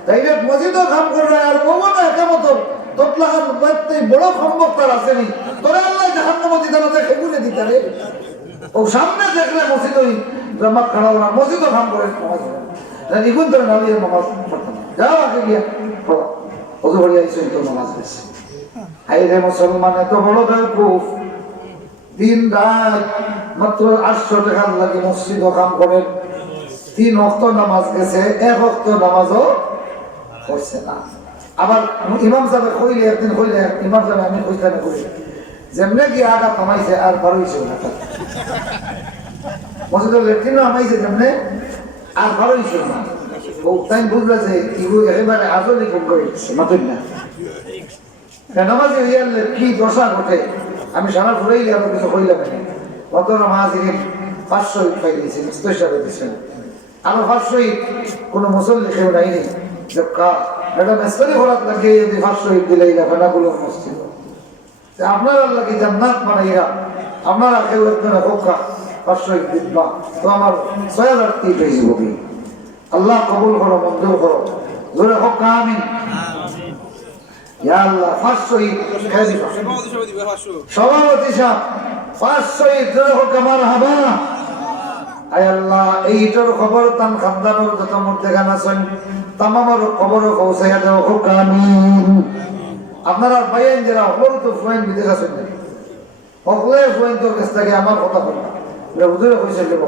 ডাইরেক্ট মসজিদও কাম করায়। আর মোমনা একামত তোতলাহার বড় সম্ভব তার আসেনি, তোরা আল্লাহ জাহান্নামে দিতে না দেখে গুলে দিতে রে। ও সামনে দেখলে মসজিদ ওই জামাত খাড়া ওরা মসজিদও কাম করে নামাজ পড়ে, ইগুন ধরে নালিয়ে নামাজ পড়তাম, যাও আগে গিয়া পড়ো, ওজু করিয়া আইসেন তো নামাজ পড়ছে। হাইরে মুসলমান এত বড় বেওকুফ, দিন রাত মাত্র 800 টাকার লাগে মসজিদও কাম করেন, 3 ওয়াক্ত নামাজ গেছে, 1 ওয়াক্ত নামাজও পড়ছে না। আবার ইমাম সাহেব কইলে একদিন কইলে ইমাম সাহেব আমি কইতাম কই যেমনে কি আগা কমাইছে আর বারোইছে না, মসজিদের লেট্রিনও আমাইছে যেমনে আর বারোইছে না। ও তাই বুঝলো যে ইগু একেবারে আজলি কম করে মাতুন না নামাজে হইয়ালে কি দশা ঘটে। আমি সারা ঘুরেই আরো কিছু কইলাম না, কত নামাজ 500 ইট পাই দিয়েছে, স্পেশাল দিয়েছেন আরো 500 ইট কোনো মুসল্লি কেউ নাইনি। ম্যাডাম স্তরি ঘোরাত লাগে 500 ইট দিলে ফেনাগুলো মসজিদ আপনারা লাগে জান্নাত বানাইয়া, আপনারা কেউ একজনে হোকা 500 ইট দিবা তো আমার 6000 ইট হয়ে যাবে। আল্লাহ কবুল করো, মঞ্জুর করো, জোরে হোক আমিন। ইয়া আল্লাহ 500 ইট খেয়ে দিবা সভাপতি সাহেব, 500 ইট জোরে হোক মারহাবা। আয় আল্লাহ, এইটার খবর তান খানদানোর যত মধ্যে গান আছেন তামামের খবরও পৌঁছাইয়া দেওয়া হোক আমিন। আপনারা বাইন যারা হল তো ফুয়েন বিদেশ আছেন, হকলে ফুয়েন তোর কাছ থেকে আমার কথা বলবা হুজুরে পয়সা দেব,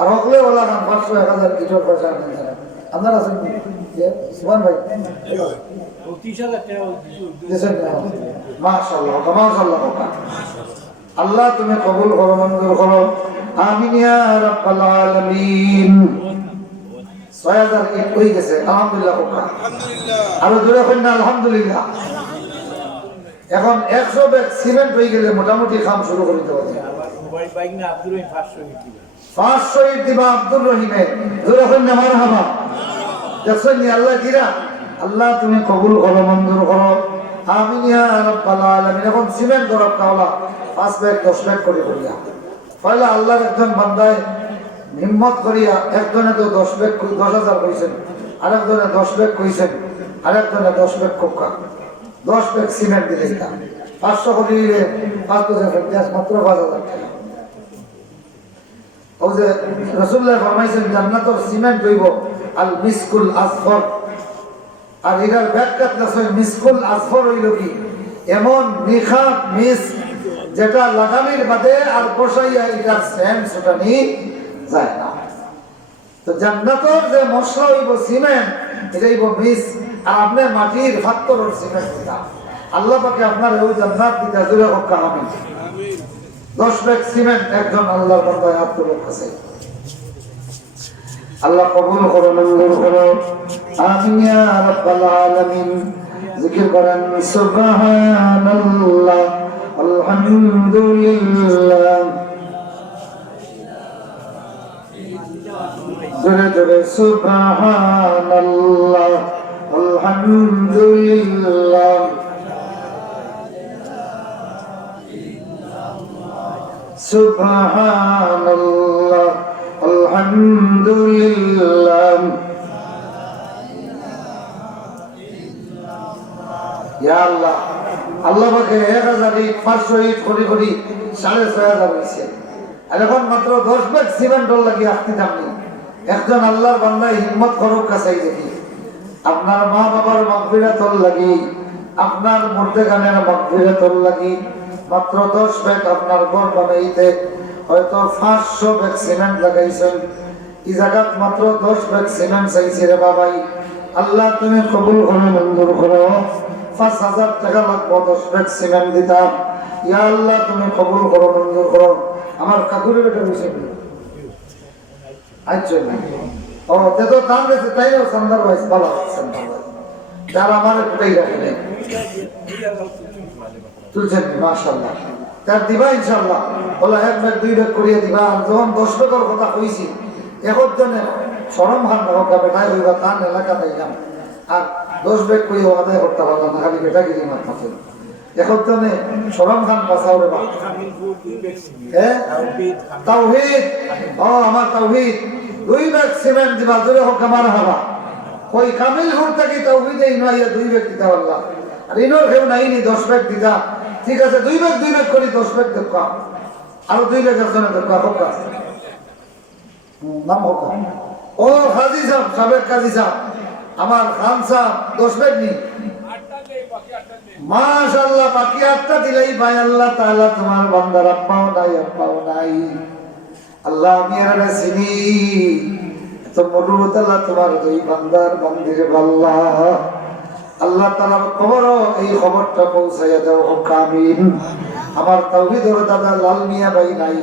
আর হকলে ওলা গান 500-1000 কিটোর পয়সা আনেন যারা আপনারা আছেন সুমান ভাই মাশাআল্লাহ মাশাআল্লাহ। আল্লাহ তুমি কবুল করো, মঞ্জুর করো, আমিন ইয়া রাব্বাল আলামিন। 6000 ইট হয়ে গেছে আলহামদুলিল্লাহ, আলহামদুলিল্লাহ, আরো জোরে কইনা আলহামদুলিল্লাহ। এখন 100 ব্যাগ সিমেন্ট হয়ে গেলে মোটামুটি কাম শুরু করে দিতে হবে। 500 ইট দিবা আব্দুর রহিমে, জোরে কইনা মারহাবা। দেখছেন আল্লাহ কিরা, আল্লাহ তুমি কবুল করো, মঞ্জুর করো, আমিন ইয়া রাব্বাল আলামিন। এখন সিমেন্ট দরব কাওলা 5 ব্যাগ 10 ব্যাগ করে করিয়া পয়লা আল্লাহর একজন বান্দায় হিম্মত করিয়া একজনে তো 10 ব্যাগ 10,000 কইছেন, আরেকজনে 10 ব্যাগ কইছেন, আরেকজনে 10 ব্যাগ কোকা 10 ব্যাগ সিমেন্ট দিলে 500 করে দিলে 5,000 মাত্র 5,000 টাকা। ও যে রাসূলুল্লাহ ফরমাইছেন জান্নাতের সিমেন্ট হইব আল মিসকুল আসফর, আর এটার ব্যাখ্যা আছে মিসকুল আসফর হইল কি এমন নিখাত মিস যেটা লাগামির বাদে আর বসাইয়া এটার সেন্ট ছুটানি যায় না। তো জান্নাতের যে মশলা হইব সিমেন্ট, এটা হইব মিস, আর আপনি মাটির পাথরের সিমেন্ট দিতা। আল্লাহ পাকে আপনার ওই জান্নাত দিতে জোরে হোক আমিন। 10 ব্যাগ সিমেন্ট একজন আল্লাহর বান্দায় আত্মলোক আছে। আল্লাহ কবুল করো, মঞ্জুর করো, আমিন ইয়া রাব্বাল আলামিন। জিকির করেন সুবহানাল্লাহ, আলহামদুলিল্লাহ, জোরে জোরে সুবহানাল্লাহ, আলহামদুলিল্লাহ, সুবহানাল্লাহ, আলহামদুলিল্লাহ। ইয়া আল্লাহ, আল্লাহ পাকে 1000 ইট 500 ইট করি করি 6500 হয়েছে। আর এখন মাত্র 10 ব্যাগ সিমেন্ট লাগি আসতে দামনি। একজন আল্লাহর বান্দা হিম্মত করুক কাছাই দেখি, আপনার মা বাবার মাগফিরাতর লাগি, আপনার মুর্দেগানের মাগফিরাতর লাগি মাত্র 10 ব্যাগ আপনার ঘর বানাইতে হয়তো 500 ব্যাগ সিমেন্ট লাগাইছেন। এই জায়গাত মাত্র 10 ব্যাগ সিমেন্ট চাইছে রে বাবাই। আল্লাহ তুমি কবুল করো, মঞ্জুর করো। 5000 টাকা লাগবো 10 ব্যাগ সিমেন্ট দিতাম। ইয়া আল্লাহ তুমি কবুল করো, মঞ্জুর করো। আমার কাকুরে বেটা হয়েছে আচ্ছা ও তে তো দাম গেছে, তাইও সন্ধ্যার বয়স ভালো আছেন, যার আমার কোটাই রাখে নেই তুলছেন মাশাআল্লাহ, তার দিবা ইনশাআল্লাহ। বলে 1 ব্যাগ 2 ব্যাগ করিয়ে দিবা। আর যখন 10 ব্যাগের কথা কইছি এখন জনে শরম খান হোকা বেটাই হইবা তার এলাকা পাইলাম। আর 10 ব্যাগ করিয়ে আদায় করতে পারলাম না, খালি বেটা গিরি মার থাকে। এখন জনে শরম খান বাঁচাও রে বা তাওহীদ। ও আমার তাওহীদ 2 ব্যাগ সিমেন্ট দিবা, জোরে হোক আমার হাবা। ওই কামিল হুরটা কি তাওহীদে ইনাইয়া 2 ব্যাগ দিতা আল্লাহ। আর ইনোর কেউ নাইনি 10 ব্যাগ দিতা। ঠিক আছে 2 ব্যাগ করি 10 ব্যাগ দেখা। আরো 2 ব্যাগ আছে না দেখা হোক নাম হোক। ও কাজী সাহেব, সাবেক কাজী সাহেব, আমার খান সাহেব 10 ব্যাগ নি মাশাআল্লাহ, বাকি 8টা দিলাই ভাই। আল্লাহ তাআলা তোমার বান্দার আব্বাও নাই। আল্লাহ আমি এর চিনি তো মরুত আল্লাহ তোমার দুই বান্দার বান্দির আল্লাহ। আল্লাহ তাআলার খবর এই খবরটা পৌঁছাইয়া দাও হোক আমিন। আমার তাওহীদের দাদা লাল মিয়া ভাই নাই,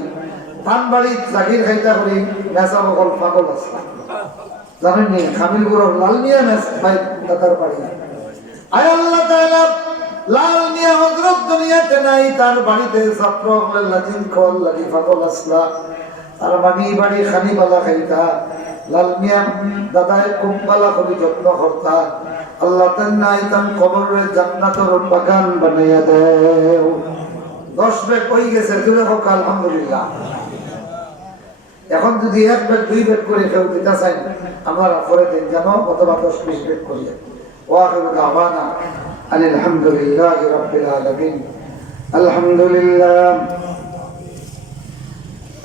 পানবাড়ি জাগির খাইতা করি মেসা বকল পাগল আছে জানেন নি, খামিলপুরের লাল মিয়া মেস ভাই দাদার বাড়ি। আয় আল্লাহ তাআলা লাল মিয়া হযরত দুনিয়াতে নাই, তার বাড়িতে ছাত্র হলে লাজিম কল লাগি পাগল আসলা। তার বাড়ি খানিবালা খাইতা, লাল মিয়া দাদায় কুম্বালা করি যত্ন করতা। আল্লাহ তান কবরের জান্নাতের বাগান বানাইয়া দেও। 10 ব্যাগ হয়ে গেছে, তুলে হোক আলহামদুলিল্লাহ। এখন যদি 1 ব্যাগ 2 ব্যাগ করে কেউ দিতে চাই আমরা পরে দিন যেন অথবা 10-20 ব্যাগ করিয়ে। ওয়াখিরু দাওয়ানা আলহামদুলিল্লাহি রাব্বিল আলামিন।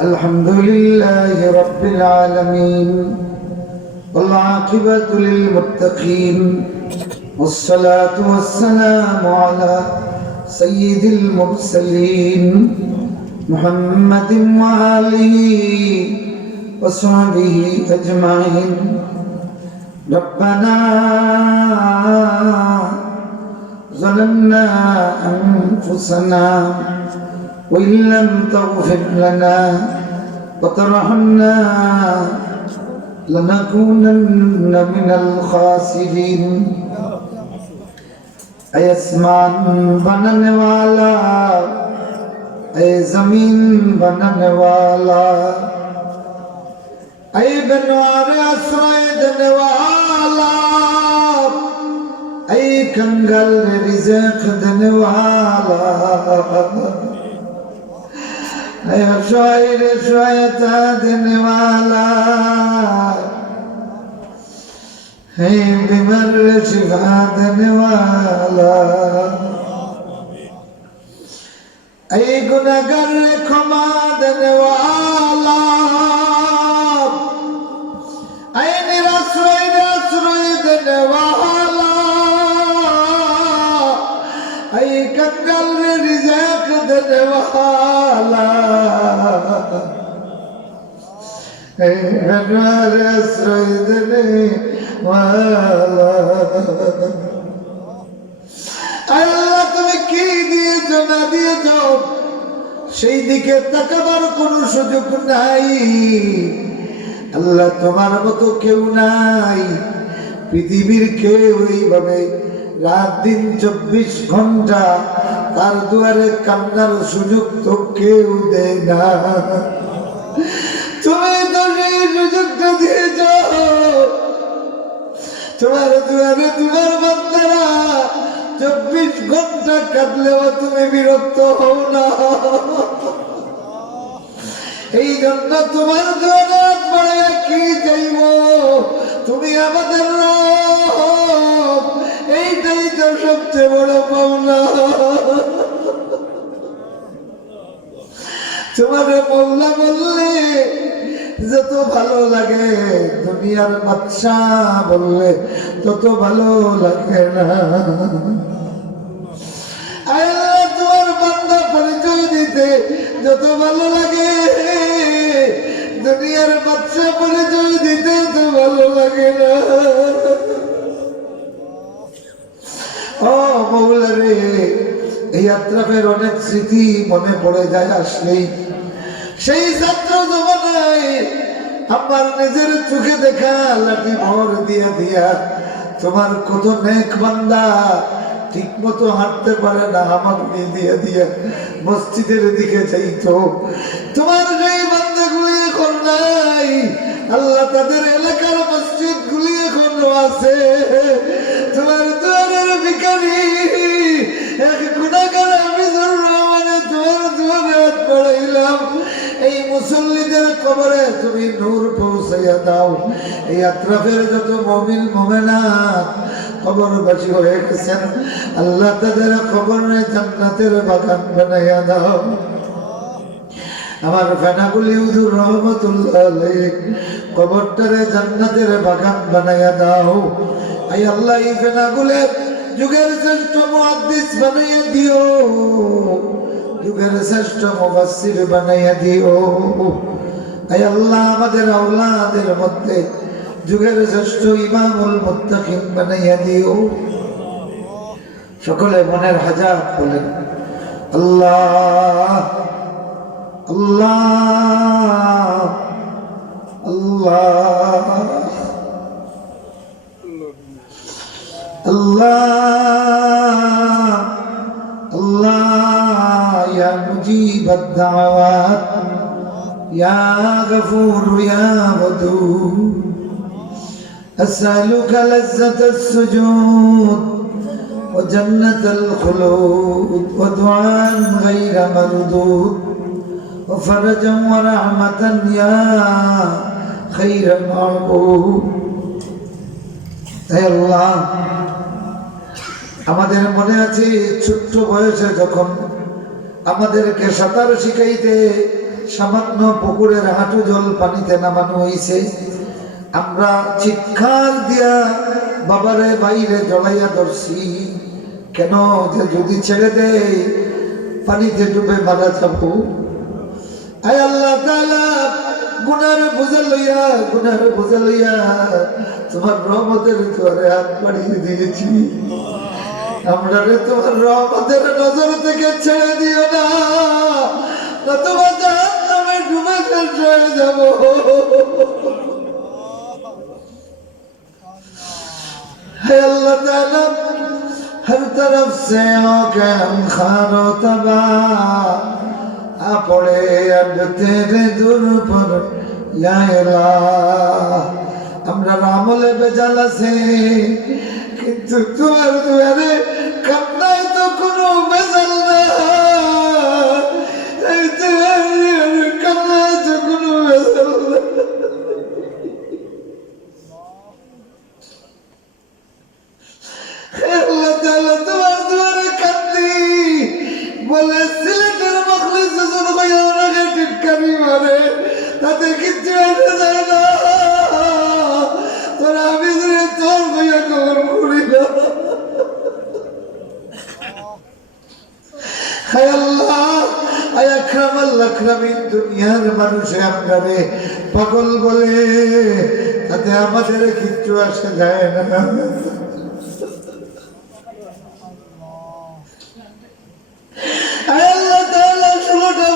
আলহামদুলিল্লাহি রাব্বিল আলামিন। والعاقبة للمتقين والصلاة والسلام على سيد المرسلين محمد وآله وصحبه أجمعين. ربنا ظلمنا أنفسنا وإن لم تغفر لنا وترحمنا لنكونن من الخاسرين. اے اسمان بننے والا، اے زمین بننے والا، اے بنوار آسرائے دینے والا، اے کنگل رزق دینے والا، اے شاعر شاعتا دینے والا، اے بیمار شفا دینے والا، اے گناہگار ক্ষমা دینے والا، اے নিরাশ্রয় دینے والا، اے کنگل رزق دینے والا، اے بیمار আশ্রয় دینے والا। আল্লাহ তুমি কি দিয়েছো না দিয়েছো সেই দিকে তাকাবার কোনো সুযোগ নাই। আল্লাহ তোমার মতো কেউ নাই, পৃথিবীর কেউ এইভাবে রাত দিন 24 ঘন্টা তার দুয়ারে কান্নার সুযোগ তো কেউ দেয় না। তুমি তো সেই সুযোগটা দিয়েছ, তোমার দুয়ারে তোমার বান্দারা 24 ঘন্টা কাঁদলেও তুমি বিরক্ত হও না। এই জন্য তোমার দুয়ারে হাত বাড়াইয়া কি চাইব, তুমি আমাদের রব, এইটাই তো সবচেয়ে বড় পাওনা। তোমার মৌলা বললে যত ভালো লাগে, দুনিয়ার বাদশাহ বললে তত ভালো লাগে না। আল্লাহ তোমার বান্দা পরিচয় দিতে যত ভালো লাগে, দুনিয়ার বাদশাহ পরিচয় দিতে তো ভালো লাগে না। ও মৌলা রে, এই আত্রাফের অনেক স্মৃতি মনে পড়ে যায় আসলেই। সেই ছাত্র জমানায় আমার নিজের চোখে দেখা লাঠি ভর দিয়া দিয়া তোমার কত নেক বান্দা ঠিক মতো হাঁটতে পারে না, আমাকে দিয়া দিয়া মসজিদের দিকে যাইতো। তোমার সেই বান্দাগুলি এখন নাই, আল্লাহ তাদের এলাকার মসজিদ গুলি এখনো আছে। তোমার দুয়ারের ভিখারি এক গুনাহগার হাফিজুর রহমানের তোমার দুয়ারে হাত বাড়াইলাম। এই মুসল্লিদের কবরে তুমি নূর পৌঁছাইয়া দাও। এই আত্রাফের যত মুমিন মুমিনাত কবরবাসী হয়ে গেছেন, আল্লাহ তাদের কবরে জান্নাতের বাগান বানাইয়া দাও। আমার ফেনাগুলি হুজুর রহমতুল্লাহ আলাইহি কবরটারে জান্নাতের বাগান বানাইয়া দাও। আই আল্লাহ এই ফেনাগুলে যুগের শ্রেষ্ঠ মুহাদ্দিস বানাইয়া দিও, যুগের শ্রেষ্ঠ মুফাসসির বানাইয়া দিও। আই আল্লাহ আমাদের আওলাদের মধ্যে যুগের শ্রেষ্ঠ ইমামুল মুত্তাকিন বানাইয়া দিও। সকলে মনের হাজাত বলেন আল্লাহ আল্লাহ আল্লাহ আল্লাহ আল্লাহ ইয়া মুজিবাদ দাওয়াত ইয়া গফুর ইয়া ওয়াদুদ أسألك لذة السجود وجنة الخلود ودعاء غير مردود وفرجا ورحمة يا خير معبود হে আল্লাহ, আমাদের মনে আছে ছোট্ট বয়সে যখন আমাদেরকে সাঁতার শিখাইতে সামান্য পুকুরের হাঁটু জল পানিতে নামানো হয়েছে, আমরা চিৎকার দিয়া বাবারে বাইরে জড়াইয়া ধরছি, কেন যে যদি ছেড়ে দেয় পানিতে ডুবে মারা যাব। আয় আল্লাহ তাআলা, গুনার বোঝা লইয়া তোমার রহমতের দুয়ারে হাত বাড়িয়ে দিয়েছি। আমরা রে তোমার রহমতের নজর থেকে ছেড়ে দিও না, তোমার জাহান্নামে ডুবে শেষ হয়ে যাব। है अल्लाह ताला, हर तरफ से होके हम खानो तबाह आ पड़े अब तेरे दर पर या इलाह। আমরা আমলে বেজাল আছে, কিন্তু তোমার দুয়ারে কান্নায় তো কোনো বেজাল না, কান্নায় তো কোনো বেজাল না। আল্লাহ তাআলা তোমার দুয়ারে কান্দি বলে সিলেটের মখলিস হুজুর কইয়া ওনাকে টিটকারি মারে, তাতে কিচ্ছু এসে যায় না। তোরা আমি তোর কইয়া কবর করি না। হায় আল্লাহ, আয় আকরামাল আকরামিন, দুনিয়ার মানুষে আমরারে পাগল বলে, তাতে আমাদের কিচ্ছু আসে যায় না। আল্লাহ তাআলা 16টা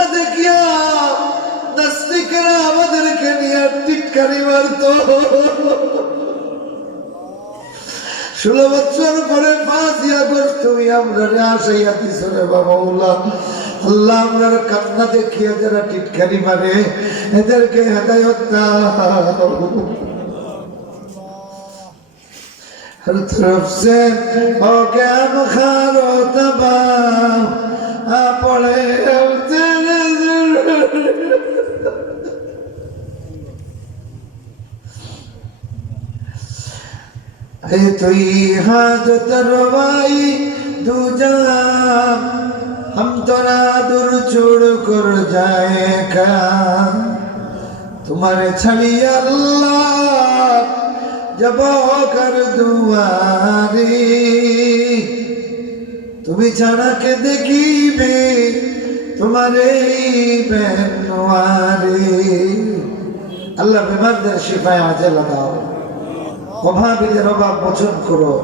কান্না দেখিয়া নাস্তিকেরা আমাদেরকে নিয়ে টিটকারি মারত। 16 বছর পরে 5 আগস্ট তুমি আমরা আসাইয়া দিছো রে বাবা মৌলা। আল্লাহ আমরার কান্না দেখিয়া যারা টিটকারি মারে এদেরকে হেদায়ত দাও। हर तरफ से हो गया बुखार हो तबाह आ पड़े अब तेरे है तुई हाजत रवाई दूजा हम तो ना दूर छोड़ कर जाएगा तुम्हारे छड़ी अल्लाह जब कर दुआरी তুমি ছাড়া কে দেখিবে তোমারে বেনওয়ারি। আল্লাহ বিমারদের শিফায়ে আজেল দাও, অভাবীদের অভাব মোচন করো,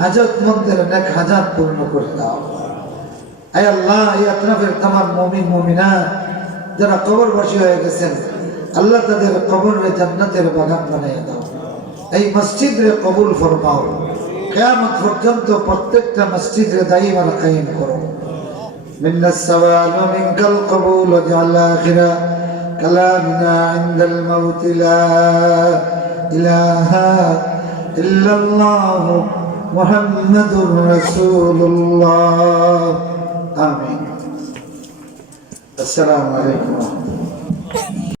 হাজতমন্দের নেক হাজাত পূর্ণ করে দাও। আয় আল্লাহ, এই আতরাফের তামাম মুমিন মুমিনাত যারা কবরবাসী হয়ে গেছেন, আল্লাহ তাদের কবরে জান্নাতের বাগান বানিয়ে দাও। এই মসজিদে কবুল ফরমাও, কিয়ামত পর্যন্ত প্রত্যেকটা মসজিদে দাইমান কায়েম করো। মিন্নাস সাওয়াল ওয়া মিনকাল কবুল ওয়াজআল আখিরা কালামিনা ইনদাল মাউত লা ইলাহা ইল্লাল্লাহ মুহাম্মাদুর রাসূলুল্লাহ। আমিন। আসসালামু আলাইকুম।